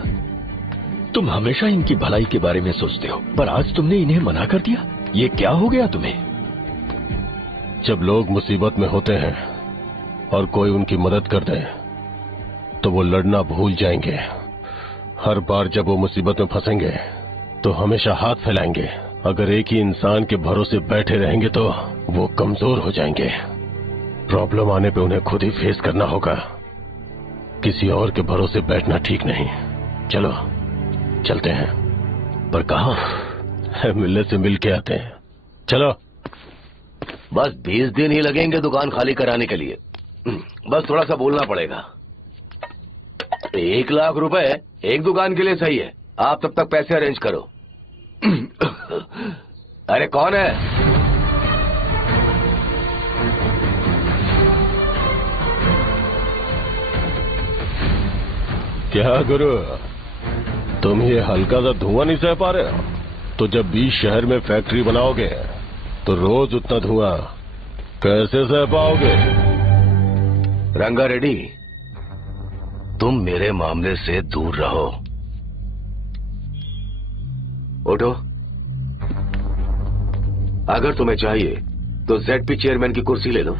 तुम हमेशा इनकी भलाई के बारे में सोचते हो, पर आज तुमने इन्हें मना कर दिया। ये क्या हो गया तुम्हें? जब लोग मुसीबत में होते हैं और कोई उनकी मदद कर दे तो वो लड़ना भूल जाएंगे। हर बार जब वो मुसीबत में फंसेंगे तो हमेशा हाथ फैलाएंगे। अगर एक ही इंसान के भरोसे बैठे रहेंगे तो वो कमजोर हो जाएंगे। प्रॉब्लम आने पे उन्हें खुद ही फेस करना होगा। किसी और के भरोसे बैठना ठीक नहीं। चलो चलते हैं। पर कहाँ? मिलने से मिल के आते हैं। चलो। बस 20 दिन ही लगेंगे दुकान खाली कराने के लिए। बस थोड़ा सा बोलना पड़ेगा। 1 लाख रुपए एक दुकान के लिए सही है। आप तब तक पैसे अरेंज करो। अरे कौन है? क्या गुरु, तुम ये हल्का सा धुआं नहीं सह पा रहे हो? तो जब 20 शहर में फैक्ट्री बनाओगे तो रोज उतना धुआं कैसे सह पाओगे? रंगा रेड्डी, तुम मेरे मामले से दूर रहो। उठो। अगर तुम्हें चाहिए तो ZP चेयरमैन की कुर्सी ले लो।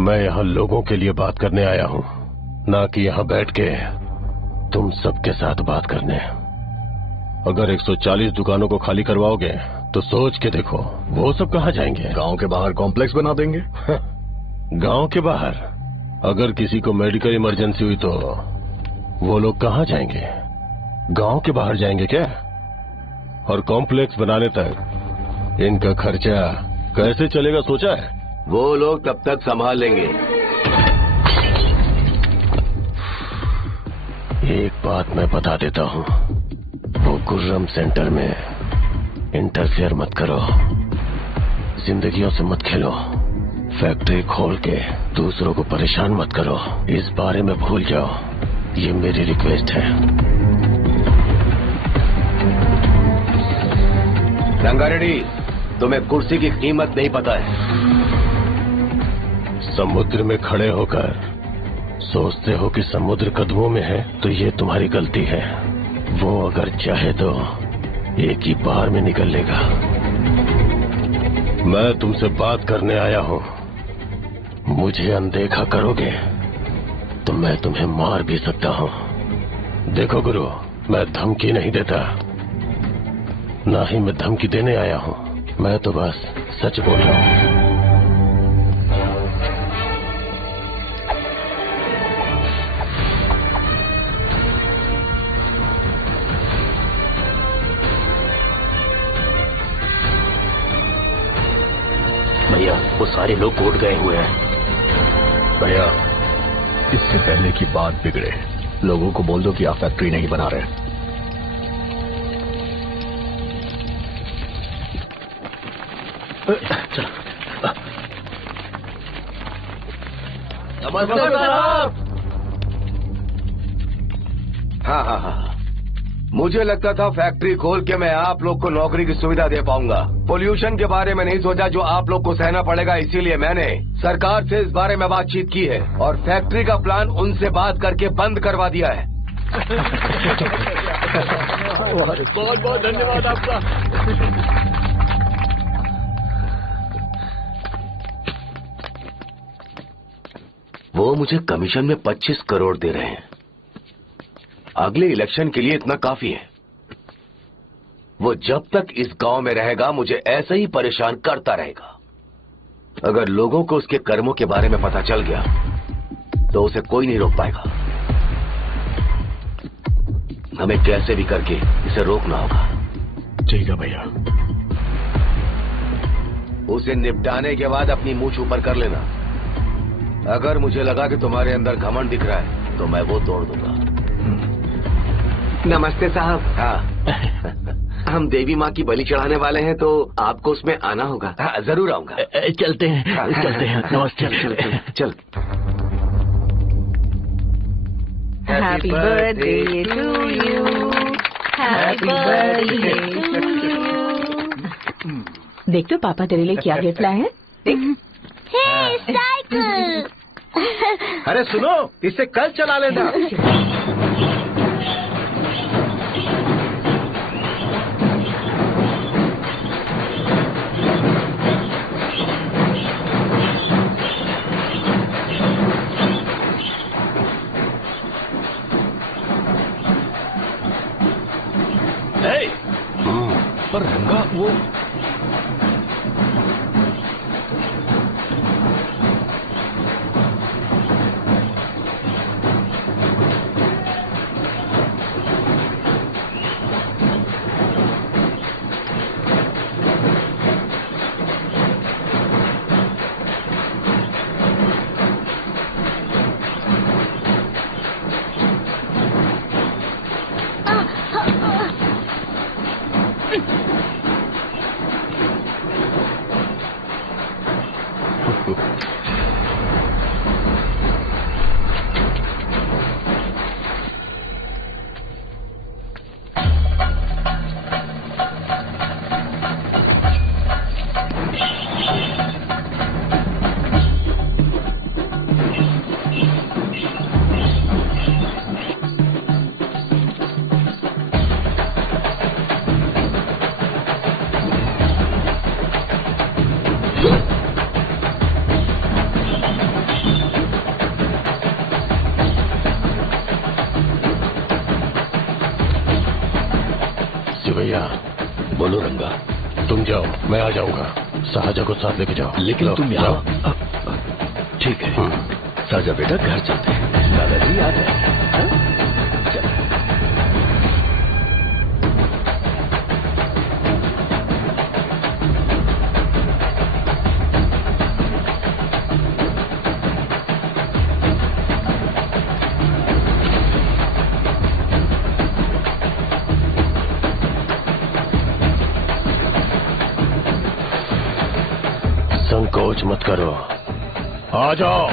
मैं यहाँ लोगों के लिए बात करने आया हूँ, ना कि यहाँ बैठ के तुम सबके साथ बात करने। अगर 140 दुकानों को खाली करवाओगे तो सोच के देखो वो सब कहाँ जाएंगे? गांव के बाहर कॉम्प्लेक्स बना देंगे। गांव के बाहर? अगर किसी को मेडिकल इमरजेंसी हुई तो वो लोग कहाँ जाएंगे? गांव के बाहर जाएंगे क्या? और कॉम्प्लेक्स बनाने तक इनका खर्चा कैसे चलेगा सोचा है? वो लोग तब तक संभाल लेंगे। एक बात मैं बता देता हूँ, वो गुर्रम सेंटर में इंटरफेयर मत करो। जिंदगियों से मत खेलो। फैक्ट्री खोल के दूसरों को परेशान मत करो। इस बारे में भूल जाओ। ये मेरी रिक्वेस्ट है। रंगा रेड्डी, तुम्हें कुर्सी की कीमत नहीं पता है। समुद्र में खड़े होकर सोचते हो कि समुद्र कदमों में है तो ये तुम्हारी गलती है। वो अगर चाहे तो एक ही बार में निकल लेगा। मैं तुमसे बात करने आया हूँ। मुझे अनदेखा करोगे तो मैं तुम्हें मार भी सकता हूँ। देखो गुरु, मैं धमकी नहीं देता, ना ही मैं धमकी देने आया हूँ। मैं तो बस सच बोल रहा हूँ। भैया, वो सारे लोग कोर्ट गए हुए हैं। भैया, इससे पहले की बात बिगड़े, लोगों को बोल दो कि आप फैक्ट्री नहीं बना रहे। नमस्ते साहब। हाँ, मुझे लगता था फैक्ट्री खोल के मैं आप लोग को नौकरी की सुविधा दे पाऊंगा। पोल्यूशन के बारे में नहीं सोचा जो आप लोग को सहना पड़ेगा, इसीलिए मैंने सरकार से इस बारे में बातचीत की है और फैक्ट्री का प्लान उनसे बात करके बंद करवा दिया है। बहुत बहुत धन्यवाद आपका। वो मुझे कमीशन में 25 करोड़ दे रहे हैं। अगले इलेक्शन के लिए इतना काफी है। वो जब तक इस गांव में रहेगा मुझे ऐसे ही परेशान करता रहेगा। अगर लोगों को उसके कर्मों के बारे में पता चल गया तो उसे कोई नहीं रोक पाएगा। हमें कैसे भी करके इसे रोकना होगा। ठीक है भैया। उसे निपटाने के बाद अपनी मूंछ ऊपर कर लेना। अगर मुझे लगा कि तुम्हारे अंदर घमंड दिख रहा है तो मैं वो तोड़ दूंगा। नमस्ते साहब। हाँ। हम देवी माँ की बलि चढ़ाने वाले हैं तो आपको उसमें आना होगा। हाँ, जरूर आऊंगा। चलते हैं। हाँ, चलते हैं। नमस्ते। चल। Happy birthday to you. Happy birthday to you. देख तो पापा तेरे लिए क्या गिफ्ट लाए हैं। देख। साइकिल। अरे सुनो, इसे कल चला लेना। भैया बोलो रंगा। तुम जाओ, मैं आ जाऊंगा। साहजा को साथ लेके जाओ। लेकिन तुम यहाँ। ठीक है साहजा बेटा, घर चलते हैं। दादाजी आ गए। संकोच मत करो, आ जाओ।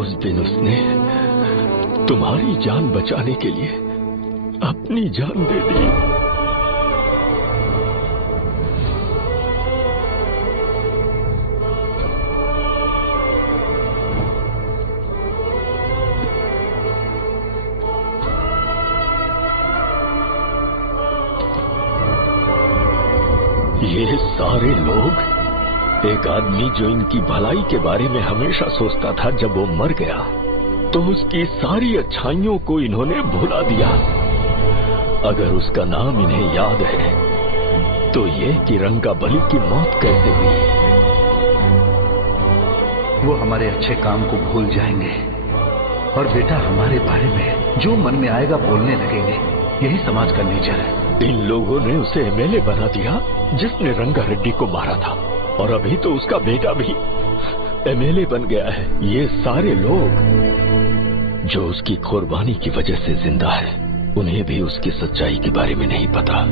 उस दिन उसने तुम्हारी जान बचाने के लिए अपनी जान दे दी। ये सारे लोग, एक आदमी जो इनकी भलाई के बारे में हमेशा सोचता था, जब वो मर गया तो उसकी सारी अच्छाइयों को इन्होंने भुला दिया। अगर उसका नाम इन्हें याद है तो ये कि रंगाबली की मौत कैसे हुई। वो हमारे अच्छे काम को भूल जाएंगे और बेटा हमारे बारे में जो मन में आएगा बोलने लगेंगे। यही समाज का नेचर है। इन लोगों ने उसे एमएलए बना दिया जिसने रंगा रेड्डी को मारा था, और अभी तो उसका बेटा भी एमएलए बन गया है। ये सारे लोग जो उसकी कुर्बानी की वजह से जिंदा है, उन्हें भी उसकी सच्चाई के बारे में नहीं पता।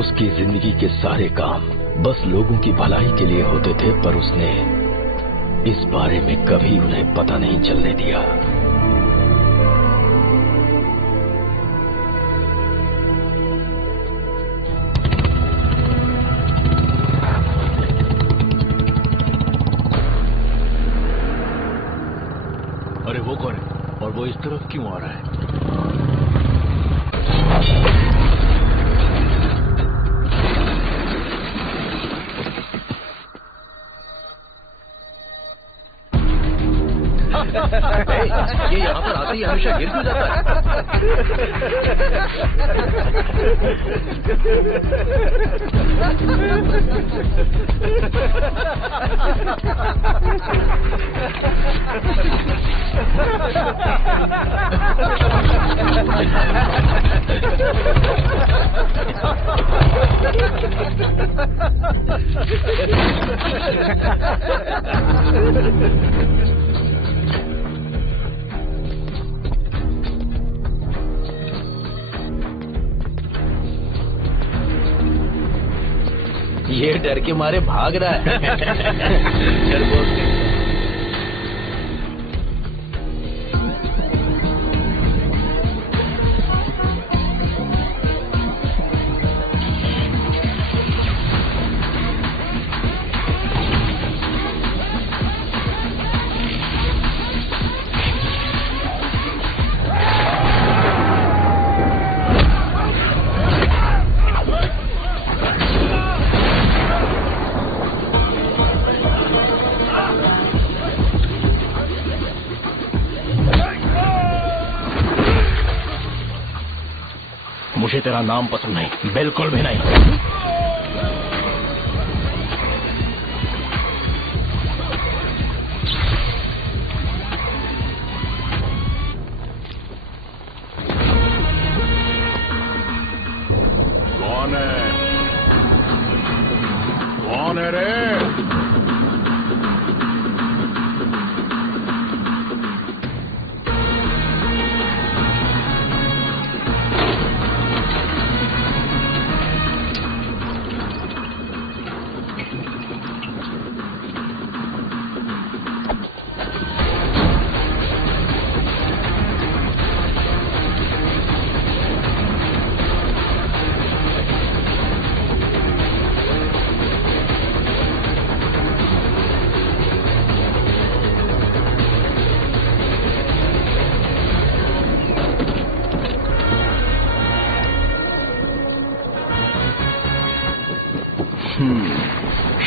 उसकी जिंदगी के सारे काम बस लोगों की भलाई के लिए होते थे, पर उसने इस बारे में कभी उन्हें पता नहीं चलने दिया। अरे वो कौन है और वो इस तरफ क्यों आ रहा है? ये यहाँ पर आते ही हमेशा गिर क्यों जाता ये डर के मारे भाग रहा है। डरपोक नहीं। मुझे तेरा नाम पसंद नहीं, बिल्कुल भी नहीं। कौन है? कौन है रे?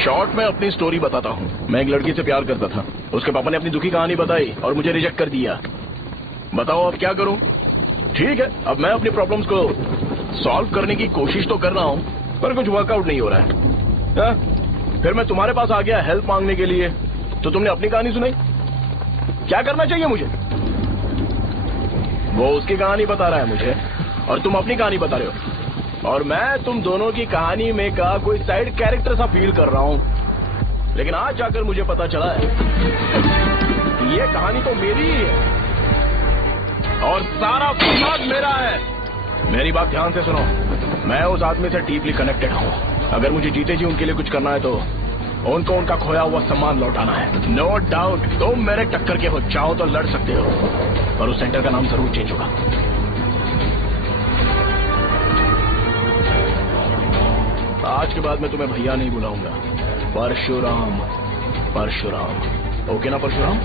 शॉर्ट में अपनी स्टोरी बताता हूँ। मैं एक लड़की से प्यार करता था। उसके पापा ने अपनी दुखी कहानी बताई और मुझे रिजेक्ट कर दिया। बताओ अब क्या करूँ? ठीक है, अब मैं अपनी प्रॉब्लम्स को सॉल्व करने की कोशिश तो कर रहा हूँ, पर कुछ वर्कआउट नहीं हो रहा है। फिर मैं तुम्हारे पास आ गया हेल्प मांगने के लिए, तो तुमने अपनी कहानी सुनाई। क्या करना चाहिए मुझे? वो उसकी कहानी बता रहा है मुझे और तुम अपनी कहानी बता रहे हो, और मैं तुम दोनों की कहानी में का कोई साइड कैरेक्टर सा फील कर रहा हूँ। लेकिन आज जाकर मुझे पता चला है कि ये कहानी तो मेरी ही है और सारा फसाद मेरा है। मेरी बात ध्यान से सुनो, मैं उस आदमी से डीपली कनेक्टेड हूँ। अगर मुझे जीते जी उनके लिए कुछ करना है तो उनको उनका खोया हुआ सम्मान लौटाना है। नो डाउट तुम मेरे टक्कर के हो, चाहो तो लड़ सकते हो, पर उस सेंटर का नाम जरूर चेंज होगा। आज के बाद मैं तुम्हें भैया नहीं बुलाऊंगा, परशुराम। परशुराम, ओके ना परशुराम?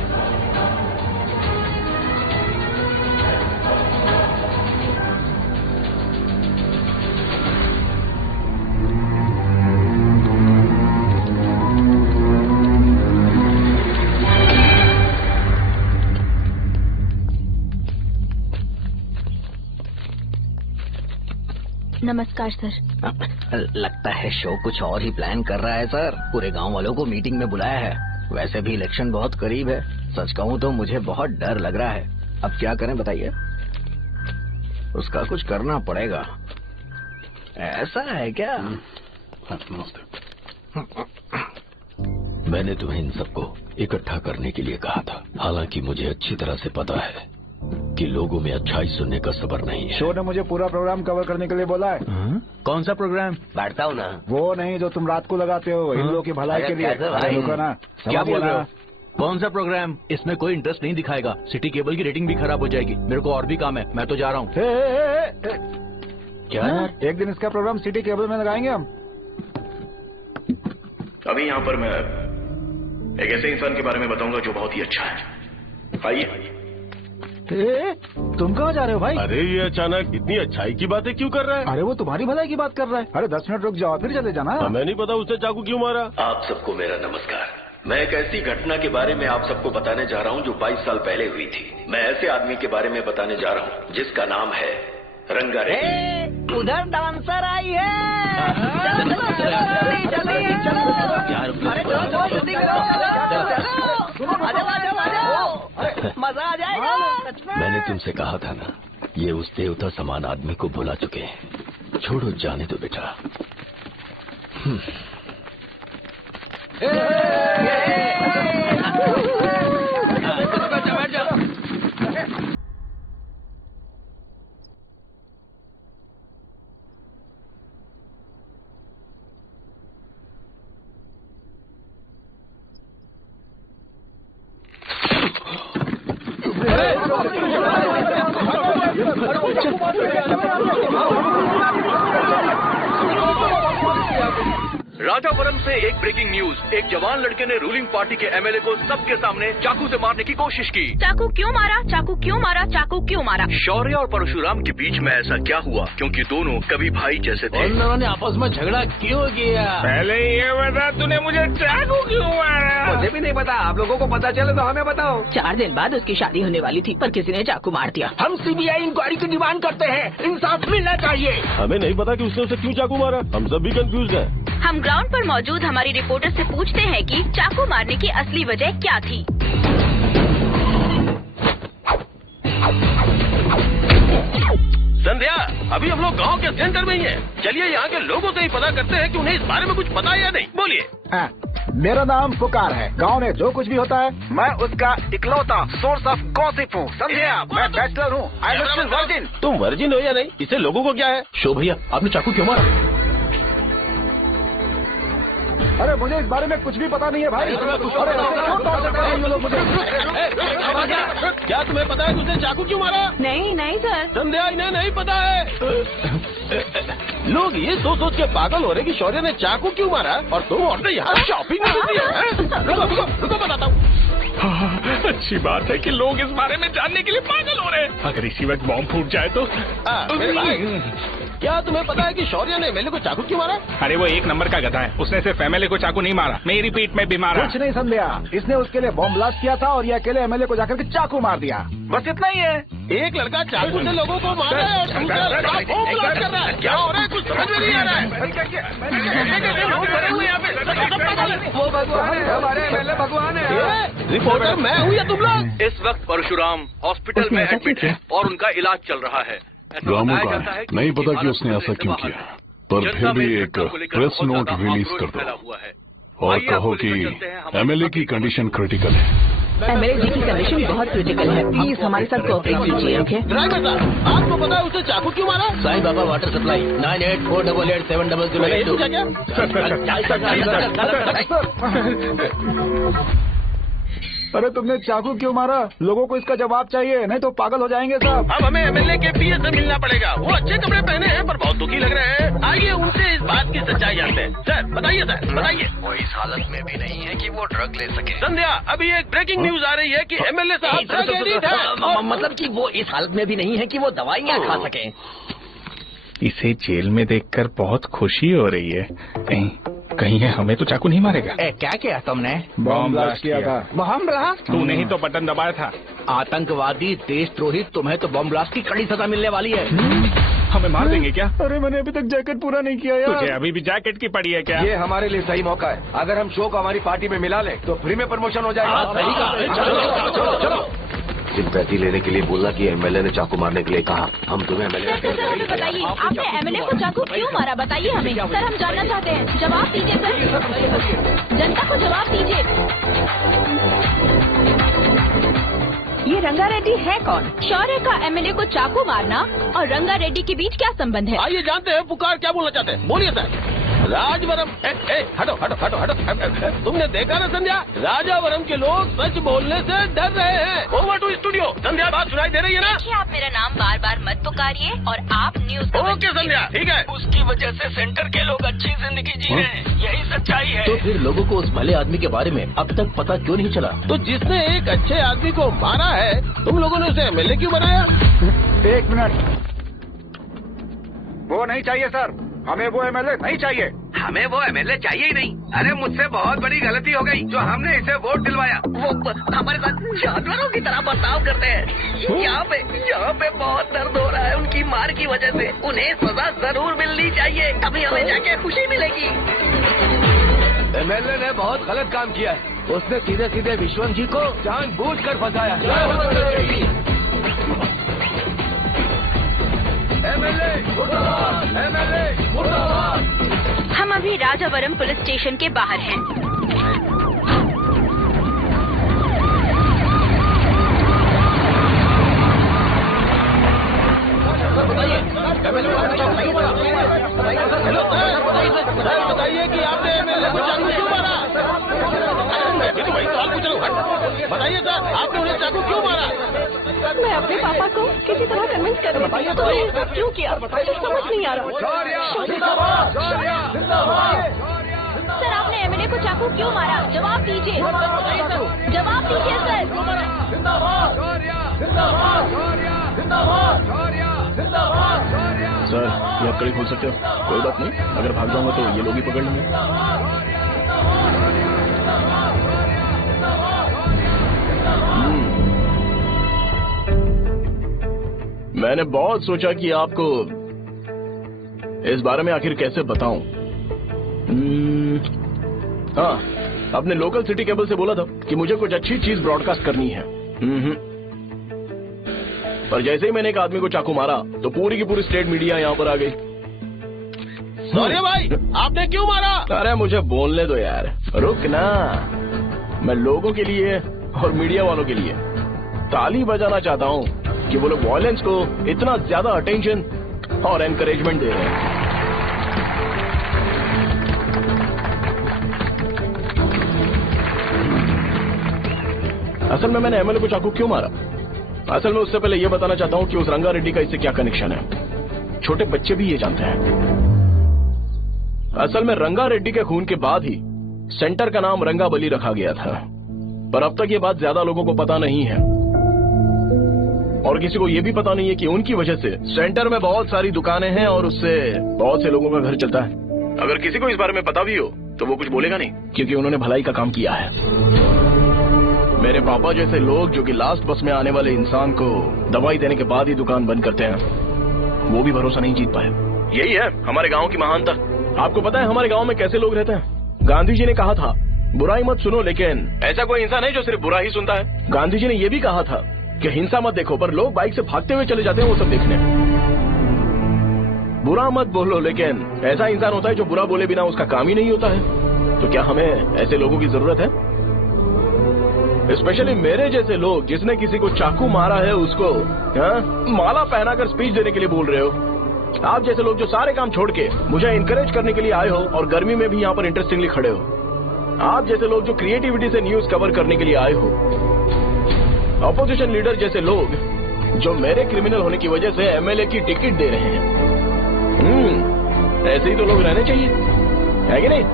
नमस्कार सर। लगता है शो कुछ और ही प्लान कर रहा है सर। पूरे गांव वालों को मीटिंग में बुलाया है। वैसे भी इलेक्शन बहुत करीब है। सच कहूँ तो मुझे बहुत डर लग रहा है। अब क्या करें बताइए? उसका कुछ करना पड़ेगा। ऐसा है क्या? मैंने तुम्हें इन सबको इकट्ठा करने के लिए कहा था। हालांकि मुझे अच्छी तरह से पता है कि लोगों में अच्छाई सुनने का सब्र नहीं है। शो ने मुझे पूरा प्रोग्राम कवर करने के लिए बोला है। कौन सा प्रोग्राम? बैठता हूँ ना। वो नहीं जो तुम रात को लगाते हो इन लोगों की भलाई के लिए। रुको ना, क्या बोल रहे हो? कौन सा प्रोग्राम? इसमें कोई इंटरेस्ट नहीं दिखाएगा। सिटी केबल की रेटिंग भी खराब हो जाएगी। मेरे को और भी काम है, मैं तो जा रहा हूँ। क्या? एक दिन इसका प्रोग्राम सिटी केबल में लगाएंगे हम। अभी यहाँ पर मैं एक ऐसे इंसान के बारे में बताऊंगा जो बहुत ही अच्छा है। आइए। तुम कहाँ जा रहे हो भाई? अरे ये अचानक इतनी अच्छाई की बातें क्यों कर रहा है? अरे वो तुम्हारी भलाई की बात कर रहा है। अरे 10 मिनट रुक जाओ फिर चले जाना। हमें नहीं पता उसने चाकू क्यों मारा। आप सबको मेरा नमस्कार। मैं एक ऐसी घटना के बारे में आप सबको बताने जा रहा हूँ जो 22 साल पहले हुई थी। मैं ऐसे आदमी के बारे में बताने जा रहा हूँ जिसका नाम है रंगारेड्डी। उधर डांसर आई है। मजा आ जाएगा। मैंने तुमसे कहा था ना, ये उस देवता समान आदमी को भुला चुके हैं। छोड़ो, जाने दो बेटा। राजापुरम से एक ब्रेकिंग न्यूज। एक जवान लड़के ने रूलिंग पार्टी के एमएलए को सबके सामने चाकू से मारने की कोशिश की। चाकू क्यों मारा? चाकू क्यों मारा? चाकू क्यों मारा? शौर्य और परशुराम के बीच में ऐसा क्या हुआ? क्योंकि दोनों कभी भाई जैसे थे। उन दोनों ने आपस में झगड़ा क्यों किया? पहले ये बता, तूने मुझे चाकू क्यों मारा? मुझे भी नहीं पता। आप लोगों को पता चले तो हमें बताओ। 4 दिन बाद उसकी शादी होने वाली थी पर किसी ने चाकू मार दिया। हम सीबीआई इंक्वायरी की डिमांड करते हैं। इंसाफ मिलना चाहिए। हमें नहीं पता कि उसने उसे क्यों चाकू मारा। हम सब भी कंफ्यूज हैं। हम ग्राउंड पर मौजूद हमारी रिपोर्टर से पूछते हैं कि चाकू मारने की असली वजह क्या थी। संध्या, अभी हम लोग गांव के सेंटर में ही हैं। चलिए यहाँ के लोगों से ही पता करते हैं कि उन्हें इस बारे में कुछ पता है या नहीं। बोलिए। मेरा नाम पुकार है। गांव में जो कुछ भी होता है मैं उसका इकलौता सोर्स ऑफ गॉसिप हूँ। समझे आप? मैं बैचलर हूँ। I am still virgin. तुम वर्जिन हो या नहीं, इससे लोगों को क्या है? शो भैया, आपने चाकू क्यों मारा? अरे मुझे इस बारे में कुछ भी पता नहीं है भाई। क्या तुम्हें पता है कि उसने चाकू क्यों मारा? नहीं नहीं सर। संध्या, इन्हें नहीं पता है। लोग ये सोच के पागल हो रहे कि शौर्य ने चाकू क्यों मारा और तुम औरतें यहाँ शॉपिंग में होती है। रुको बताता हूँ। अच्छी बात है कि लोग इस बारे में जानने के लिए पागल हो रहे हैं। अगर इसी वक्त बॉम्ब फूट जाए तो? क्या तुम्हें पता है कि शौर्य ने एमएलए को चाकू क्यों मारा? अरे वो 1 नंबर का गधा है। उसने सिर्फ एमएलए को चाकू नहीं मारा, मेरी पीठ में भी मारा। कुछ नहीं समझा। इसने उसके लिए बॉम्ब ब्लास्ट किया था और ये अकेले एमएलए को जाकर के चाकू मार दिया। बस इतना ही है। एक लड़का चाकू से लोगों को मार रहा है और दूसरा लड़का बॉम्ब ब्लास्ट कर रहा है। क्या हो रहा है? कुछ समझ में नहीं आ रहा है। वो भगवान है, हमारे एमएलए भगवान है। रिपोर्टर मैं हूँ या तुम लोग? इस वक्त परशुराम हॉस्पिटल में एडमिट है और उनका इलाज चल रहा है। रामू का नहीं पता कि उसने ऐसा क्यों किया, पर फिर भी एक प्रेस नोट रिलीज कर दो और कहो कि एमएलए की कंडीशन क्रिटिकल है। एमएलए जी की कंडीशन बहुत क्रिटिकल है। प्लीज हमारे साथ कोऑपरेट कीजिए। ओके ड्राइवर साहब, आपको पता है उसे चाकू क्यों मारा? Sai Baba water supply 9848780092। अरे तुमने चाकू क्यों मारा? लोगों को इसका जवाब चाहिए, नहीं तो पागल हो जाएंगे सब। अब हमें एमएलए के पीए से मिलना पड़ेगा। वो अच्छे कपड़े पहने हैं पर बहुत दुखी लग रहे हैं। आइए उनसे इस बात की सच्चाई जानते हैं। सर बताइए, सर बताइए। वो इस हालत में भी नहीं है कि वो ड्रग ले सके। संध्या, अभी एक ब्रेकिंग न्यूज आ रही है कि एमएलए साहब ड्रग एडिक्ट है। मतलब कि वो इस हालत में भी नहीं है कि वो दवाइयाँ खा सके। इसे जेल में देखकर बहुत खुशी हो रही है। कहीं है हमें तो चाकू नहीं मारेगा। क्या किया तुमने? बॉम्ब ब्लास्ट किया था। Bomb blast? तूने ही तो बटन दबाया था। आतंकवादी, देशद्रोही, तुम्हें तो बॉम्ब ब्लास्ट की कड़ी सजा मिलने वाली है। हमें मार देंगे क्या? अरे मैंने अभी तक जैकेट पूरा नहीं किया यार। तुझे अभी भी जैकेट की पड़ी है क्या? ये हमारे लिए सही मौका है। अगर हम शो को हमारी पार्टी में मिला लें तो फ्री में प्रमोशन हो जाएगा। सही कहा। चलो। सिंपैथी लेने के लिए बोला कि एमएलए ने चाकू मारने के लिए कहा। हम तुम्हें एमएलए हमें बताइए, आपने एमएलए को चाकू क्यों मारा? बताइए हमें सर, हम जानना चाहते हैं। जवाब दीजिए सर, जनता को जवाब दीजिए। ये रंगा रेड्डी है कौन? शौर्य का एमएलए को चाकू मारना और रंगा रेड्डी के बीच क्या संबंध है? आइए जानते हैं पुकार क्या बोलना चाहते हैं। बोलिए सर। राजवरम हटो हटो हटो हटो। तुमने देखा ना संध्या, राजावरम के लोग सच बोलने से डर रहे हैं। Over to studio. संध्या बात सुनाई दे रही है ना? आप मेरा नाम बार बार मत पुकारिए और आप न्यूज। ओके संध्या, ठीक है। उसकी वजह से सेंटर के लोग अच्छी जिंदगी जी रहे हैं, यही सच्चाई है। तो फिर लोगों को उस भले आदमी के बारे में अब तक पता क्यों नहीं चला? तो जिसने एक अच्छे आदमी को मारा है, तुम लोगों ने उसे एमएलए क्यों बनाया? 1 मिनट। वो नहीं चाहिए सर, हमें वो एमएलए नहीं चाहिए। हमें वो एमएलए चाहिए ही नहीं। अरे मुझसे बहुत बड़ी गलती हो गई जो हमने इसे वोट दिलवाया। वो हमारे साथ जानवरों की तरह बर्ताव करते हैं। यहाँ पे बहुत दर्द हो रहा है उनकी मार की वजह से। उन्हें सजा जरूर मिलनी चाहिए, तभी हमें जाके खुशी मिलेगी। एमएलए ने बहुत गलत काम किया है। उसने सीधे सीधे विश्वनाथ जी को जानबूझकर फंसाया। हम अभी राजावरम पुलिस स्टेशन के बाहर हैं। बताइए कि आपने एमएलए को चाकू क्यों मारा? मैं भी तो वही सवाल पूछ रहा हूँ। बताइए सर, आपने उन्हें चाकू क्यों मारा? मैं अपने पापा को किसी तरह कन्विंस कर रही थी। तो ये सब क्यों किया समझ नहीं आ रहा। सर, आपने एमएलए को चाकू क्यों मारा? जवाब दीजिए, जवाब दीजिए सर। सर, ये कड़ी खोल सकते हो? कोई बात नहीं, अगर भाग जाऊंगा तो ये लोग ही पकड़ लेंगे। मैंने बहुत सोचा कि आपको इस बारे में आखिर कैसे बताऊं। हाँ, आपने लोकल सिटी केबल से बोला था कि मुझे कुछ अच्छी चीज ब्रॉडकास्ट करनी है। पर जैसे ही मैंने एक आदमी को चाकू मारा तो पूरी की पूरी स्टेट मीडिया यहाँ पर आ गई। सॉरी भाई, आपने क्यों मारा? अरे मुझे बोलने दो यार, रुक ना। मैं लोगों के लिए और मीडिया वालों के लिए ताली बजाना चाहता हूँ कि वो लोग वायलेंस को इतना ज्यादा अटेंशन और एनकरेजमेंट दे रहे हैं। असल में मैंने एमएलए को चाकू क्यों मारा? असल में उससे पहले ये बताना चाहता हूँ कि उस रंगा रेड्डी का इससे क्या कनेक्शन है। छोटे बच्चे भी ये जानते हैं। असल में रंगा रेड्डी के खून के बाद ही सेंटर का नाम रंगाबली रखा गया था, पर अब तक ये बात ज्यादा लोगों को पता नहीं है और किसी को ये भी पता नहीं है कि उनकी वजह से सेंटर में बहुत सारी दुकानें हैं और उससे बहुत से लोगों का घर चलता है। अगर किसी को इस बारे में पता भी हो तो वो कुछ बोलेगा नहीं, क्योंकि उन्होंने भलाई का काम किया है। मेरे पापा जैसे लोग जो कि लास्ट बस में आने वाले इंसान को दवाई देने के बाद ही दुकान बंद करते हैं, वो भी भरोसा नहीं जीत पाए। यही है हमारे गांव की महानता। आपको पता है हमारे गांव में कैसे लोग रहते हैं? गांधी जी ने कहा था बुराई मत सुनो, लेकिन ऐसा कोई इंसान है जो सिर्फ बुरा ही सुनता है। गांधी जी ने यह भी कहा था कि हिंसा मत देखो, पर लोग बाइक से भागते हुए चले जाते हैं वो सब देखने। बुरा मत बोलो, लेकिन ऐसा इंसान होता है जो बुरा बोले बिना उसका काम ही नहीं होता है। तो क्या हमें ऐसे लोगों की जरूरत है? स्पेशली मेरे जैसे लोग जिसने किसी को चाकू मारा है उसको माला पहनाकर स्पीच देने के लिए बोल रहे हो। आप जैसे लोग जो सारे काम छोड़ के मुझे इनकरेज करने के लिए आए हो और गर्मी में भी यहाँ पर इंटरेस्टिंगली खड़े हो। आप जैसे लोग जो क्रिएटिविटी से न्यूज कवर करने के लिए आए हो। ऑपोजिशन लीडर जैसे लोग जो मेरे क्रिमिनल होने की वजह से एमएलए की टिकट दे रहे हैं। ऐसे ही तो लोग रहने चाहिए, है कि नहीं?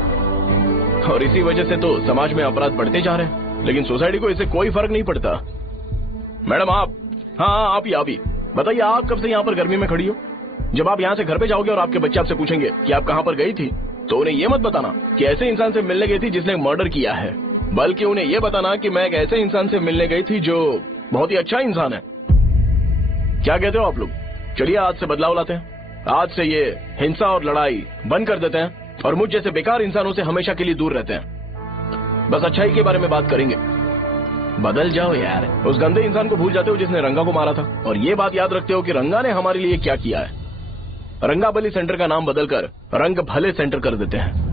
और इसी वजह से तो समाज में अपराध बढ़ते जा रहे हैं, लेकिन सोसाइटी को इससे कोई फर्क नहीं पड़ता। मैडम आप, हाँ आप ही बताइए, आप कब से यहाँ पर गर्मी में खड़ी हो? जब आप यहाँ से घर पे जाओगे और आपके बच्चे आपसे पूछेंगे कि आप कहाँ पर गई थी, तो उन्हें ये मत बताना कि ऐसे इंसान से मिलने गई थी जिसने मर्डर किया है, बल्कि उन्हें ये बताना कि मैं एक ऐसे इंसान से मिलने गई थी जो बहुत ही अच्छा इंसान है। क्या कहते हो आप लोग? चलिए आज से बदलाव लाते हैं। आज से ये हिंसा और लड़ाई बंद कर देते हैं और मुझ जैसे बेकार इंसानों से हमेशा के लिए दूर रहते हैं। बस अच्छाई के बारे में बात करेंगे। बदल जाओ यार, उस गंदे इंसान को भूल जाते हो जिसने रंगा को मारा था, और ये बात याद रखते हो कि रंगा ने हमारे लिए क्या किया है। रंगाबली सेंटर का नाम बदलकर रंग भले सेंटर कर देते हैं।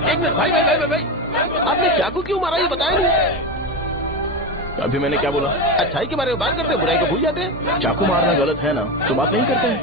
एक मिनट भाई भाई भाई भाई, आपने चाकू क्यों मारा ये बताया नहीं। अभी मैंने क्या बोला? अच्छाई के बारे में बात करते हैं, बुराई को भूल जाते हैं। चाकू मारना गलत है ना, तो बात नहीं करते हैं।